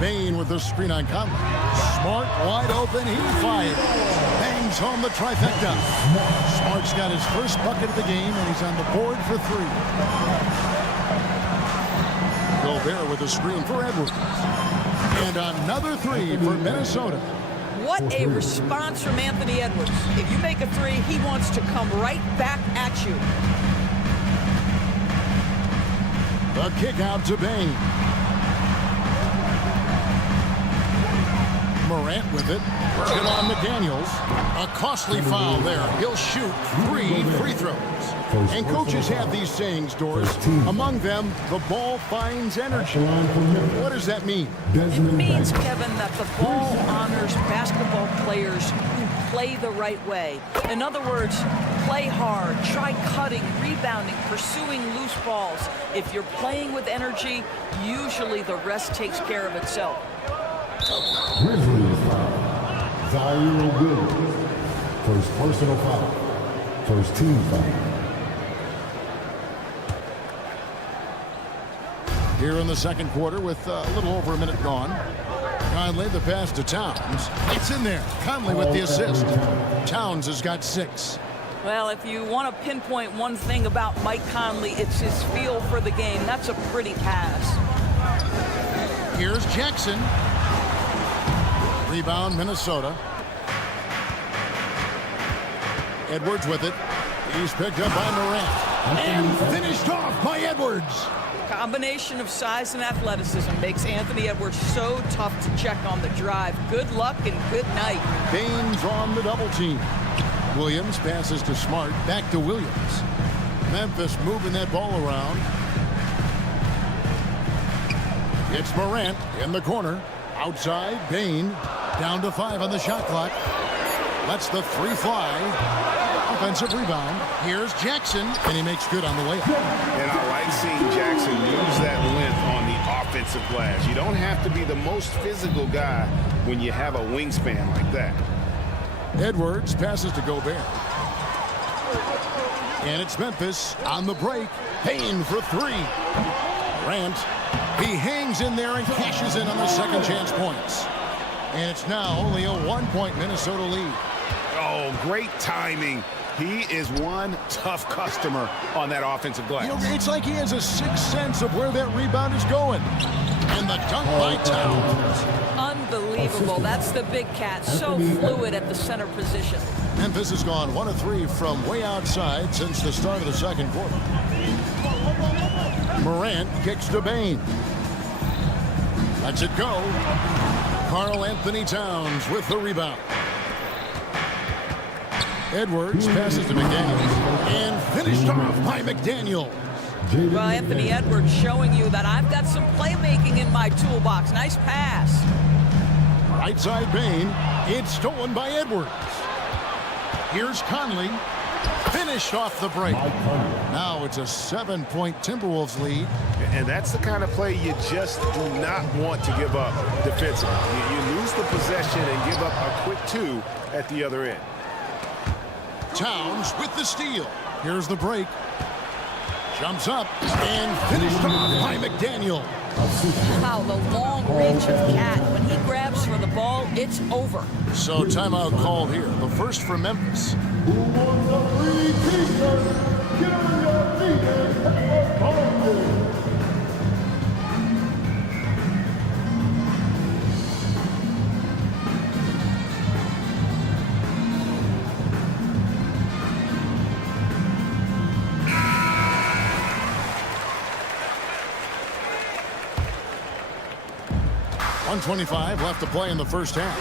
Bain with the screen on Conley. Smart wide open, he fires. Bangs home the trifecta. Smart's got his first bucket of the game, and he's on the board for 3. Gobert with the screen for Edwards. And another 3 for Minnesota. What a response from Anthony Edwards. If you make a 3, he wants to come right back at you. The kick out to Bain. Morant with it. Working on McDaniels. A costly foul there. He'll shoot 3 free throws. And coaches have these sayings, Doris. Among them, the ball finds energy. What does that mean? It means, Kevin, that the ball honors basketball players who play the right way. In other words, play hard, try cutting, rebounding, pursuing loose balls. If you're playing with energy, usually the rest takes care of itself. Grizzlies foul. Williams. First personal foul. First team foul. Here in the second quarter with a little over a minute gone. Conley the pass to Towns. It's in there. Conley with the assist. Towns has got 6. Well, if you want to pinpoint one thing about Mike Conley, it's his feel for the game. That's a pretty pass. Here's Jackson. Rebound, Minnesota. Edwards with it. He's picked up by Morant. And finished off by Edwards. Combination of size and athleticism makes Anthony Edwards so tough to check on the drive. Good luck and good night. Baines on the double team. Williams passes to Smart. Back to Williams. Memphis moving that ball around. It's Morant in the corner. Outside, Bain. Down to 5 on the shot clock. Lets the 3 fly. Offensive rebound. Here's Jackson, and he makes good on the layup. And I like seeing Jackson use that length on the offensive glass. You don't have to be the most physical guy when you have a wingspan like that. Edwards passes to Gobert. And it's Memphis on the break. Payne for 3. Grant. He hangs in there and cashes in on the second chance points. And it's now only a 1-point Minnesota lead. Oh, great timing. He is one tough customer on that offensive glass. You know, it's like he has a sixth sense of where that rebound is going. And the dunk by Towns. Unbelievable. That's the big cat. So fluid at the center position. Memphis has gone 1 of 3 from way outside since the start of the second quarter. Morant kicks to Bain. Lets it go. Karl Anthony Towns with the rebound. Edwards passes to McDaniels. And finished off by McDaniels. Well, Anthony Edwards showing you that I've got some playmaking in my toolbox. Nice pass. Right side Bain. It's stolen by Edwards. Here's Conley. Finished off the break. Now it's a 7-point Timberwolves lead. And that's the kind of play you just do not want to give up defensively. You lose the possession and give up a quick 2 at the other end. Towns with the steal. Here's the break. Jumps up and finished off by McDaniel. Wow, the long reach of Cat. When he grabs for the ball, it's over. So timeout called here. The first for Memphis. Who wants a free t-shirt? Get on your feet and have a party. .125 left to play in the first half.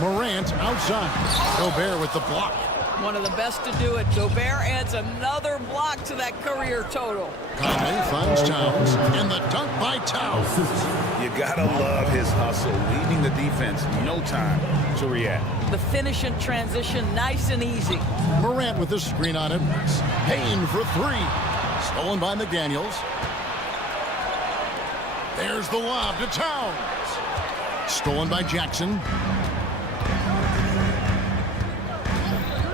Morant outside. Gobert with the block. One of the best to do it. Gobert adds another block to that career total. Conley finds Towns, and the dunk by Towns. You gotta love his hustle, leading the defense, no time to react. The finish in transition, nice and easy. Morant with the screen on Edwards. Payne for 3. Stolen by McDaniels. There's the lob to Towns. Stolen by Jackson.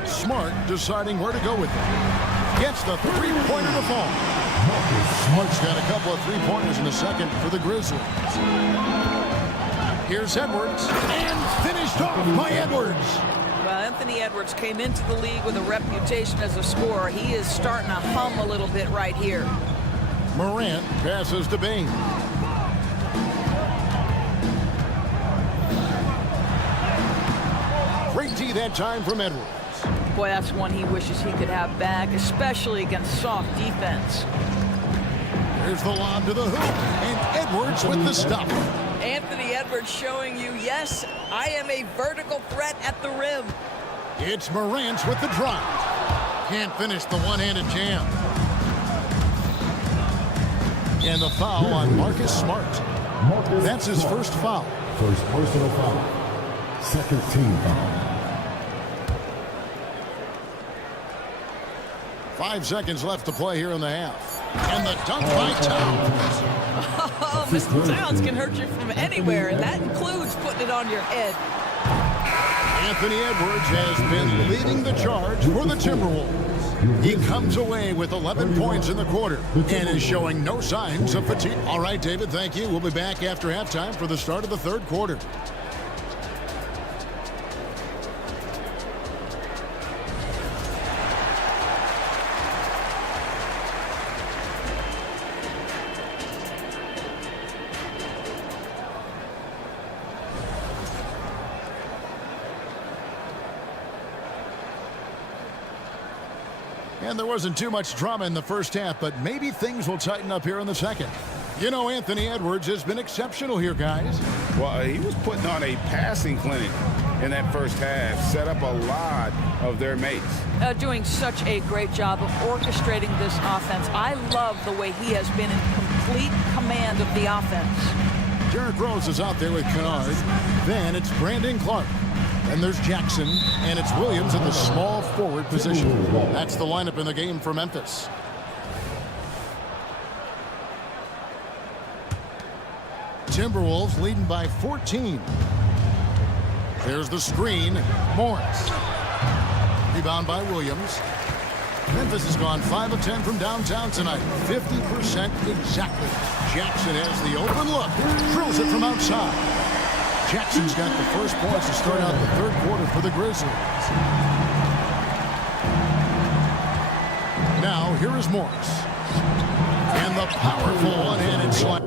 Smart deciding where to go with it. Gets the three-pointer to fall. Smart's got a couple of three-pointers in the second for the Grizzlies. Here's Edwards, and finished off by Edwards. Well, Anthony Edwards came into the league with a reputation as a scorer. He is starting to hum a little bit right here. Morant passes to Bain. Great D that time from Edwards. Boy, that's one he wishes he could have back, especially against soft defense. There's the lob to the hoop, and Edwards with the stop. Anthony Edwards showing you, yes, I am a vertical threat at the rim. It's Morant with the drive. Can't finish the one-handed jam. And the foul on Marcus Smart. That's his first foul. First personal foul. Second team foul. 5 seconds left to play here in the half. And the dunk by Towns. Oh, Mr. Towns can hurt you from anywhere, and that includes putting it on your head. Anthony Edwards has been leading the charge for the Timberwolves. He comes away with 11 points in the quarter and is showing no signs of fatigue. All right, David, thank you. We'll be back after halftime for the start of the third quarter. And there wasn't too much drama in the first half, but maybe things will tighten up here in the second. You know, Anthony Edwards has been exceptional here, guys. Well, he was putting on a passing clinic in that first half, set up a lot of their mates. Doing such a great job of orchestrating this offense. I love the way he has been in complete command of the offense. Derrick Rose is out there with Kennard. Then it's Brandon Clark. And there's Jackson, and it's Williams in the small forward position. That's the lineup in the game for Memphis. Timberwolves leading by 14. There's the screen. Morris. Rebound by Williams. Memphis has gone 5 of 10 from downtown tonight. 50% exactly. Jackson has the open look. Drills it from outside. Jackson's got the first points to start out the third quarter for the Grizzlies. Now, here is Morris. And the powerful one-handed slam.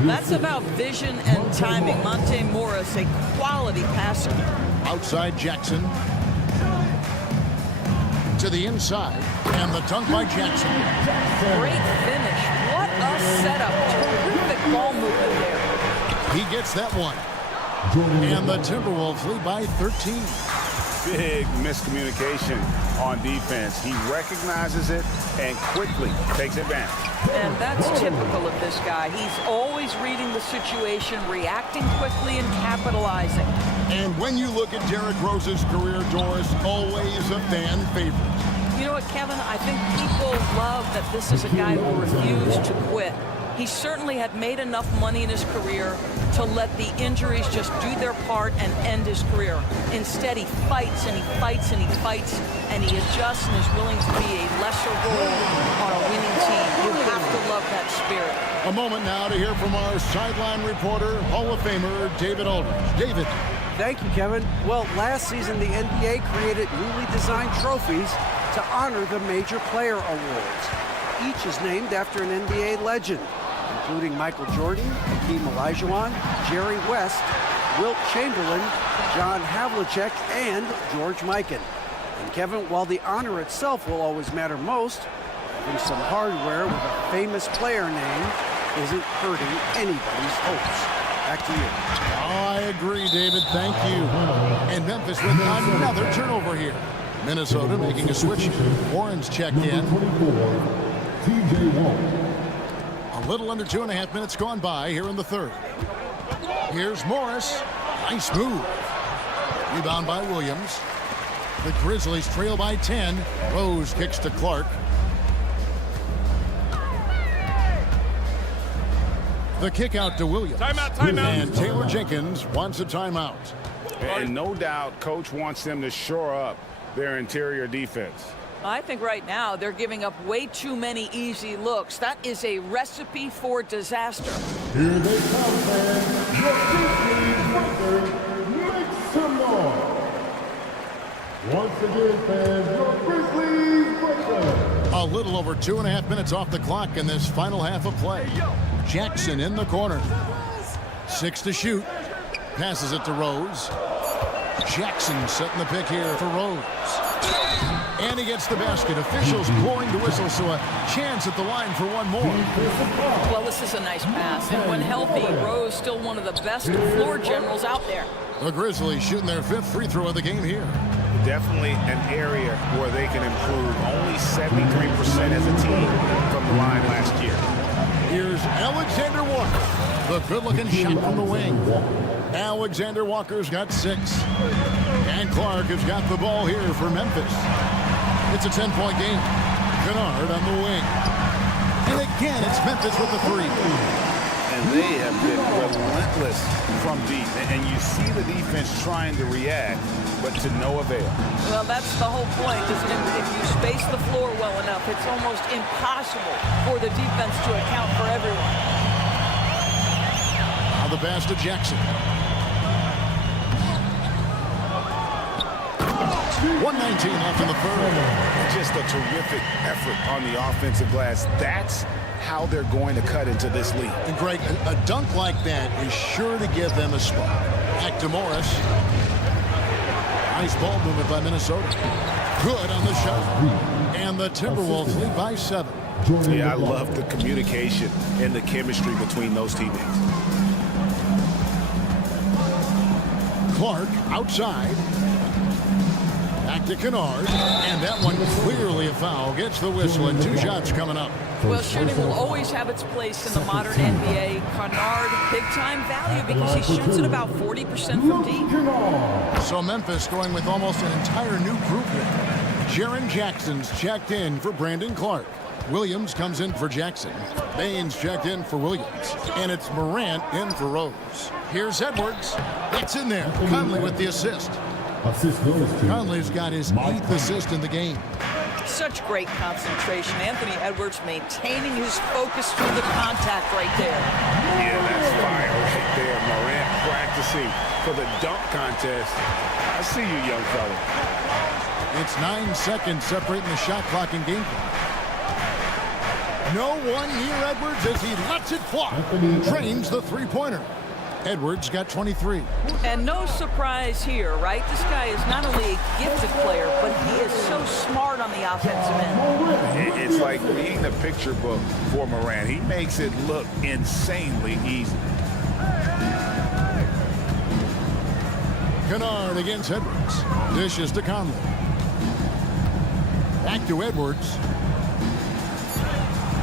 That's about vision and timing. Monte Morris, a quality passer. Outside Jackson. To the inside. And the dunk by Jackson. Great finish. What a setup. Terrific ball movement there. He gets that one. And the Timberwolves lead by 13. Big miscommunication on defense. He recognizes it and quickly takes advantage. And that's typical of this guy. He's always reading the situation, reacting quickly, and capitalizing. And when you look at Derrick Rose's career, Doris, always a fan favorite. You know what, Kevin? I think people love that this is a guy who refused to quit. He certainly had made enough money in his career to let the injuries just do their part and end his career. Instead, he fights and he fights and he fights, and he adjusts and is willing to be a lesser role on a winning team. You have to love that spirit. A moment now to hear from our sideline reporter, Hall of Famer David Aldridge. David. Thank you, Kevin. Well, last season, the NBA created newly designed trophies to honor the major player awards. Each is named after an NBA legend, including Michael Jordan, Hakeem Olajuwon, Jerry West, Wilt Chamberlain, John Havlicek, and George Mikan. And Kevin, while the honor itself will always matter most, having some hardware with a famous player name isn't hurting anybody's hopes. Back to you. I agree, David. Thank you. And Memphis with another turnover here. Minnesota making a switch. Warren's checked in. A little under 2.5 minutes gone by here in the third. Here's Morris. Nice move. Rebound by Williams. The Grizzlies trail by 10. Rose kicks to Clark. The kick out to Williams. Timeout, timeout. And Taylor Jenkins wants a timeout. And no doubt, coach wants them to shore up their interior defense. I think right now they're giving up way too many easy looks. That is a recipe for disaster. Here they come, fans. Your Grizzlies record makes some noise. Once again, fans, your Grizzlies record. A little over 2.5 minutes off the clock in this final half of play. Jackson in the corner. 6 to shoot. Passes it to Rose. Jackson setting the pick here for Rose. And he gets the basket. Officials blowing the whistle, so a chance at the line for one more. Well, this is a nice pass. And when healthy, Rose still one of the best floor generals out there. The Grizzlies shooting their 5th free throw of the game here. Definitely an area where they can improve. Only 73% as a team from the line last year. Here's Alexander Walker. The good-looking shot from the wing. Alexander Walker's got 6. And Clark has got the ball here for Memphis. It's a 10-point game. Kennard on the wing. And again, it's Memphis with the 3. And they have been relentless from deep. And you see the defense trying to react, but to no avail. Well, that's the whole point, isn't it? If you space the floor well enough, it's almost impossible for the defense to account for everyone. Now the pass to Jackson. 1:19 left in the third. Just a terrific effort on the offensive glass. That's how they're going to cut into this lead. And Greg, a dunk like that is sure to give them a spot. Back to Morris. Nice ball movement by Minnesota. Good on the shot. And the Timberwolves lead by 7. Yeah, I love the communication and the chemistry between those teammates. Clark outside. Back to Kennard. And that one clearly a foul. Gets the whistle and 2 shots coming up. Well, shooting will always have its place in the modern NBA. Kennard, big-time value because he shoots at about 40% from deep. So Memphis going with almost an entire new group here. Jaren Jackson's checked in for Brandon Clark. Williams comes in for Jackson. Baines checked in for Williams. And it's Morant in for Rose. Here's Edwards. It's in there. Conley with the assist. Conley's got his 8th assist in the game. Such great concentration. Anthony Edwards maintaining his focus through the contact right there. Yeah, that's fire right there. Morant practicing for the dunk contest. I see you, young fella. It's 9 seconds separating the shot clock and game clock. No one near Edwards as he lets it fly. Drains the three-pointer. Edwards got 23. And no surprise here, right? This guy is not only a gifted player, but he is so smart on the offensive end. It's like reading the picture book for Morant. He makes it look insanely easy. Kennard against Edwards. Dishes to Conley. Back to Edwards.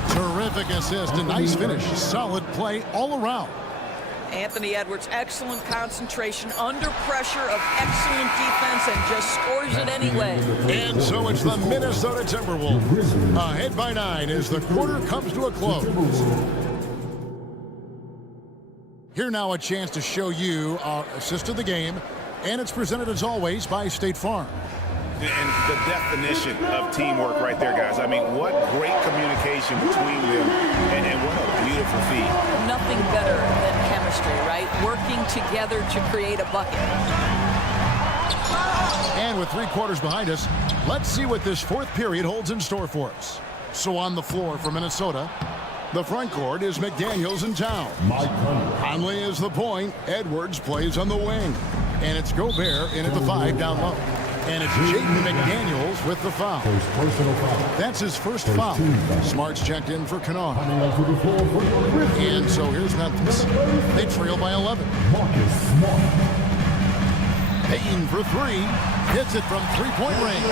Terrific assist, a nice finish. Solid play all around. Anthony Edwards, excellent concentration, under pressure of excellent defense, and just scores it anyway. And so it's the Minnesota Timberwolves ahead by 9 as the quarter comes to a close. Here now a chance to show you our assist of the game, and it's presented as always by State Farm. And the definition of teamwork right there, guys. I mean, what great communication between them, and what a beautiful feed. Nothing better than chemistry, right? Working together to create a bucket. And with 3 quarters behind us, let's see what this fourth period holds in store for us. So on the floor for Minnesota, the front court is McDaniels and Town. Conley is the point. Edwards plays on the wing. And it's Gobert in at the 5 down low. And it's Jaden McDaniels with the foul. That's his first foul. Smart's checked in for Kennard. And so here's Memphis. They trail by 11. Payton for 3. Hits it from three-point range.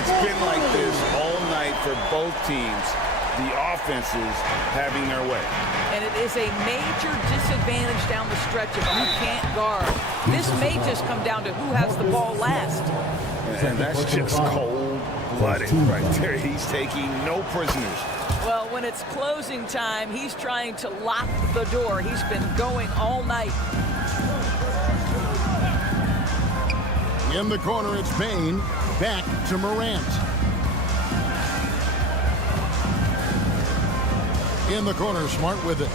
It's been like this all night for both teams. The offenses having their way. And it is a major disadvantage down the stretch if you can't guard. This may just come down to who has the ball last. And that's just cold-blooded right there. He's taking no prisoners. Well, when it's closing time, he's trying to lock the door. He's been going all night. In the corner, it's Bain. Back to Morant. In the corner, Smart with it.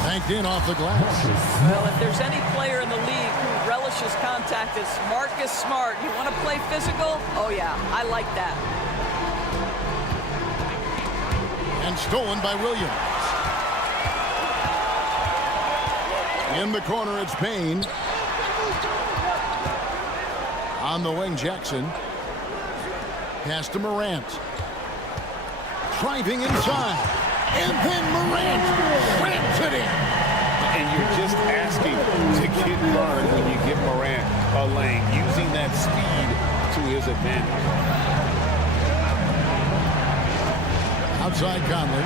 Banked in off the glass. Well, if there's any player in the league who relishes contact, it's Marcus Smart. You want to play physical? Oh, yeah, I like that. And stolen by Williams. In the corner, it's Payne. On the wing, Jackson. Pass to Morant. Driving inside. And then Morant slams it in. And you're just asking to get burned when you give Morant a lane, using that speed to his advantage. Outside Conley.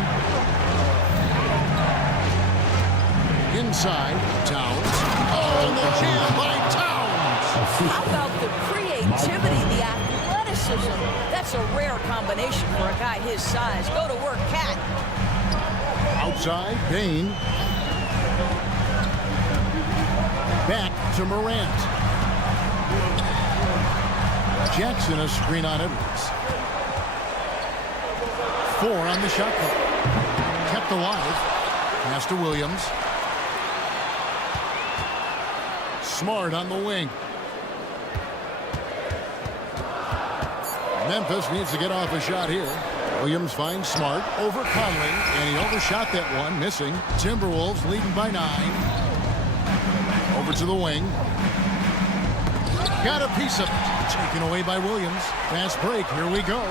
Inside, Towns. Oh, and the jam by Towns. How about the creativity, the athleticism? That's a rare combination for a guy his size. Go to work, Cat. Outside, Payne. Back to Morant. Jackson, a screen on Edwards. 4 on the shot clock. Kept alive. Pass to Williams. Smart on the wing. Memphis needs to get off a shot here. Williams finds Smart over Conley, and he overshot that one, missing. Timberwolves leading by 9. Over to the wing. Got a piece of it. Taken away by Williams. Fast break. Here we go.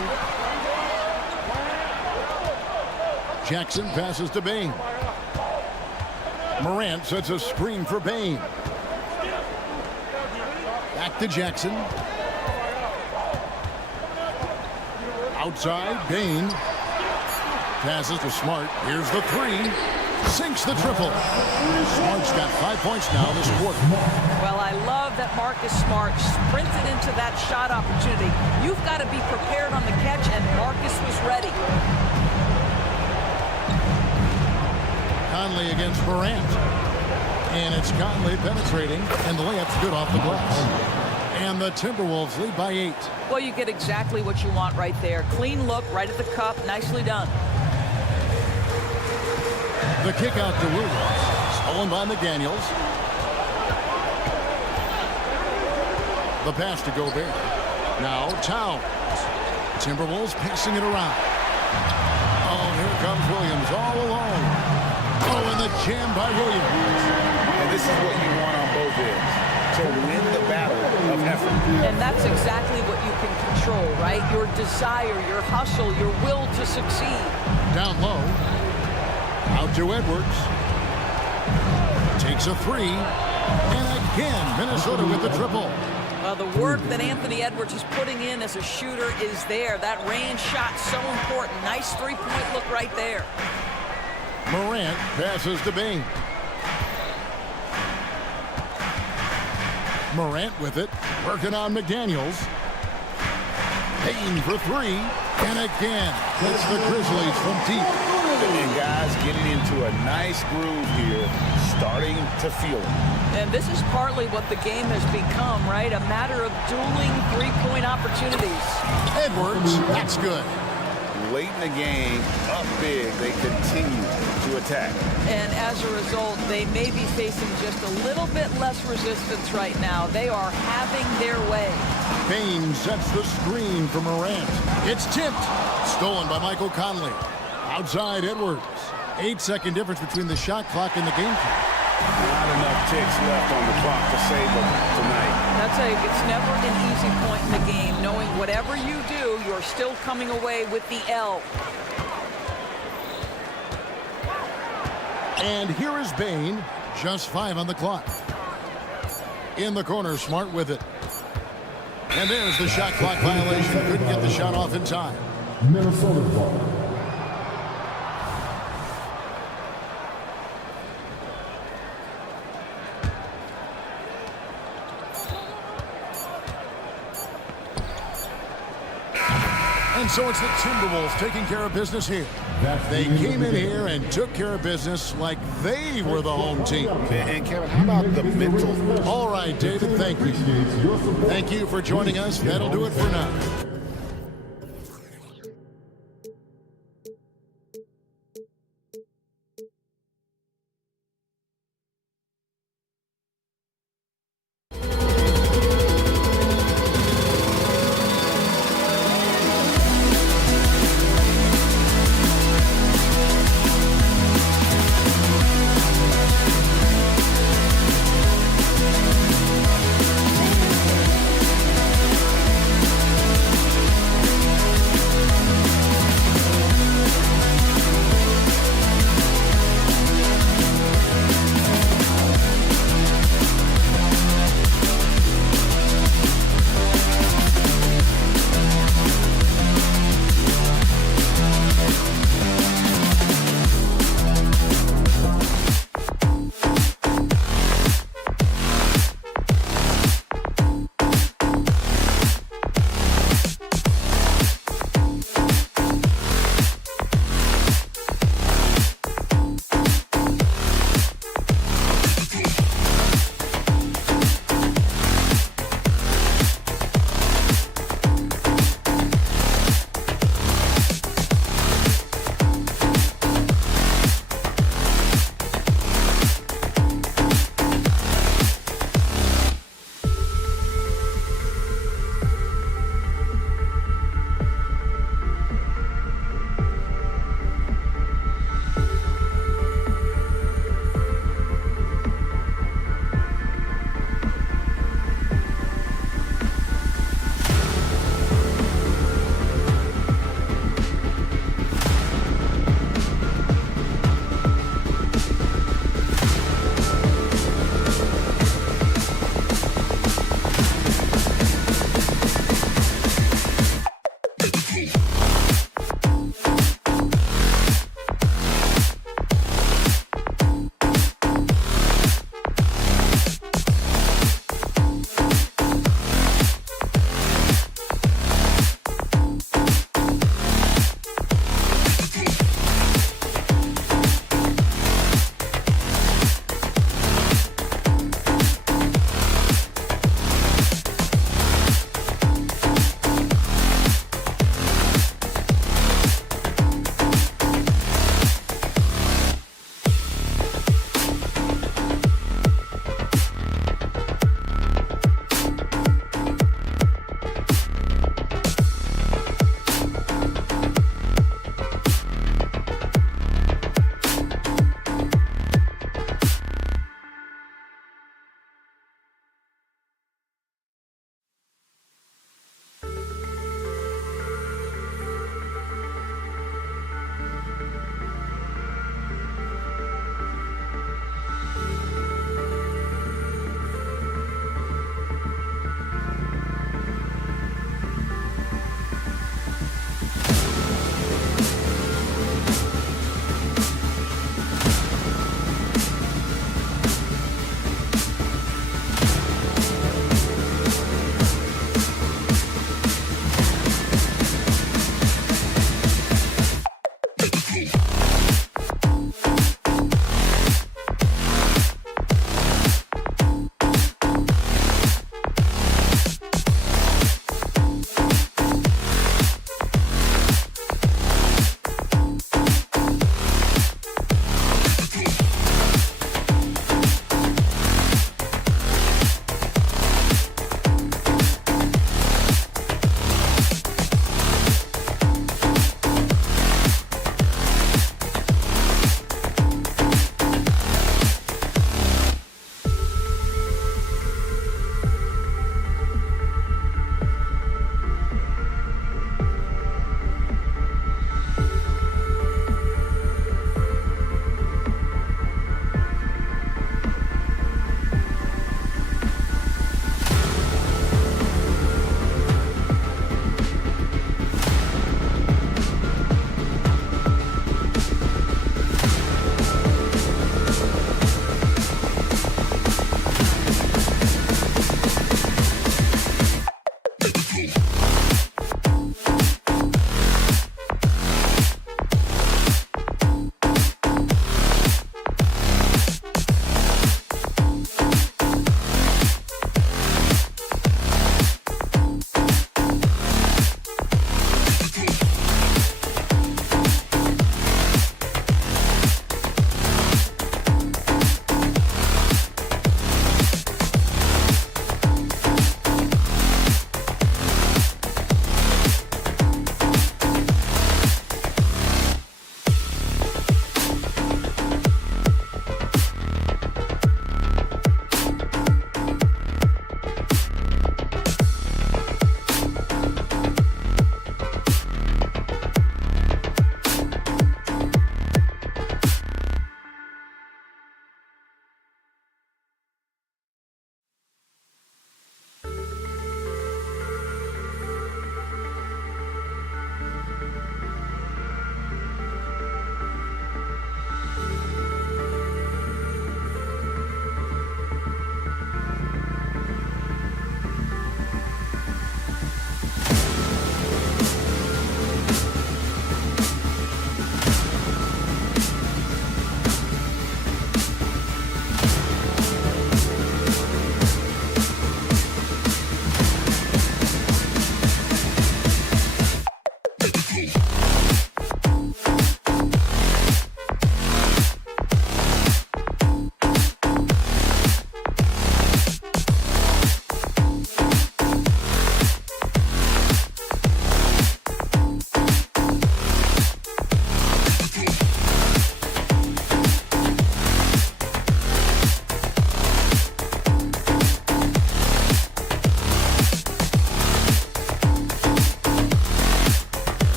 Jackson passes to Bain. Morant sets a screen for Bain. Back to Jackson. Outside, Bain. Passes to Smart. Here's the 3. Sinks the triple. Smart's got 5 points now this quarter. Well, I love that Marcus Smart sprinted into that shot opportunity. You've got to be prepared on the catch, and Marcus was ready. Conley against Morant. And it's Conley penetrating, and the layup's good off the glass. And the Timberwolves lead by 8. Well, you get exactly what you want right there. Clean look, right at the cup. Nicely done. The kick out to Williams. Stolen by McDaniels. The pass to Gobert. Now Towns. Timberwolves pacing it around. Oh, here comes Williams all alone. Oh, and the jam by Williams. And this is what you want on both ends, to win the battle of effort. And that's exactly what you can control, right? Your desire, your hustle, your will to succeed. Down low. Out to Edwards. Takes a three. And again, Minnesota with the triple. The work that Anthony Edwards is putting in as a shooter is there. That range shot so important. Nice three-point look right there. Morant passes to Bain. Morant with it, working on McDaniels. Bain for three, and again, it's the Grizzlies from deep. And guys getting into a nice groove here, starting to feel it. And this is partly what the game has become, right? A matter of dueling three-point opportunities. Edwards, that's good. Late in the game, up big, they continue to attack. And as a result, they may be facing just a little bit less resistance right now. They are having their way. Bain sets the screen for Morant. It's tipped. Stolen by Michael Conley. Outside Edwards. 8-second difference between the shot clock and the game clock. Not enough ticks left on the clock to save them tonight. I'll tell you, it's never an easy point in the game, knowing whatever you do, you're still coming away with the L. And here is Bain, just 5 on the clock. In the corner, Smart with it. And there's the shot clock violation. Couldn't get the shot off in time. Minnesota ball. And so it's the Timberwolves taking care of business here. They came in here and took care of business like they were the home team. And Kevin, how about the mental? All right, David, thank you. Thank you for joining us. That'll do it for now.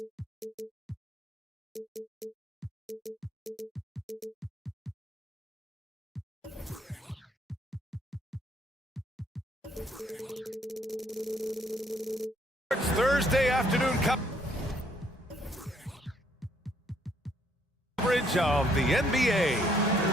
It's Thursday afternoon coverage of the NBA.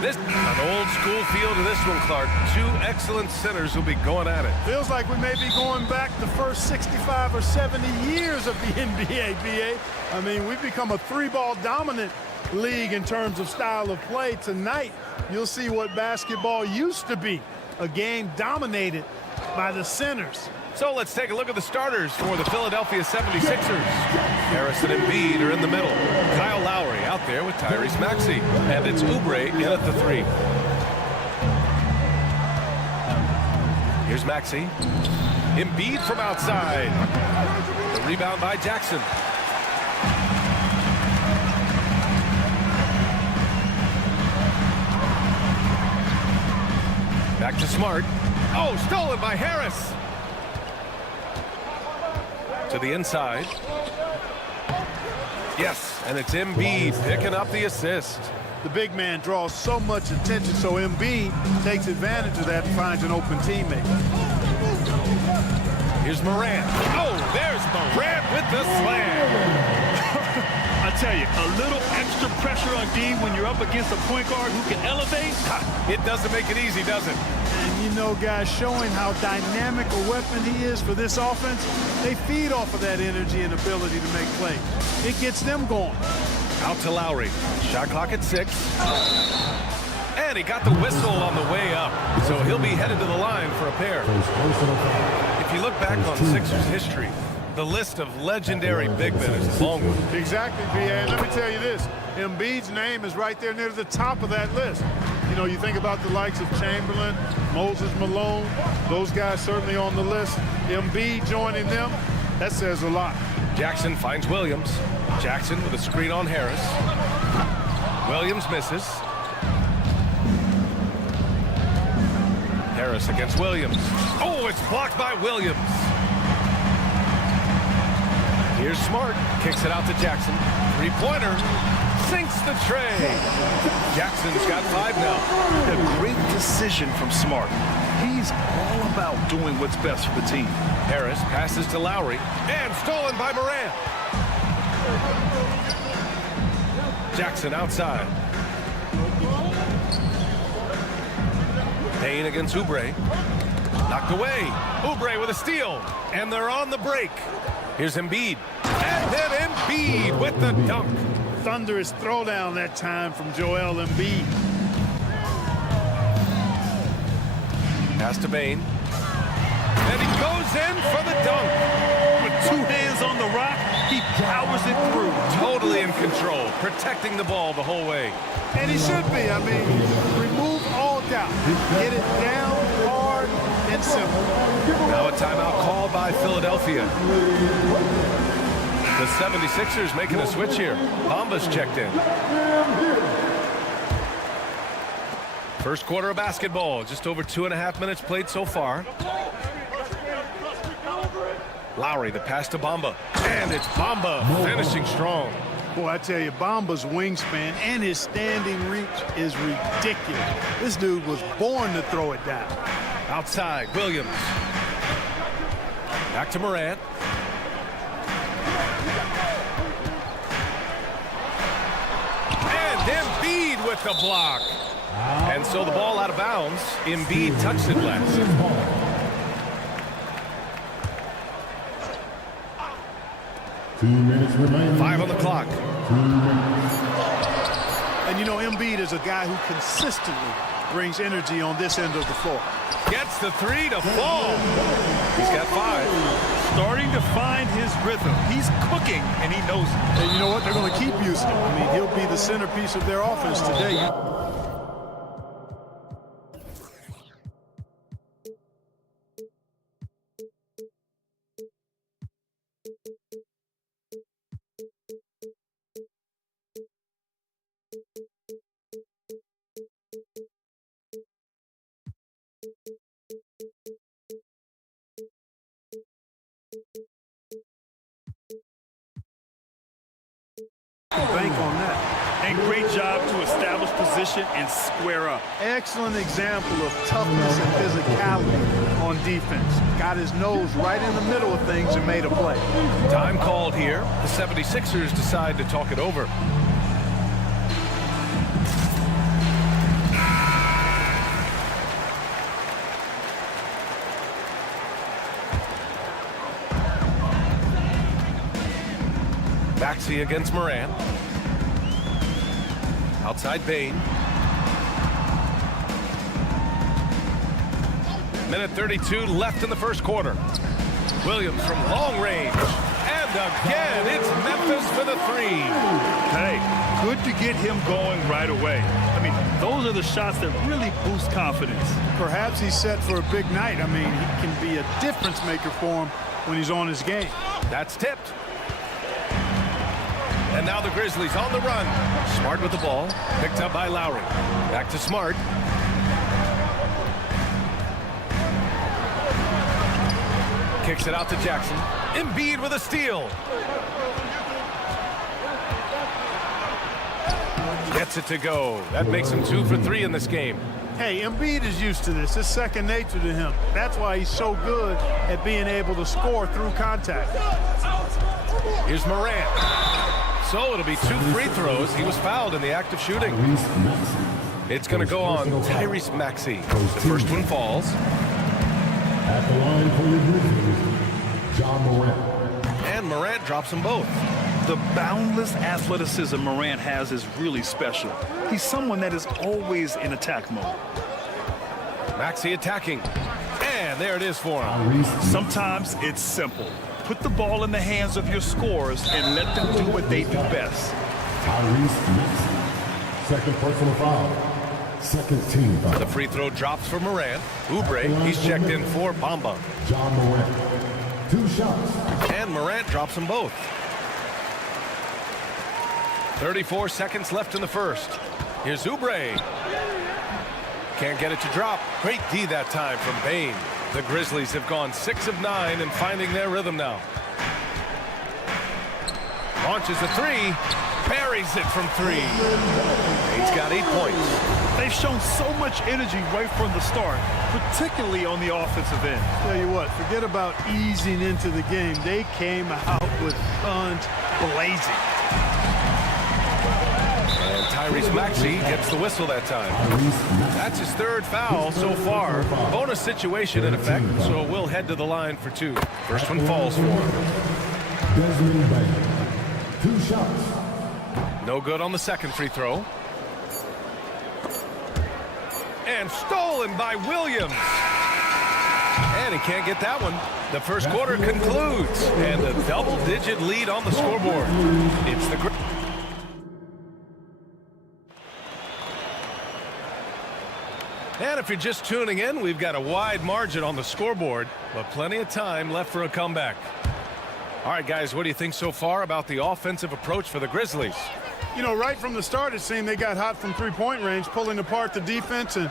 This an old school feel to this one, Clark. Two excellent centers will be going at it. Feels like we may be going back the first 65 or 70 years of the NBA, BA. I mean, we've become a three-ball dominant league in terms of style of play. Tonight, you'll see what basketball used to be, a game dominated by the centers. So let's take a look at the starters for the Philadelphia 76ers. Harris and Embiid are in the middle. Kyle Lowry out there with Tyrese Maxey. And it's Oubre in at the 3. Here's Maxey. Embiid from outside. The rebound by Jackson. Back to Smart. Oh, stolen by Harris. To the inside. Yes, and it's Embiid picking up the assist. The big man draws so much attention, so Embiid takes advantage of that and finds an open teammate. Here's Morant. Oh, there's Morant with the slam. I tell you, a little extra pressure on D when you're up against a point guard who can elevate. It doesn't make it easy, does it? And you know, guys, showing how dynamic a weapon he is for this offense, they feed off of that energy and ability to make plays. It gets them going. Out to Lowry. Shot clock at 6. And he got the whistle on the way up. So he'll be headed to the line for a pair. If you look back on Sixers history, the list of legendary big men is a long one. Exactly, B.A. And let me tell you this, Embiid's name is right there near the top of that list. You know, you think about the likes of Chamberlain, Moses Malone, those guys certainly on the list. Embiid joining them, that says a lot. Jackson finds Williams. Jackson with a screen on Harris. Williams misses. Harris against Williams. Oh, it's blocked by Williams. Here's Smart. Kicks it out to Jackson. Three-pointer. Sinks the tray. Jackson's got 5 now. A great decision from Smart. He's all about doing what's best for the team. Harris passes to Lowry. And stolen by Morant. Jackson outside. Payne against Oubre. Knocked away. Oubre with a steal. And they're on the break. Here's Embiid. And then Embiid with the dunk. Thunderous throwdown that time from Joel Embiid. Pass to Payne. And he goes in for the dunk. With 2 hands on the rock, he powers it through. Totally in control, protecting the ball the whole way. And he should be. I mean, remove all doubt. Get it down hard and simple. Now a timeout called by Philadelphia. The 76ers making a switch here. Bamba's checked in. First quarter of basketball. Just over 2.5 minutes played so far. Lowry, the pass to Bamba. And it's Bamba finishing strong. Boy, I tell you, Bamba's wingspan and his standing reach is ridiculous. This dude was born to throw it down. Outside, Williams. Back to Morant. And Embiid with the block. And so the ball out of bounds. Embiid touched it last. 2 minutes remaining. 5 on the clock. 2 minutes. And you know, Embiid is a guy who consistently brings energy on this end of the floor. Gets the 3 to fall. He's got 5. Starting to find his rhythm. He's cooking, and he knows it. And you know what? They're going to keep using him. I mean, he'll be the centerpiece of their offense today. Bank on that. And great job to establish position and square up. Excellent example of toughness and physicality on defense. Got his nose right in the middle of things and made a play. Time called here. The 76ers decide to talk it over. Maxey against Morant. Outside Bain. Minute 32 left in the first quarter. Williams from long range. And again, it's Memphis for the three. Hey, good to get him going right away. I mean, those are the shots that really boost confidence. Perhaps he's set for a big night. I mean, he can be a difference maker for him when he's on his game. That's tipped. And now the Grizzlies on the run. Smart with the ball. Picked up by Lowry. Back to Smart. Kicks it out to Jackson. Embiid with a steal. Gets it to go. That makes him 2 for 3 in this game. Hey, Embiid is used to this. It's second nature to him. That's why he's so good at being able to score through contact. Here's Morant. So it'll be 2 free throws. He was fouled in the act of shooting. It's going to go on Tyrese Maxey. The first one falls. At the line for your Grizzlies, John Morant. And Morant drops them both. The boundless athleticism Morant has is really special. He's someone that is always in attack mode. Maxey attacking. And there it is for him. Sometimes it's simple. Put the ball in the hands of your scorers and let them do what they do best. Tyrese Maxey. Second personal foul. Second team foul. The free throw drops for Morant. Oubre, he's checked in for Bamba. John Morant. 2 shots. And Morant drops them both. 34 seconds left in the first. Here's Oubre. Can't get it to drop. Great D that time from Bain. The Grizzlies have gone 6 of 9 and finding their rhythm now. Launches a 3. Buries it from 3. He's got 8 points. They've shown so much energy right from the start, particularly on the offensive end. Tell you what, forget about easing into the game. They came out with guns blazing. And Tyrese Maxey gets the whistle that time. That's his 3rd foul so far. Bonus situation in effect, so we'll head to the line for 2. First one falls for him. Desmond Bain. 2 shots. No good on the second free throw. And stolen by Williams. And he can't get that one. The first quarter concludes. And a double-digit lead on the scoreboard. It's the... And if you're just tuning in, we've got a wide margin on the scoreboard, but plenty of time left for a comeback. All right, guys, what do you think so far about the offensive approach for the Grizzlies? You know, right from the start, it seemed they got hot from three-point range, pulling apart the defense and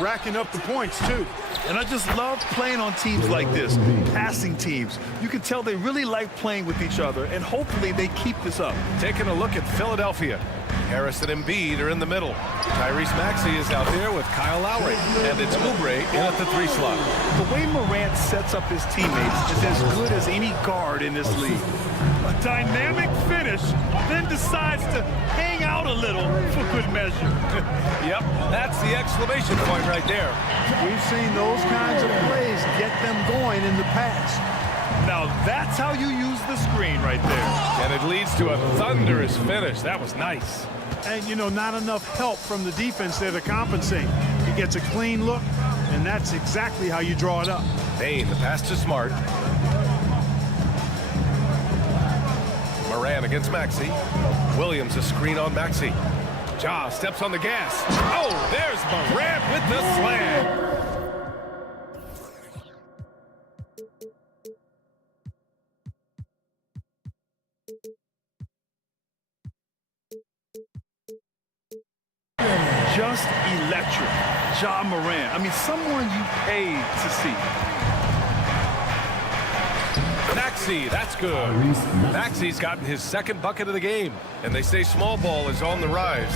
racking up the points, too. And I just love playing on teams like this, passing teams. You can tell they really like playing with each other, and hopefully they keep this up. Taking a look at Philadelphia. Harris and Embiid are in the middle. Tyrese Maxey is out there with Kyle Lowry, and it's Oubre in at the 3 slot. The way Morant sets up his teammates is as good as any guard in this league. A dynamic finish, then decides to hang out a little for good measure. Yep, that's the exclamation point right there. We've seen those kinds of plays get them going in the past. Now that's how you use the screen right there. And it leads to a thunderous finish. That was nice. And, you know, not enough help from the defense there to compensate. He gets a clean look, and that's exactly how you draw it up. Bain, the pass to Smart. Morant against Maxey. Williams, a screen on Maxey. Ja steps on the gas. Oh, there's Morant with the slam. Just electric. Ja Morant. I mean, someone you paid to see. Maxey Maxey, that's good. Maxey's gotten his second bucket of the game, and they say small ball is on the rise.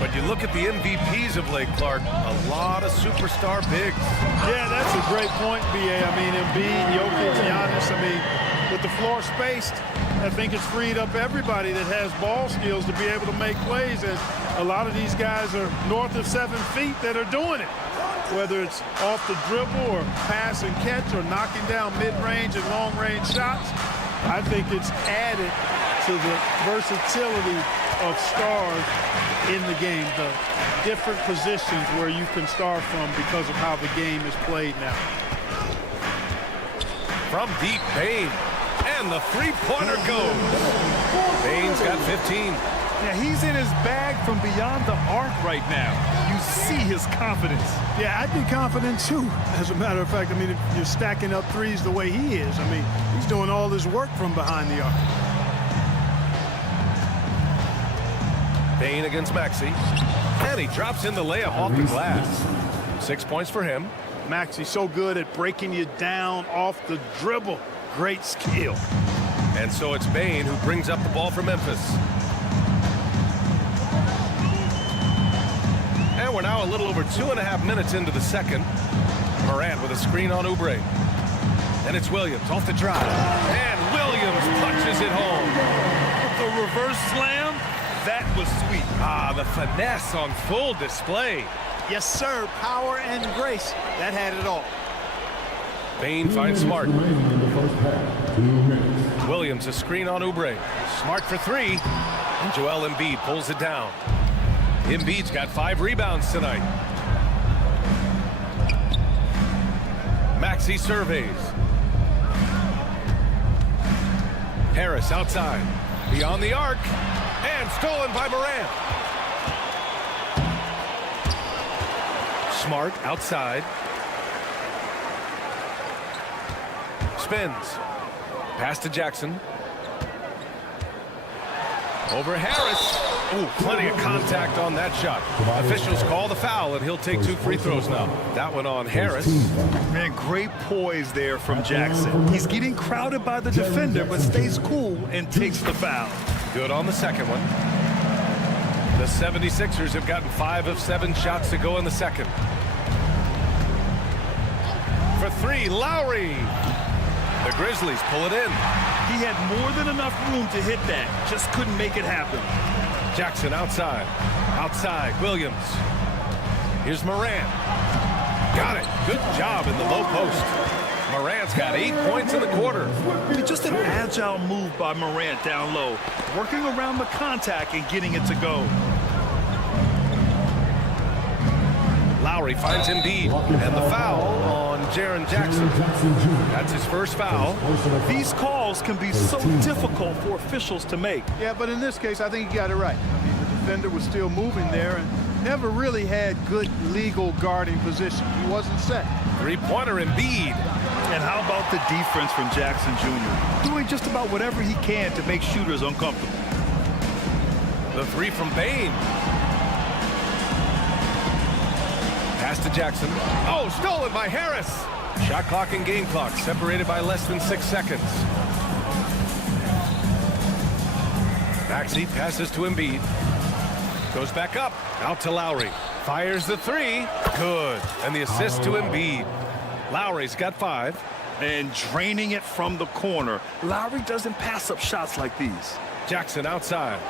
But you look at the MVPs of Lake Clark, a lot of superstar bigs. Yeah, that's a great point, B.A. I mean, Embiid, Jokic, Giannis, I mean, with the floor spaced, I think it's freed up everybody that has ball skills to be able to make plays. And a lot of these guys are north of 7 feet that are doing it, whether it's off the dribble or pass and catch or knocking down mid-range and long-range shots. I think it's added to the versatility of stars in the game, the different positions where you can start from because of how the game is played now. From deep, Bane, and the three-pointer goes. Bane's got 15. Yeah, he's in his bag from beyond the arc right now. You see his confidence. Yeah, I'd be confident too. As a matter of fact, I mean, if you're stacking up threes the way he is, I mean, he's doing all his work from behind the arc. Bane against Maxey, and he drops in the layup off the glass. 6 points for him. Maxey's so good at breaking you down off the dribble. Great skill. And so it's Bane who brings up the ball for Memphis. And we're now a little over 2.5 minutes into the second. Morant with a screen on Oubre. And it's Williams off the drive. And Williams punches it home. The reverse slam, that was sweet. Ah, the finesse on full display. Yes, sir. Power and grace. That had it all. Bane finds Smart. Williams a screen on Oubre. Smart for three. And Joel Embiid pulls it down. Embiid's got 5 rebounds tonight. Maxey surveys. Harris outside. Beyond the arc. And stolen by Morant. Smart outside. Spins. Pass to Jackson. Over Harris. Ooh, plenty of contact on that shot. Officials call the foul, and he'll take 2 free throws now. That one on Harris. Man, great poise there from Jackson. He's getting crowded by the defender, but stays cool and takes the foul. Good on the second one. The 76ers have gotten 5 of 7 shots to go in the second. For 3, Lowry. The Grizzlies pull it in. He had more than enough room to hit that. Just couldn't make it happen. Jackson outside. Outside, Williams. Here's Morant. Got it. Good job in the low post. Morant's got 8 points in the quarter. Just an agile move by Morant down low, working around the contact and getting it to go. Lowry finds Embiid, and the foul on Jaren Jackson. That's his first foul. These calls can be so difficult for officials to make. Yeah, but in this case, I think he got it right. I mean, the defender was still moving there and never really had good legal guarding position. He wasn't set. Three-pointer Embiid. And how about the defense from Jackson Jr.? Doing just about whatever he can to make shooters uncomfortable. The 3 from Bane. Pass to Jackson. Oh, stolen by Harris. Shot clock and game clock separated by less than 6 seconds. Maxey passes to Embiid. Goes back up. Out to Lowry. Fires the 3. Good. And the assist to Embiid. Lowry's got 5. And draining it from the corner. Lowry doesn't pass up shots like these. Jackson outside.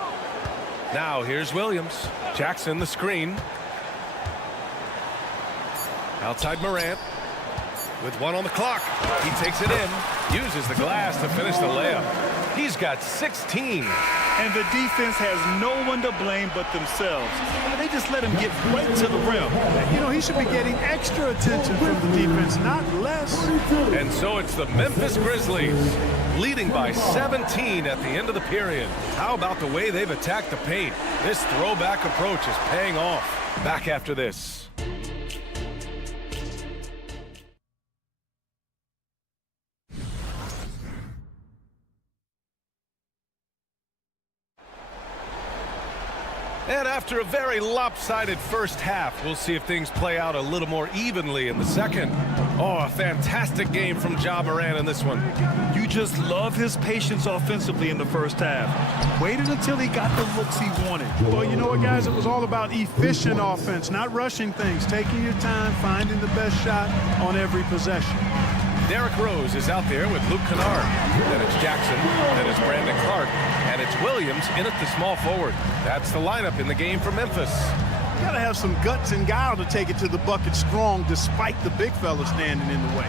Now here's Williams. Jackson the screen. Outside Morant. With 1 on the clock. He takes it in. Uses the glass to finish the layup. He's got 16. And the defense has no one to blame but themselves. They just let him get right to the rim. You know, he should be getting extra attention from the defense, not less. And so it's the Memphis Grizzlies leading by 17 at the end of the period. How about the way they've attacked the paint? This throwback approach is paying off. Back after this. And after a very lopsided first half, we'll see if things play out a little more evenly in the second. Oh, a fantastic game from Ja Morant in this one. You just love his patience offensively in the first half. Waited until he got the looks he wanted. Well, you know what, guys? It was all about efficient offense, not rushing things, taking your time, finding the best shot on every possession. Derrick Rose is out there with Luke Kennard. Then it's Jackson. Then it's Brandon Clark. And it's Williams in at the small forward. That's the lineup in the game for Memphis. You got to have some guts and guile to take it to the bucket strong despite the big fella standing in the way.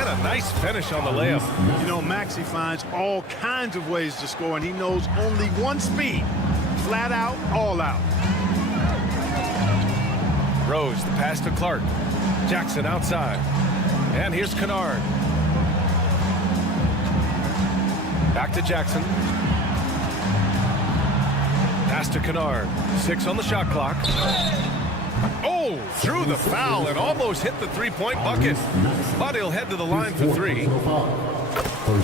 And a nice finish on the layup. You know, Maxey finds all kinds of ways to score, and he knows only one speed. Flat out, all out. Rose, the pass to Clark. Jackson outside. And here's Kennard. Back to Jackson. Pass to Kennard. 6 on the shot clock. Oh, threw the foul and almost hit the three-point bucket. But he'll head to the line for 3.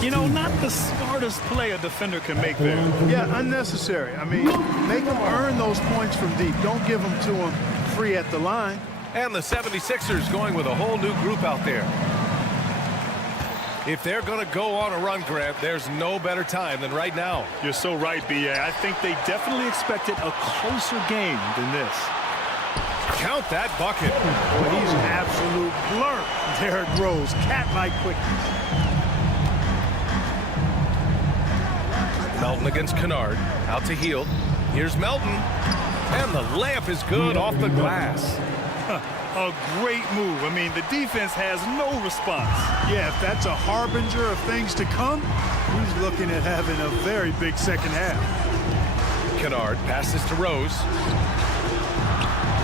You know, not the smartest play a defender can make there. Yeah, unnecessary. I mean, make them earn those points from deep. Don't give them to them free at the line. And the 76ers going with a whole new group out there. If they're going to go on a run, Grant, there's no better time than right now. You're so right, B.A. I think they definitely expected a closer game than this. Count that bucket. Well, he's an absolute blur. Derrick Rose, cat-like quickness. Melton against Kennard. Out to Hield. Here's Melton. And the layup is good off the glass. A great move. I mean, the defense has no response. Yeah, if that's a harbinger of things to come, he's looking at having a very big second half. Kennard passes to Rose.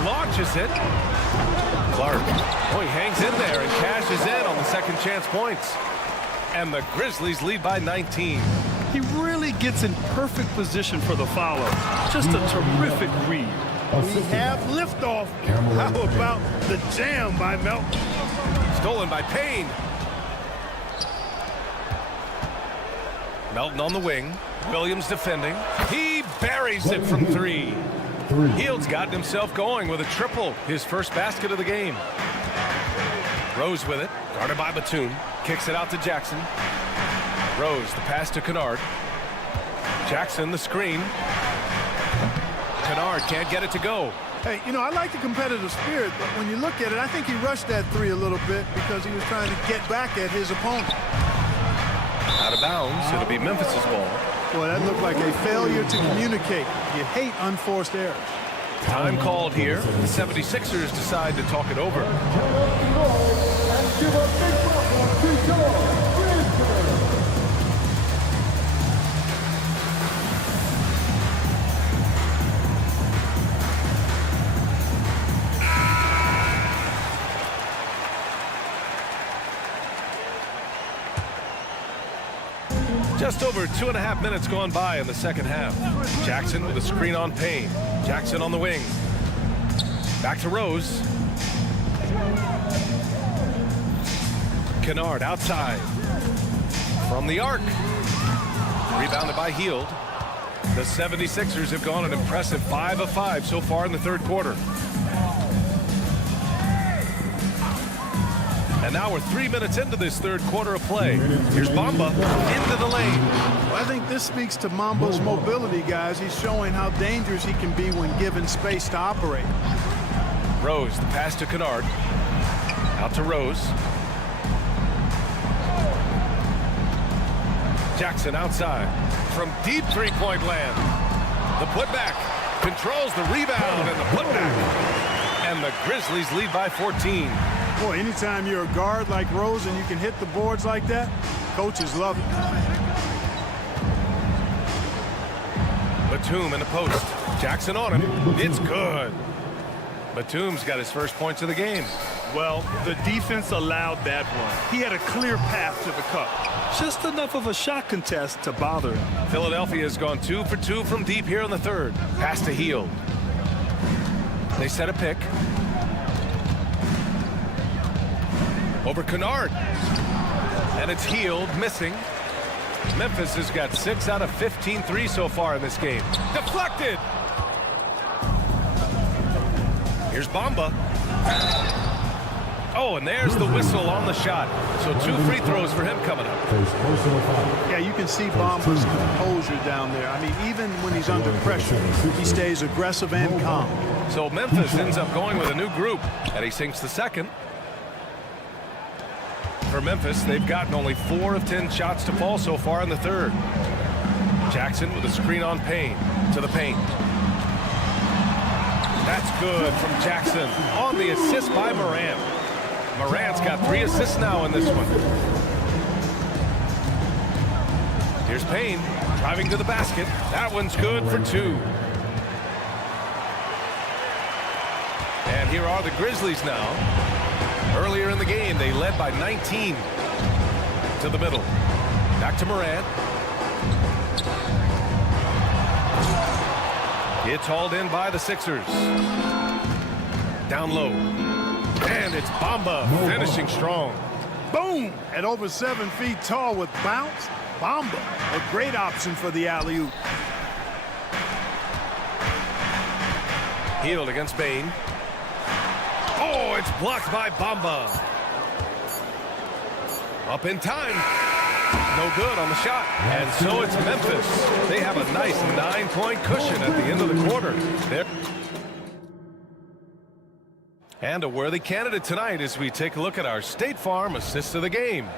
Launches it. Clark. Oh, he hangs in there and cashes in on the second chance points. And the Grizzlies lead by 19. He really gets in perfect position for the follow. Just a terrific read. We have liftoff. How about the jam by Melton? Stolen by Payne. Melton on the wing. Williams defending. He buries it from 3. Hield's gotten himself going with a triple. His first basket of the game. Rose with it. Guarded by Batum. Kicks it out to Jackson. Rose, the pass to Kennard. Jackson, the screen. Kennard can't get it to go. Hey, you know, I like the competitive spirit, but when you look at it, I think he rushed that 3 a little bit because he was trying to get back at his opponent. Out of bounds. It'll be Memphis's ball. Boy, that looked like a failure to communicate. You hate unforced errors. Time called here. The 76ers decide to talk it over. Just over 2.5 minutes gone by in the second half. Jackson with a screen on Payne. Jackson on the wing. Back to Rose. Kennard outside. From the arc. Rebounded by Hield. The 76ers have gone an impressive 5 of 5 so far in the third quarter. And now we're 3 minutes into this third quarter of play. Here's Bamba into the lane. Well, I think this speaks to Mamba's mobility, guys. He's showing how dangerous he can be when given space to operate. Rose, the pass to Kennard. Out to Rose. Jackson outside. From deep three-point land. The putback. Controls the rebound and the putback. And the Grizzlies lead by 14. Boy, anytime you're a guard like Rose and you can hit the boards like that, coaches love it. Batum in the post. Jackson on him. It's good. Batum's got his first points of the game. Well, the defense allowed that one. He had a clear path to the cup. Just enough of a shot contest to bother him. Philadelphia has gone 2 for 2 from deep here in the third. Pass to Hield. They set a pick. Over Kennard. And it's Hield missing. Memphis has got 6 out of 15 threes so far in this game. Deflected. Here's Bamba. Oh, and there's the whistle on the shot. So 2 free throws for him coming up. Yeah, you can see Bamba's composure down there. I mean, even when he's under pressure, he stays aggressive and calm. So Memphis ends up going with a new group, and he sinks the second. For Memphis, they've gotten only 4 of 10 shots to fall so far in the third. Jackson with a screen on Payne to the paint. That's good from Jackson on the assist by Morant. Morant's got 3 assists now in this one. Here's Payne driving to the basket. That one's good for 2. And here are the Grizzlies now. Earlier in the game, they led by 19. To the middle. Back to Morant. It's hauled in by the Sixers. Down low. And it's Bamba finishing strong. Boom! At over 7 feet tall with bounce, Bamba, a great option for the alley-oop. Healed against Bain. Oh, it's blocked by Bamba. Up in time. No good on the shot. And so it's Memphis. They have a nice 9-point cushion at the end of the quarter. And a worthy candidate tonight as we take a look at our State Farm assist of the game.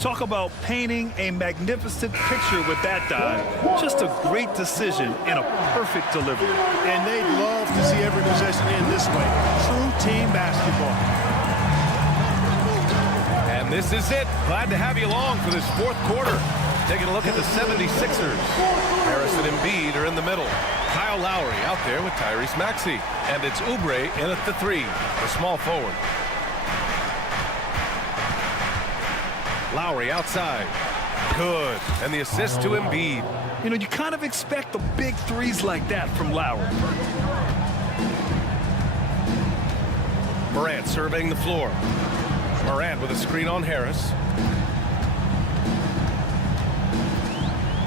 Talk about painting a magnificent picture with that dive. Just a great decision and a perfect delivery. And they'd love to see every possession end this way. True team basketball. And this is it. Glad to have you along for this 4th quarter. Taking a look at the 76ers. Harris and Embiid are in the middle. Kyle Lowry out there with Tyrese Maxey. And it's Oubre in at the 3, the small forward. Lowry outside. Good. And the assist to Embiid. You know, you kind of expect the big threes like that from Lowry. Morant surveying the floor. Morant with a screen on Harris.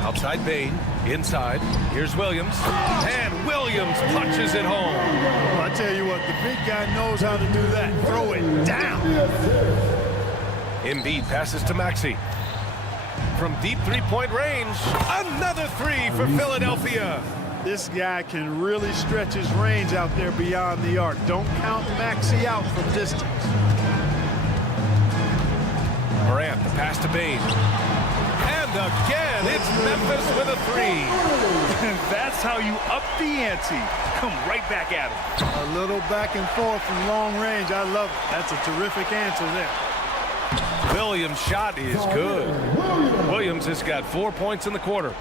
Outside Bain. Inside. Here's Williams. And Williams punches it home. Well, I tell you what, the big guy knows how to do that. Throw it down. Embiid passes to Maxey. From deep 3-point range. Another 3 for Philadelphia. This guy can really stretch his range out there beyond the arc. Don't count Maxey out from distance. Morant, the pass to Bain. And again, it's Memphis with a 3. And that's how you up the ante. Come right back at him. A little back and forth from long range. I love it. That's a terrific answer there. Williams' shot is good. Williams has got 4 points in the quarter.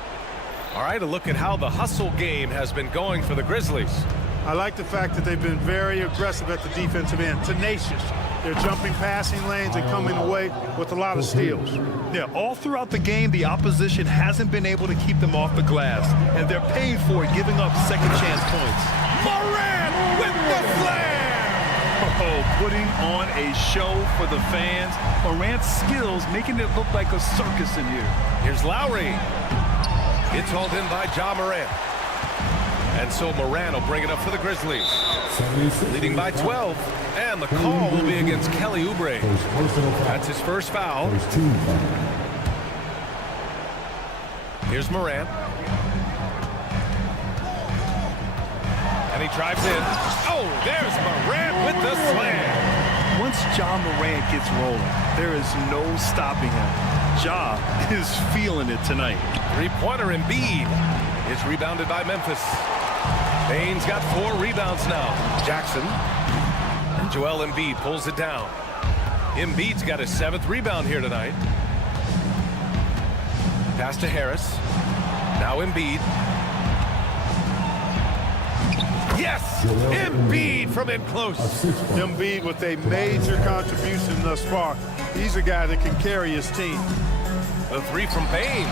All right, a look at how the hustle game has been going for the Grizzlies. I like the fact that they've been very aggressive at the defensive end. Tenacious. They're jumping passing lanes and coming away with a lot of steals. Yeah, all throughout the game, the opposition hasn't been able to keep them off the glass, and they're paying for it, giving up second chance points. Morant with the slam! Oh, putting on a show for the fans. Morant's skills making it look like a circus in here. Here's Lowry. It's hauled in by Ja Morant. And so Morant will bring it up for the Grizzlies. Leading by 12. And the call will be against Kelly Oubre. That's his first foul. Here's Morant. And he drives in. Oh, there's Morant with the slam. Once Ja Morant gets rolling, there is no stopping him. Ja is feeling it tonight. 3-pointer Embiid is rebounded by Memphis. Bain's got 4 rebounds now. Jackson. And Joel Embiid pulls it down. Embiid's got his 7th rebound here tonight. Pass to Harris. Now Embiid. Yes! Embiid from in close. Embiid with a major contribution thus far. He's a guy that can carry his team. The 3 from Bain.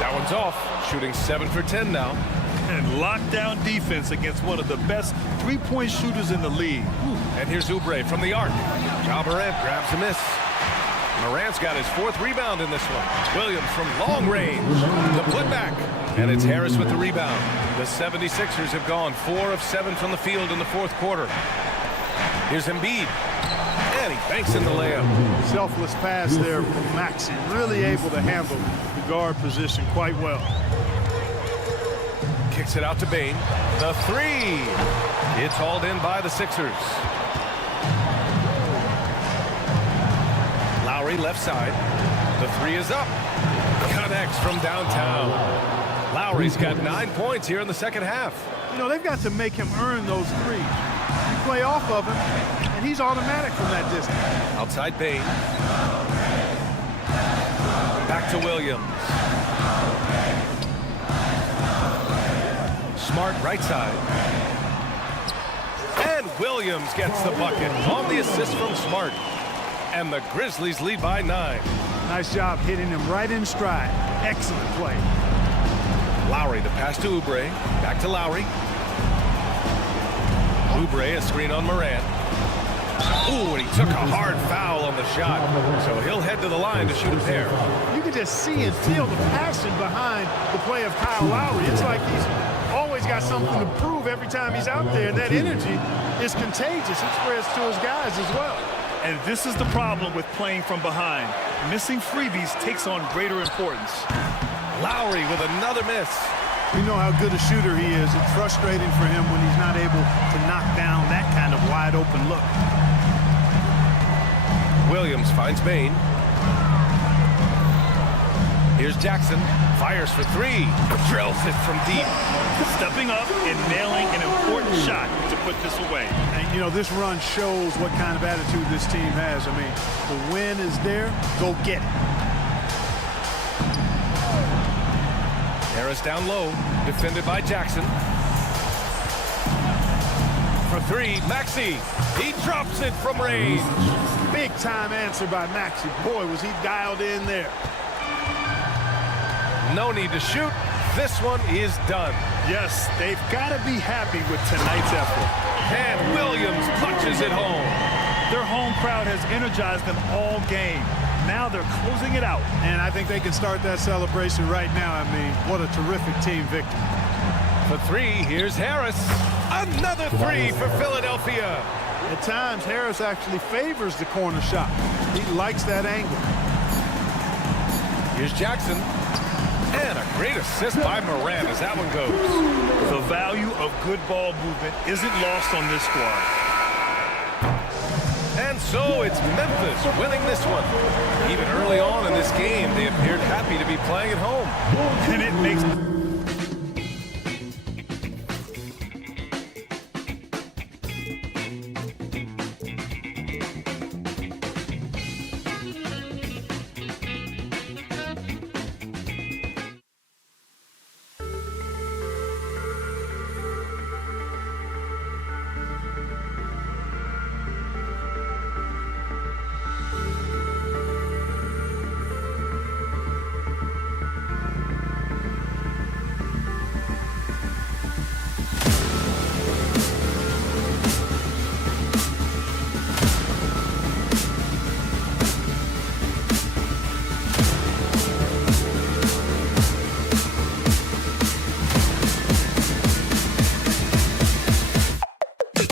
That one's off. Shooting 7 for 10 now. And lockdown defense against one of the best 3-point shooters in the league. And here's Oubre from the arc. Ja Morant grabs a miss. Morant's got his 4th rebound in this one. Williams from long range. The putback. And it's Harris with the rebound. The 76ers have gone 4 of 7 from the field in the 4th quarter. Here's Embiid. And he banks in the layup. Selfless pass there from Maxey. Really able to handle the guard position quite well. Kicks it out to Bane. The 3. It's hauled in by the Sixers. Lowry left side. The 3 is up. Connects from downtown. Lowry's got 9 points here in the second half. You know, they've got to make him earn those threes. You play off of him, and he's automatic from that distance. Outside Bane. Back to Williams. Smart right side. And Williams gets the bucket on the assist from Smart. And the Grizzlies lead by 9. Nice job hitting him right in stride. Excellent play. Lowry, the pass to Oubre. Back to Lowry. Oubre, a screen on Morant. Ooh, and he took a hard foul on the shot. So he'll head to the line to shoot a pair. You can just see and feel the passion behind the play of Kyle Lowry. It's like he's always got something to prove every time he's out there. And that energy is contagious. It spreads to his guys as well. And this is the problem with playing from behind. Missing freebies takes on greater importance. Lowry with another miss. We know how good a shooter he is. It's frustrating for him when he's not able to knock down that kind of wide open look. Williams finds Bane. Here's Jackson. Fires for 3. Drills it from deep. Stepping up and nailing an important shot to put this away. And, you know, this run shows what kind of attitude this team has. I mean, the win is there. Go get it. Harris down low. Defended by Jackson. For 3, Maxey. He drops it from range. Big time answer by Maxey. Boy, was he dialed in there. No need to shoot. This one is done. Yes, they've got to be happy with tonight's effort. And Williams punches it home. Their home crowd has energized them all game. Now they're closing it out. And I think they can start that celebration right now. I mean, what a terrific team victory. For 3, here's Harris. Another 3 for Philadelphia. At times, Harris actually favors the corner shot. He likes that angle. Here's Jackson. And a great assist by Morant as that one goes. The value of good ball movement isn't lost on this squad. And so it's Memphis winning this one. Even early on in this game, they appeared happy to be playing at home. And it makes